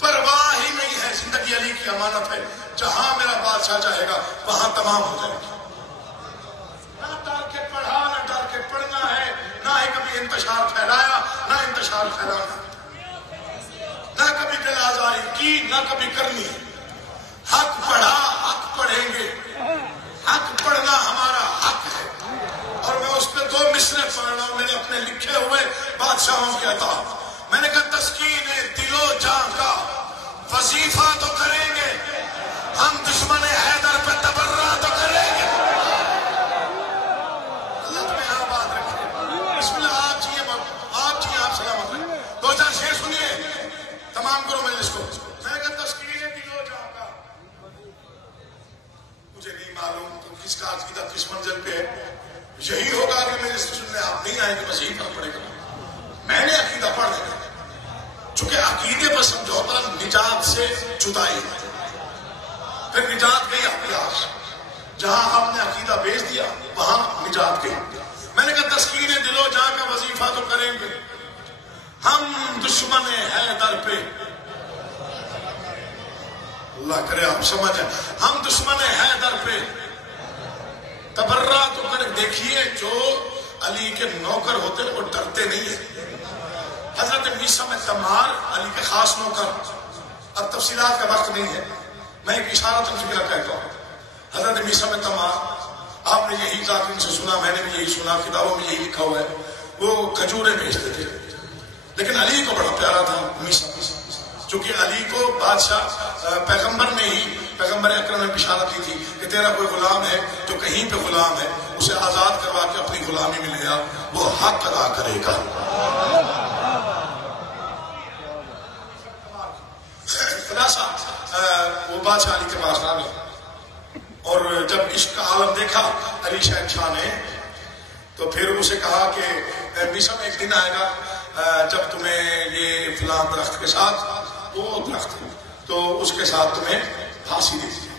پرواہ ہی نہیں ہے. زندگی علی کی امانت ہے، جہاں میرا بادشاہ چاہے گا وہاں تمام ہو جائے گا. نہ ڈال کے پڑھا، نہ ڈال کے پڑھنا ہے، نہ ہی کبھی انتشار پھیلایا، نہ انتشار پھیلانا، نہ کبھی دل آزاری کی، نہ کبھی کرنی. حق پڑھا، حق پڑھیں گے. حق پڑھنا ہمارا حق ہے اور میں اس پہ معلوم تو کس کا عقیدہ کس منزل پہ ہے. یہی ہوگا کہ میرے سننے آپ نہیں آئیں گے، بس یہی فرق پڑے گا. میں نے عقیدہ پڑھ لیا، چونکہ عقیدے پر سمجھوتا نجات سے جدائی ہے. پھر نجات گئی احتیاط، جہاں ہم نے عقیدہ بیچ دیا وہاں نجات گئی. میں نے کہا تسکین دل و جان کا وظیفہ تو کریں گے ہم دشمن حیدر پہ. اللہ کرے آپ سمجھیں، ہم دشمن حیدر پہ تبرہ تو کر. دیکھیے جو علی کے نوکر ہوتے ہیں وہ ڈرتے نہیں ہیں. حضرت میثم تمار علی کے خاص نوکر. اب تفصیلات کا وقت نہیں ہے، میں ایک اشارہ فکرہ کہتا ہوں. حضرت میثم تمار، آپ نے یہی ذاکر سے سنا، میں نے بھی یہی سنا، کتابوں میں یہی لکھا ہوا ہے. وہ کھجورے بیچتے تھے، لیکن علی کو بڑا پیارا تھا میثم، چونکہ علی کو بادشاہ پیغمبر نے ہی، پیغمبر اکرم نے بشارت دی تھی کہ تیرا کوئی غلام ہے جو کہیں پہ غلام ہے، اسے آزاد کروا کے اپنی غلامی میں لے آ، وہ حق ادا کرے گا. خلاصہ وہ بادشاہ علی کے پاس آ گئے، اور جب عشق کا عالم دیکھا علی شہنشاہ نے، تو پھر اسے کہا کہ میثم ایک دن آئے گا جب تمہیں یہ فلاں درخت کے ساتھ، وہ درخت تو اس کے ساتھ تمہیں پھانسی دی جائے.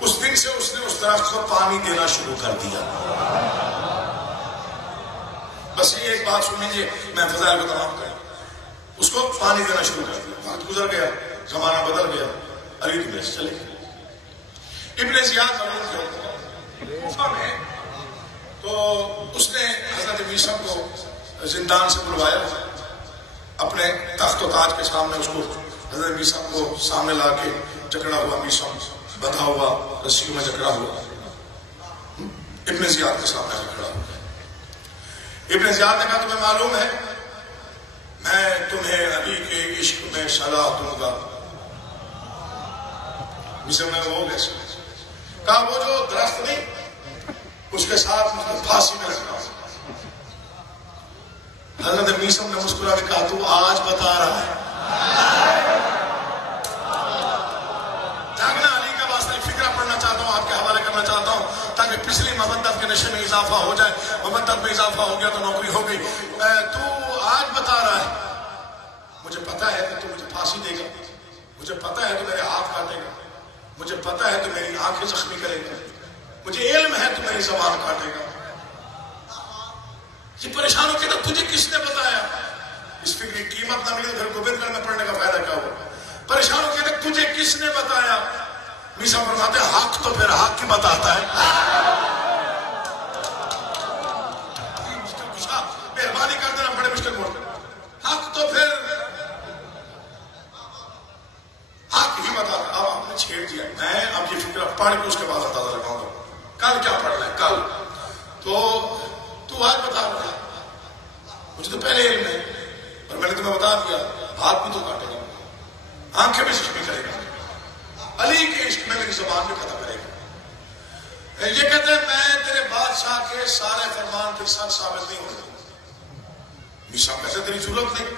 اس دن سے اس نے اس درخت کو پانی دینا شروع کر دیا. بس یہ ایک بات سن لیجیے، میں فضائل کو تمام کروں. اس کو پانی دینا شروع کر دیا. وقت گزر گیا، زمانہ بدل گیا، علی دنیا سے چلے گئے. ابن زیاد کوفہ میں، تو اس نے حضرت میثم کو زندان سے بلوایا، اپنے تخت و تاج کے سامنے اس کو، حضرت میثم کو سامنے لا کے جکڑا ہوا میثم بدھا ہوا رسیوں میں جکڑا ہوا ابن زیاد کے سامنے جکڑا ہوا. ابن زیاد نے کہا تمہیں معلوم ہے میں تمہیں علی کے عشق میں صلاح دوں گا. میثم نے وہ کیسے کہا؟ وہ جو درخت نہیں اس کے ساتھ پھانسی میں رکھا. حضرت میثم نے مسکرا کے کہا تو آج بتا رہا ہے. جاگنا علی کا واسطہ ایک فکرہ پڑھنا چاہتا ہوں، آپ کے حوالے کرنا چاہتا ہوں تاکہ پچھلی مبدت کے نشے میں اضافہ ہو جائے. مبدت میں اضافہ ہو گیا تو نوکری ہو گئی. تو آج بتا رہا ہے مجھے پتا ہے کہ تو مجھے پھانسی دے گا، مجھے پتا ہے تو میرے ہاتھ کاٹے گا، مجھے پتا ہے تو میری آنکھیں زخمی کرے گا، مجھے علم ہے تو میری زبان کاٹے گا. یہ پریشان ہو کے تجھے کس نے بتایا؟ اس فکر کی قیمت نہ ملی تو پھر گوبندگڑھ میں پڑھنے کا فائدہ کیا ہوا؟ پریشان ہو کے تجھے کس نے بتایا؟ میثم فرماتے ہیں حق تو پھر حق کی بتاتا ہے. مہربانی کر دینا بڑے مشکل موڑ پہ. حق تو پھر حق ہی بتاتا ہے. اب آپ نے چھیڑ دیا. میں اب یہ فکر پڑھ کے اس کے بعد اندازہ لگاؤں گا کل کیا پڑھنا ہے. کل تو آج بتا رہا ہے، مجھے تو پہلے علم ہے اور میں نے تمہیں بتا دیا ہاتھ بھی تو کاٹے گا، آنکھیں بھی زخمی کرے گا، علی کے عشق میں میری زبان بھی ختم کرے گا. یہ کہتے ہیں میں تیرے بادشاہ کے سارے فرمان پھر سچ ثابت نہیں ہوتے. میثم کہتے تیری ضرورت نہیں،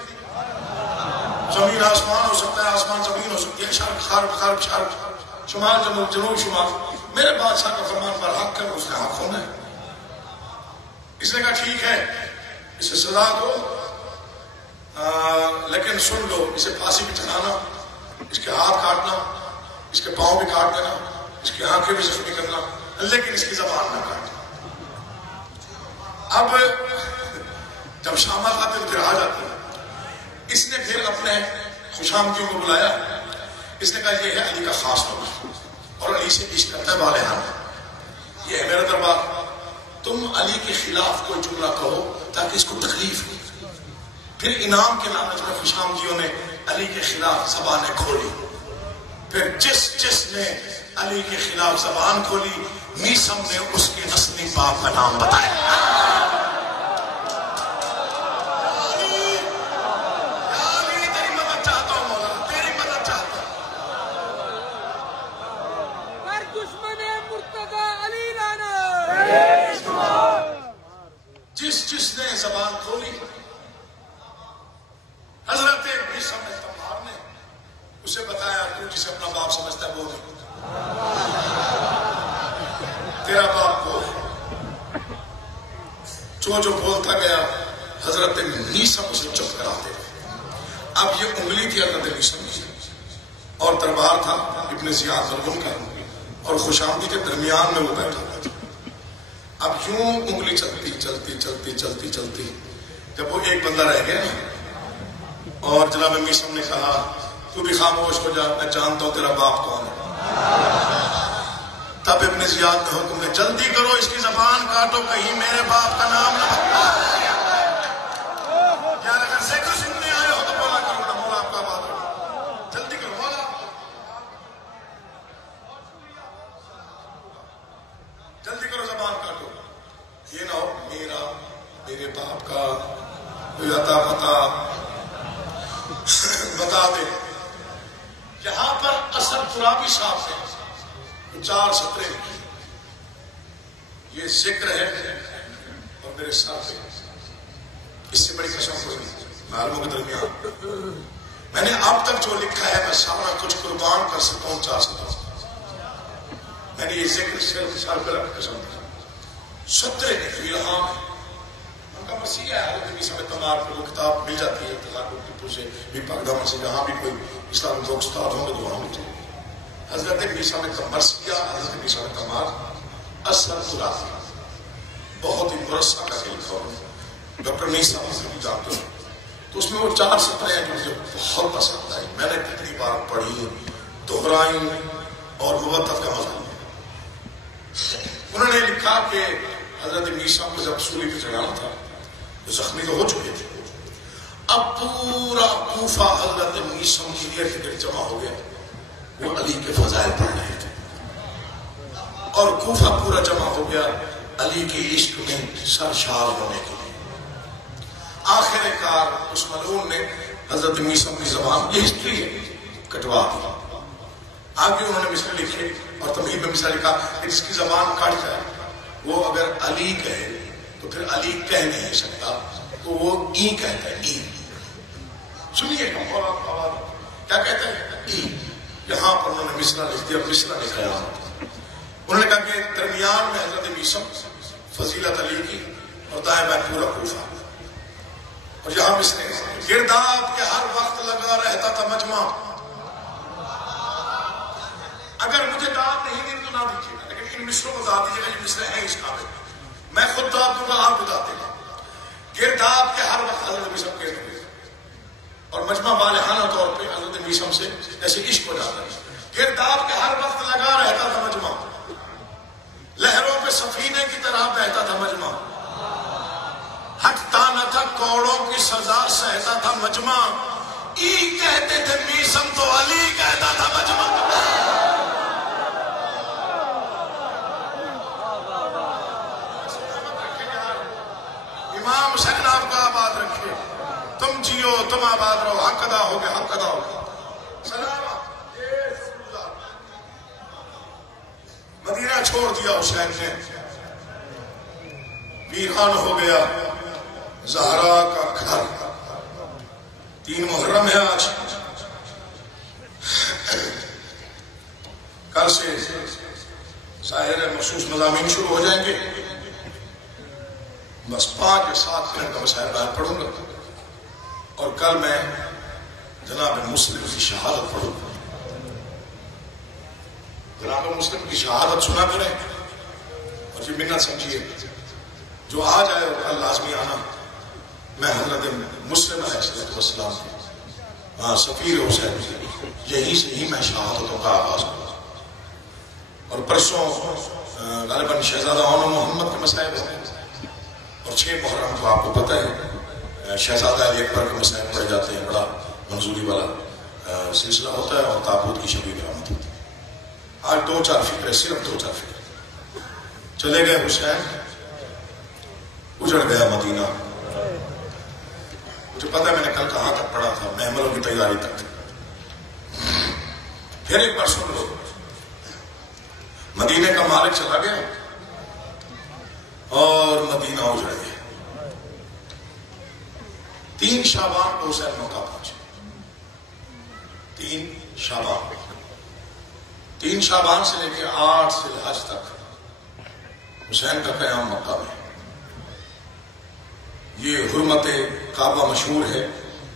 زمین آسمان ہو سکتا ہے، آسمان زمین ہو سکتی ہے، شرق غرب شرق، شمال جنوب شمال، میرے بادشاہ کا فرمان پر حق کر اس نے حق ہونا ہے. اس نے کہا ٹھیک ہے اسے سزا دو، لیکن سن لو اسے پھانسی بھی چڑھانا، اس کے ہاتھ کاٹنا، اس کے پاؤں بھی کاٹ دینا، اس کی آنکھیں بھی زخمی کرنا، لیکن اس کی زبان نہ کاٹنا. اب جب شامات آتے پھر آ جاتے ہیں. اس نے پھر اپنے خوشامدیوں کو بلایا. اس نے کہا یہ ہے علی کا خاص نوکر اور علی سے عشق کرتا ہے والہانہ، یہ ہے میرا دربار. تم علی کے خلاف کوئی جملہ کہو تاکہ اس کو تکلیف ہو. پھر انعام کے لالچ میں خوشامدیوں نے علی کے خلاف زبانیں کھولی. پھر جس نے علی کے خلاف زبان کھولی میثم نے اس کے اصلی باپ کا نام بتایا. جس نے زبان کھولی حضرت میثم تمار نے اسے بتایا تو جسے اپنا باپ سمجھتا ہے وہ نہیں. جو بولتا گیا حضرت میثم اسے چپ کراتے گئے. اب یہ انگلی تھی حضرت میثم کی اور تلوار تھا ابن زیاد زرغم کا اور خوشامدی کے درمیان میں وہ بیٹھا تھا. اب یوں انگلی چلتی چلتی چلتی چلتی چلتی جب وہ ایک بندہ رہ گیا اور جناب میثم نے کہا تو بھی خاموش ہو جا، میں جانتا ہوں تیرا باپ کون ہے. تب ابن زیاد نے حکم نے جلدی کرو اس کی زبان کاٹو کہیں میرے باپ کا نام نہ یار اگر ذکر سننے آئے ہو تو بولا کرو نا مولا آپ کا بات ہو. جلدی کرو مولا، جلدی کرو زبان کاٹو. یہ نہ ہو میرے باپ کا کوئی عطا پتا بتا دے. یہاں پر اسد ترابی صاحب سے 4 سطریں یہ ذکر ہے اور میرے ساتھ اس سے بڑی قسم کوئی نہیں معلوموں کے درمیان. میں نے اب تک جو لکھا ہے میں سارا کچھ قربان کر سکتا ہوں 4 سطروں. میں نے یہ ذکر صرف سالگرہ کی قسم کی 17 الہام ان کا مسیح ہے. حضرت میثم تمار کو وہ کتاب مل جاتی ہے اتفاق ٹیپو سے بھی پاکدامن سے جہاں بھی کوئی اسلام کے استاد ہوں گے تو وہاں ملتے. حضرت میثم مرثیہ حضرت میثم تمار اصل خرافی بہت ہی مرثہ کر کے لکھا ہوں ڈاکٹر میثم بھی جانتے ہو. تو اس میں وہ 4 سطریں ہیں جو مجھے بہت پسند آئی. میں نے کتنی بار پڑھی دہرائی اور موتت کا مزہ. انہوں نے لکھا کہ حضرت میثم کو جب سولی پہ چڑھانا تھا وہ زخمی تو ہو چکے تھے. اب پورا کوفہ حضرت میثم کے لیے ٹکٹ جمع ہو گیا. وہ علی کے فضائل پڑھ رہے تھے اور کوفہ پورا جمع ہو گیا علی کے عشق میں سرشار ہونے کے لیے. آخر کار اس ملعون نے حضرت میثم کی زبان یہ ہسٹری ہے کٹوا دی. آگے انہوں نے مصرع لکھے اور تمہید میں مصرع لکھا کہ جس کی زبان کٹ جائے وہ اگر علی کہے تو پھر علی کہہ نہیں سکتا تو وہ ای کہتا ہے. ای سنیے کیا کہتا ہے ای. یہاں پر انہوں نے مصرع لکھ دیا. مصرع نے قیامت انہوں نے کہا کہ درمیان میں حضرت میثم فضیلت علی کی اور دائیں بائیں پورا کوفہ. اور یہاں مصرع گرداب کے ہر وقت لگا رہتا تھا مجمع. اگر مجھے داد نہیں دی تو نہ دیجیے گا لیکن ان مصروں کو داد دیجیے گا. یہ مصرع ہیں اس قابل. میں خود داد دوں گا آپ بتاتے گا. گرداب کے ہر وقت حضرت میثم کے اور مجمع بالغانہ طور پہ حضرت میثم سے ایسے عشق ہو جاتا ہے. گرداب کے ہر وقت لگا رہتا تھا مجمع. لہروں پہ سفینے کی طرح بہتا تھا مجمع. ہٹتا نہ تھا کوڑوں کی سزا سہتا تھا مجمع. ای کہتے تھے میثم تو علی کہتا تھا مجمع. امام حسین آپ کا آباد رکھے. تم جیو تم آباد رہو. حق ادا ہو گیا حق ادا ہو گیا. سلام. مدینہ چھوڑ دیا حسین نے. ویران ہو گیا زہرا کا گھر. 3 محرم ہے آج. کل سے ظاہر مخصوص مضامین شروع ہو جائیں گے. بس 5 یا 7 منٹ کا مسائل بیان پڑھوں گا اور کل میں جناب مسلم کی شہادت پڑھوں گا. جناب مسلم کی شہادت سنا کریں اور یہ منت سمجھیے جو آج آئے وہ کل لازمی آنا. میں حضرت مسلم علیہ السلام سفیر حسین یہیں سے ہی میں شہادتوں کا آغاز کروں. اور پرسوں غالباً شہزادہ عنو محمد کے مسائل ہیں اور 6 محرم کو آپ کو پتہ ہے شہزادہ علی اکبر کے مسائل پڑے جاتے ہیں. بڑا منظوری والا سلسلہ ہوتا ہے اور تابوت کی شبی برآمد ہوتی ہے. آج 2-4 فکرے صرف 2-4 فکرے. چلے گئے حسین اجڑ گیا مدینہ. مجھے پتہ ہے میں نے کل کہاں تک پڑھا تھا محملوں کی تیاری تک. پھر ایک بار سن لو. مدینے کا مالک چلا گیا اور مدینہ اجڑ گیا. 3 شعبان کو حسین مکہ پہنچے. 3 شعبان 3 شعبان سے لے کے 8 ذی الحج تک حسین کا قیام مکہ میں. یہ حرمت کعبہ مشہور ہے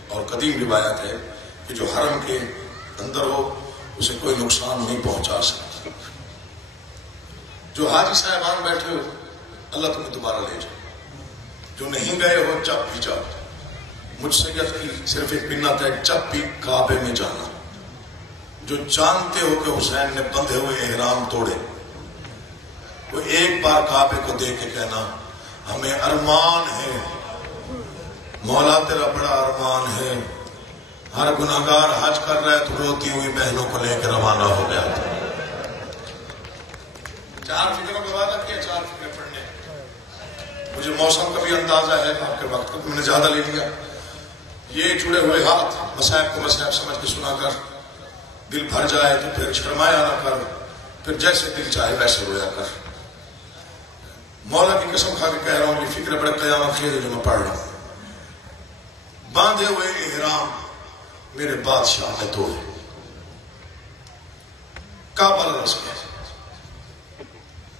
اور قدیم روایت ہے کہ جو حرم کے اندر ہو اسے کوئی نقصان نہیں پہنچا سکتا. جو حاجی صاحبان بیٹھے ہو اللہ تمہیں دوبارہ لے جائے. جو نہیں گئے ہو جب بھی جاؤ. مجھ سید کی صرف ایک منت ہے, جب بھی کعبے میں جانا, جو جانتے ہو کہ حسین نے بندھے ہوئے احرام توڑے, وہ ایک بار کعبے کو دیکھ کے کہنا ہمیں ارمان ہے مولا تیرا بڑا ارمان ہے. ہر گناہگار حج کر رہا ہے تو روتی ہوئی بہنوں کو لے کے روانہ ہو گیا تھا. 4 فکروں کا وعدہ کیا, 4 فکریں پڑھنے. مجھے موسم کا بھی اندازہ ہے, آپ کے وقت کو میں نے زیادہ لے لیا. یہ جڑے ہوئے ہاتھ مصائب کو مصائب سمجھ کے سنا کر دل بھر جائے تو پھر شرمایا نہ کر, پھر جیسے دل چاہے ویسے رویا کر. مولا کی قسم کھا کے کہہ رہا ہوں, یہ فکر بڑے قیامت خیز ہے جو میں پڑھ رہا ہوں. باندھے ہوئے احرام میرے بادشاہ میں تو ہے. کعبہ لرز گیا,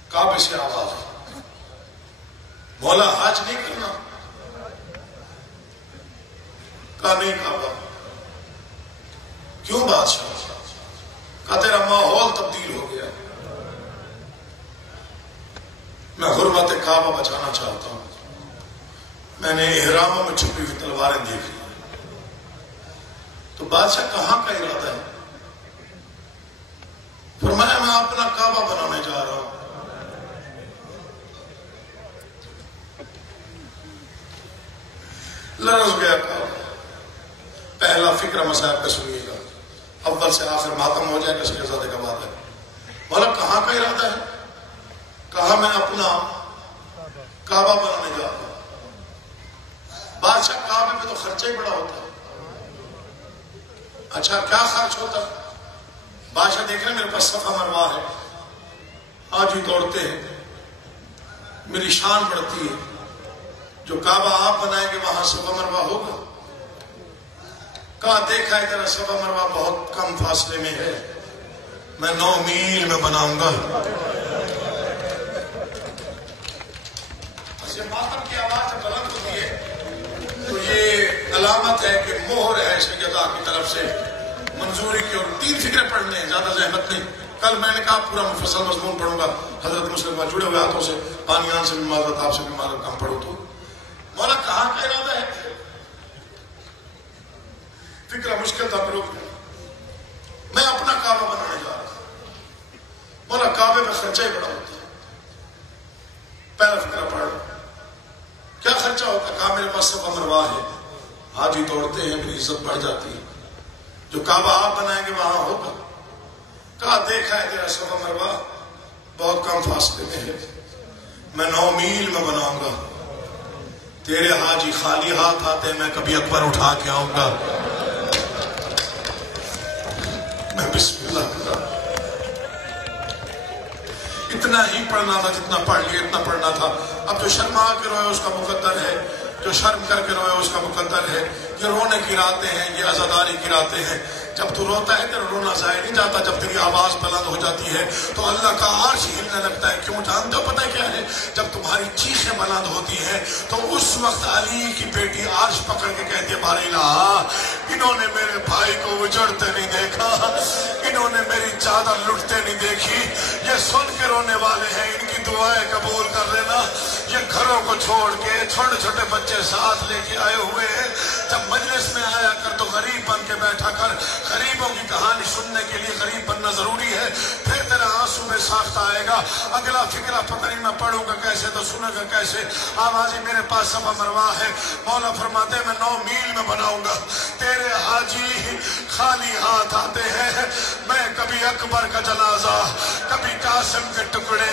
کعبے سے آواز ہے, مولا حج نہیں کرنا. کہا نہیں کعبہ. کیوں بادشاہ؟ کہا تیرا ماحول تبدیل ہو گیا, میں حرمت کعبہ بچانا چاہتا ہوں. میں نے احراموں میں چھپی ہوئی تلواریں دیکھی. تو بادشاہ کہاں کا ارادہ ہے؟ فرمایا میں اپنا کعبہ بنانے جا رہا ہوں. لرز گیا کعبہ. پہلا فکر مصائب کا سنیے گا, اول سے آخر ماتم ہو جائے گا. شہزادے کا بات ہے. مولا کہاں کا ارادہ ہے؟ کہا میں اپنا کعبہ بنانے جا رہا ہوں. بادشاہ کعبے میں تو خرچہ ہی بڑا ہوتا ہے. اچھا کیا خرچ ہوتا ہے؟ بادشاہ دیکھ رہے میرے پاس صفا مروا ہے, آج ہی دوڑتے ہیں, میری شان بڑھتی ہے. جو کعبہ آپ بنائیں گے وہاں صفا مروا ہوگا. کہا دیکھا ہے تیرا صفا مروا بہت کم فاصلے میں ہے, میں 9 میل میں بناؤں گا. ماتم کی آواز جب بلند ہوتی ہے تو یہ علامت ہے کہ مہر ہے سیدہ کی طرف سے منظوری کی. اور 3 فکریں پڑھنے ہیں, زیادہ زحمت نہیں. کل میں نے کہا پورا مفصل مضمون پڑھوں گا. حضرت مسلم جڑے ہوئے ہاتھوں سے پانیان سے بھی معذرت, آپ سے بھی معذرت, کم پڑھو. تو مولا کہاں کا ارادہ ہے؟ فکر مشکل تھا پھر میں اپنا کعبہ بنانے جا رہا ہوں. مولا کعبے میں خرچہ ہی بڑا ہوتا ہے. پہلا فکر پڑھ رہا, کیا خرچہ ہوتا ہے؟ کہا میرے پاس صفا مروا ہے, حاجی دوڑتے ہیں, میری عزت بڑھ جاتی ہے. جو کعبہ آپ بنائیں گے وہاں ہوگا. کہا دیکھا ہے تیرا صفا مروا بہت کم فاصلے میں ہے, میں 9 میل میں بناؤں گا. تیرے حاجی خالی ہاتھ آتے, میں کبھی اکبر اٹھا کے آؤں گا. میں بسم اللہ کر رہا. اتنا ہی پڑھنا تھا جتنا پڑھ لیا, اتنا پڑھنا تھا. اب جو شرما کے روئے اس کا مقدر ہے, جو شرم کر کے روئے اس کا مقدر ہے. یہ رونے کی راتیں ہیں, یہ عزاداری کی راتیں ہیں. جب تو روتا ہے تیرا رونا ضائع نہیں جاتا. جب تیری آواز بلند ہو جاتی ہے تو اللہ کا عرش ہلنے لگتا ہے. کیوں جانتے ہو پتہ کیا ہے؟ جب تمہاری چیخیں بلند ہوتی ہیں تو اس وقت علی کی بیٹی عرش پکڑ کے کہتی ہے باری الہ, انہوں نے میرے بھائی کو اجڑتے نہیں دیکھا, انہوں نے میری چادر لٹتے نہیں دیکھی. یہ سن کے رونے والے ہیں, ان کی دعائیں قبول کر لینا. یہ گھروں کو چھوڑ کے چھوٹے چھوٹے بچے ساتھ لے کے آئے ہوئے ہیں. جب مجلس میں آیا کر تو غریب بن کے بیٹھا کر. غریبوں کی کہانی سننے کے لیے غریب بننا ضروری ہے, پھر تیرا آنسو میں ساختہ آئے گا. اگلا فکرہ پتہ نہیں میں پڑھوں گا کیسے تو سنوں گا کیسے. آوازی میرے پاس صفا مروا ہے. مولا فرماتے ہیں میں 9 میل میں بناؤں گا. تیرے حاجی خالی ہاتھ آتے ہیں. میں کبھی اکبر کا جنازہ, کبھی قاسم کے ٹکڑے,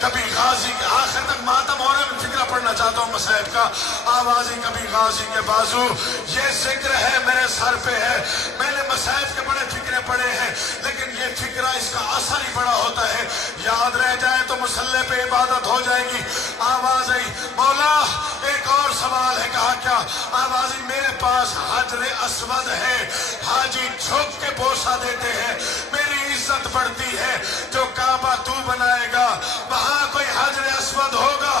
کبھی غازی کے, آخر تک ماتم ہو رہے. میں فکرہ پڑھنا چاہتا ہوں مصائب کا. آوازی کبھی غازی کے بازو, یہ ذکر ہے میرے سر پہ ہے. میں نے مصائب کے بڑے فکرے پڑے ہیں, لیکن یہ فکرہ اس کا اثر ہی بڑا ہوتا ہے. یاد رہ جائے تو مسلح پہ عبادت ہو جائے گی. آواز آئی مولا ایک اور سوال ہے. کہا کیا؟ آوازی میرے پاس حجر اسود ہے. حاجی جھک کے بوسہ دیتے ہیں, میری عزت بڑھتی ہے. جو کعبہ تو بنائے گا وہاں کوئی حجر اسود ہوگا.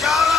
11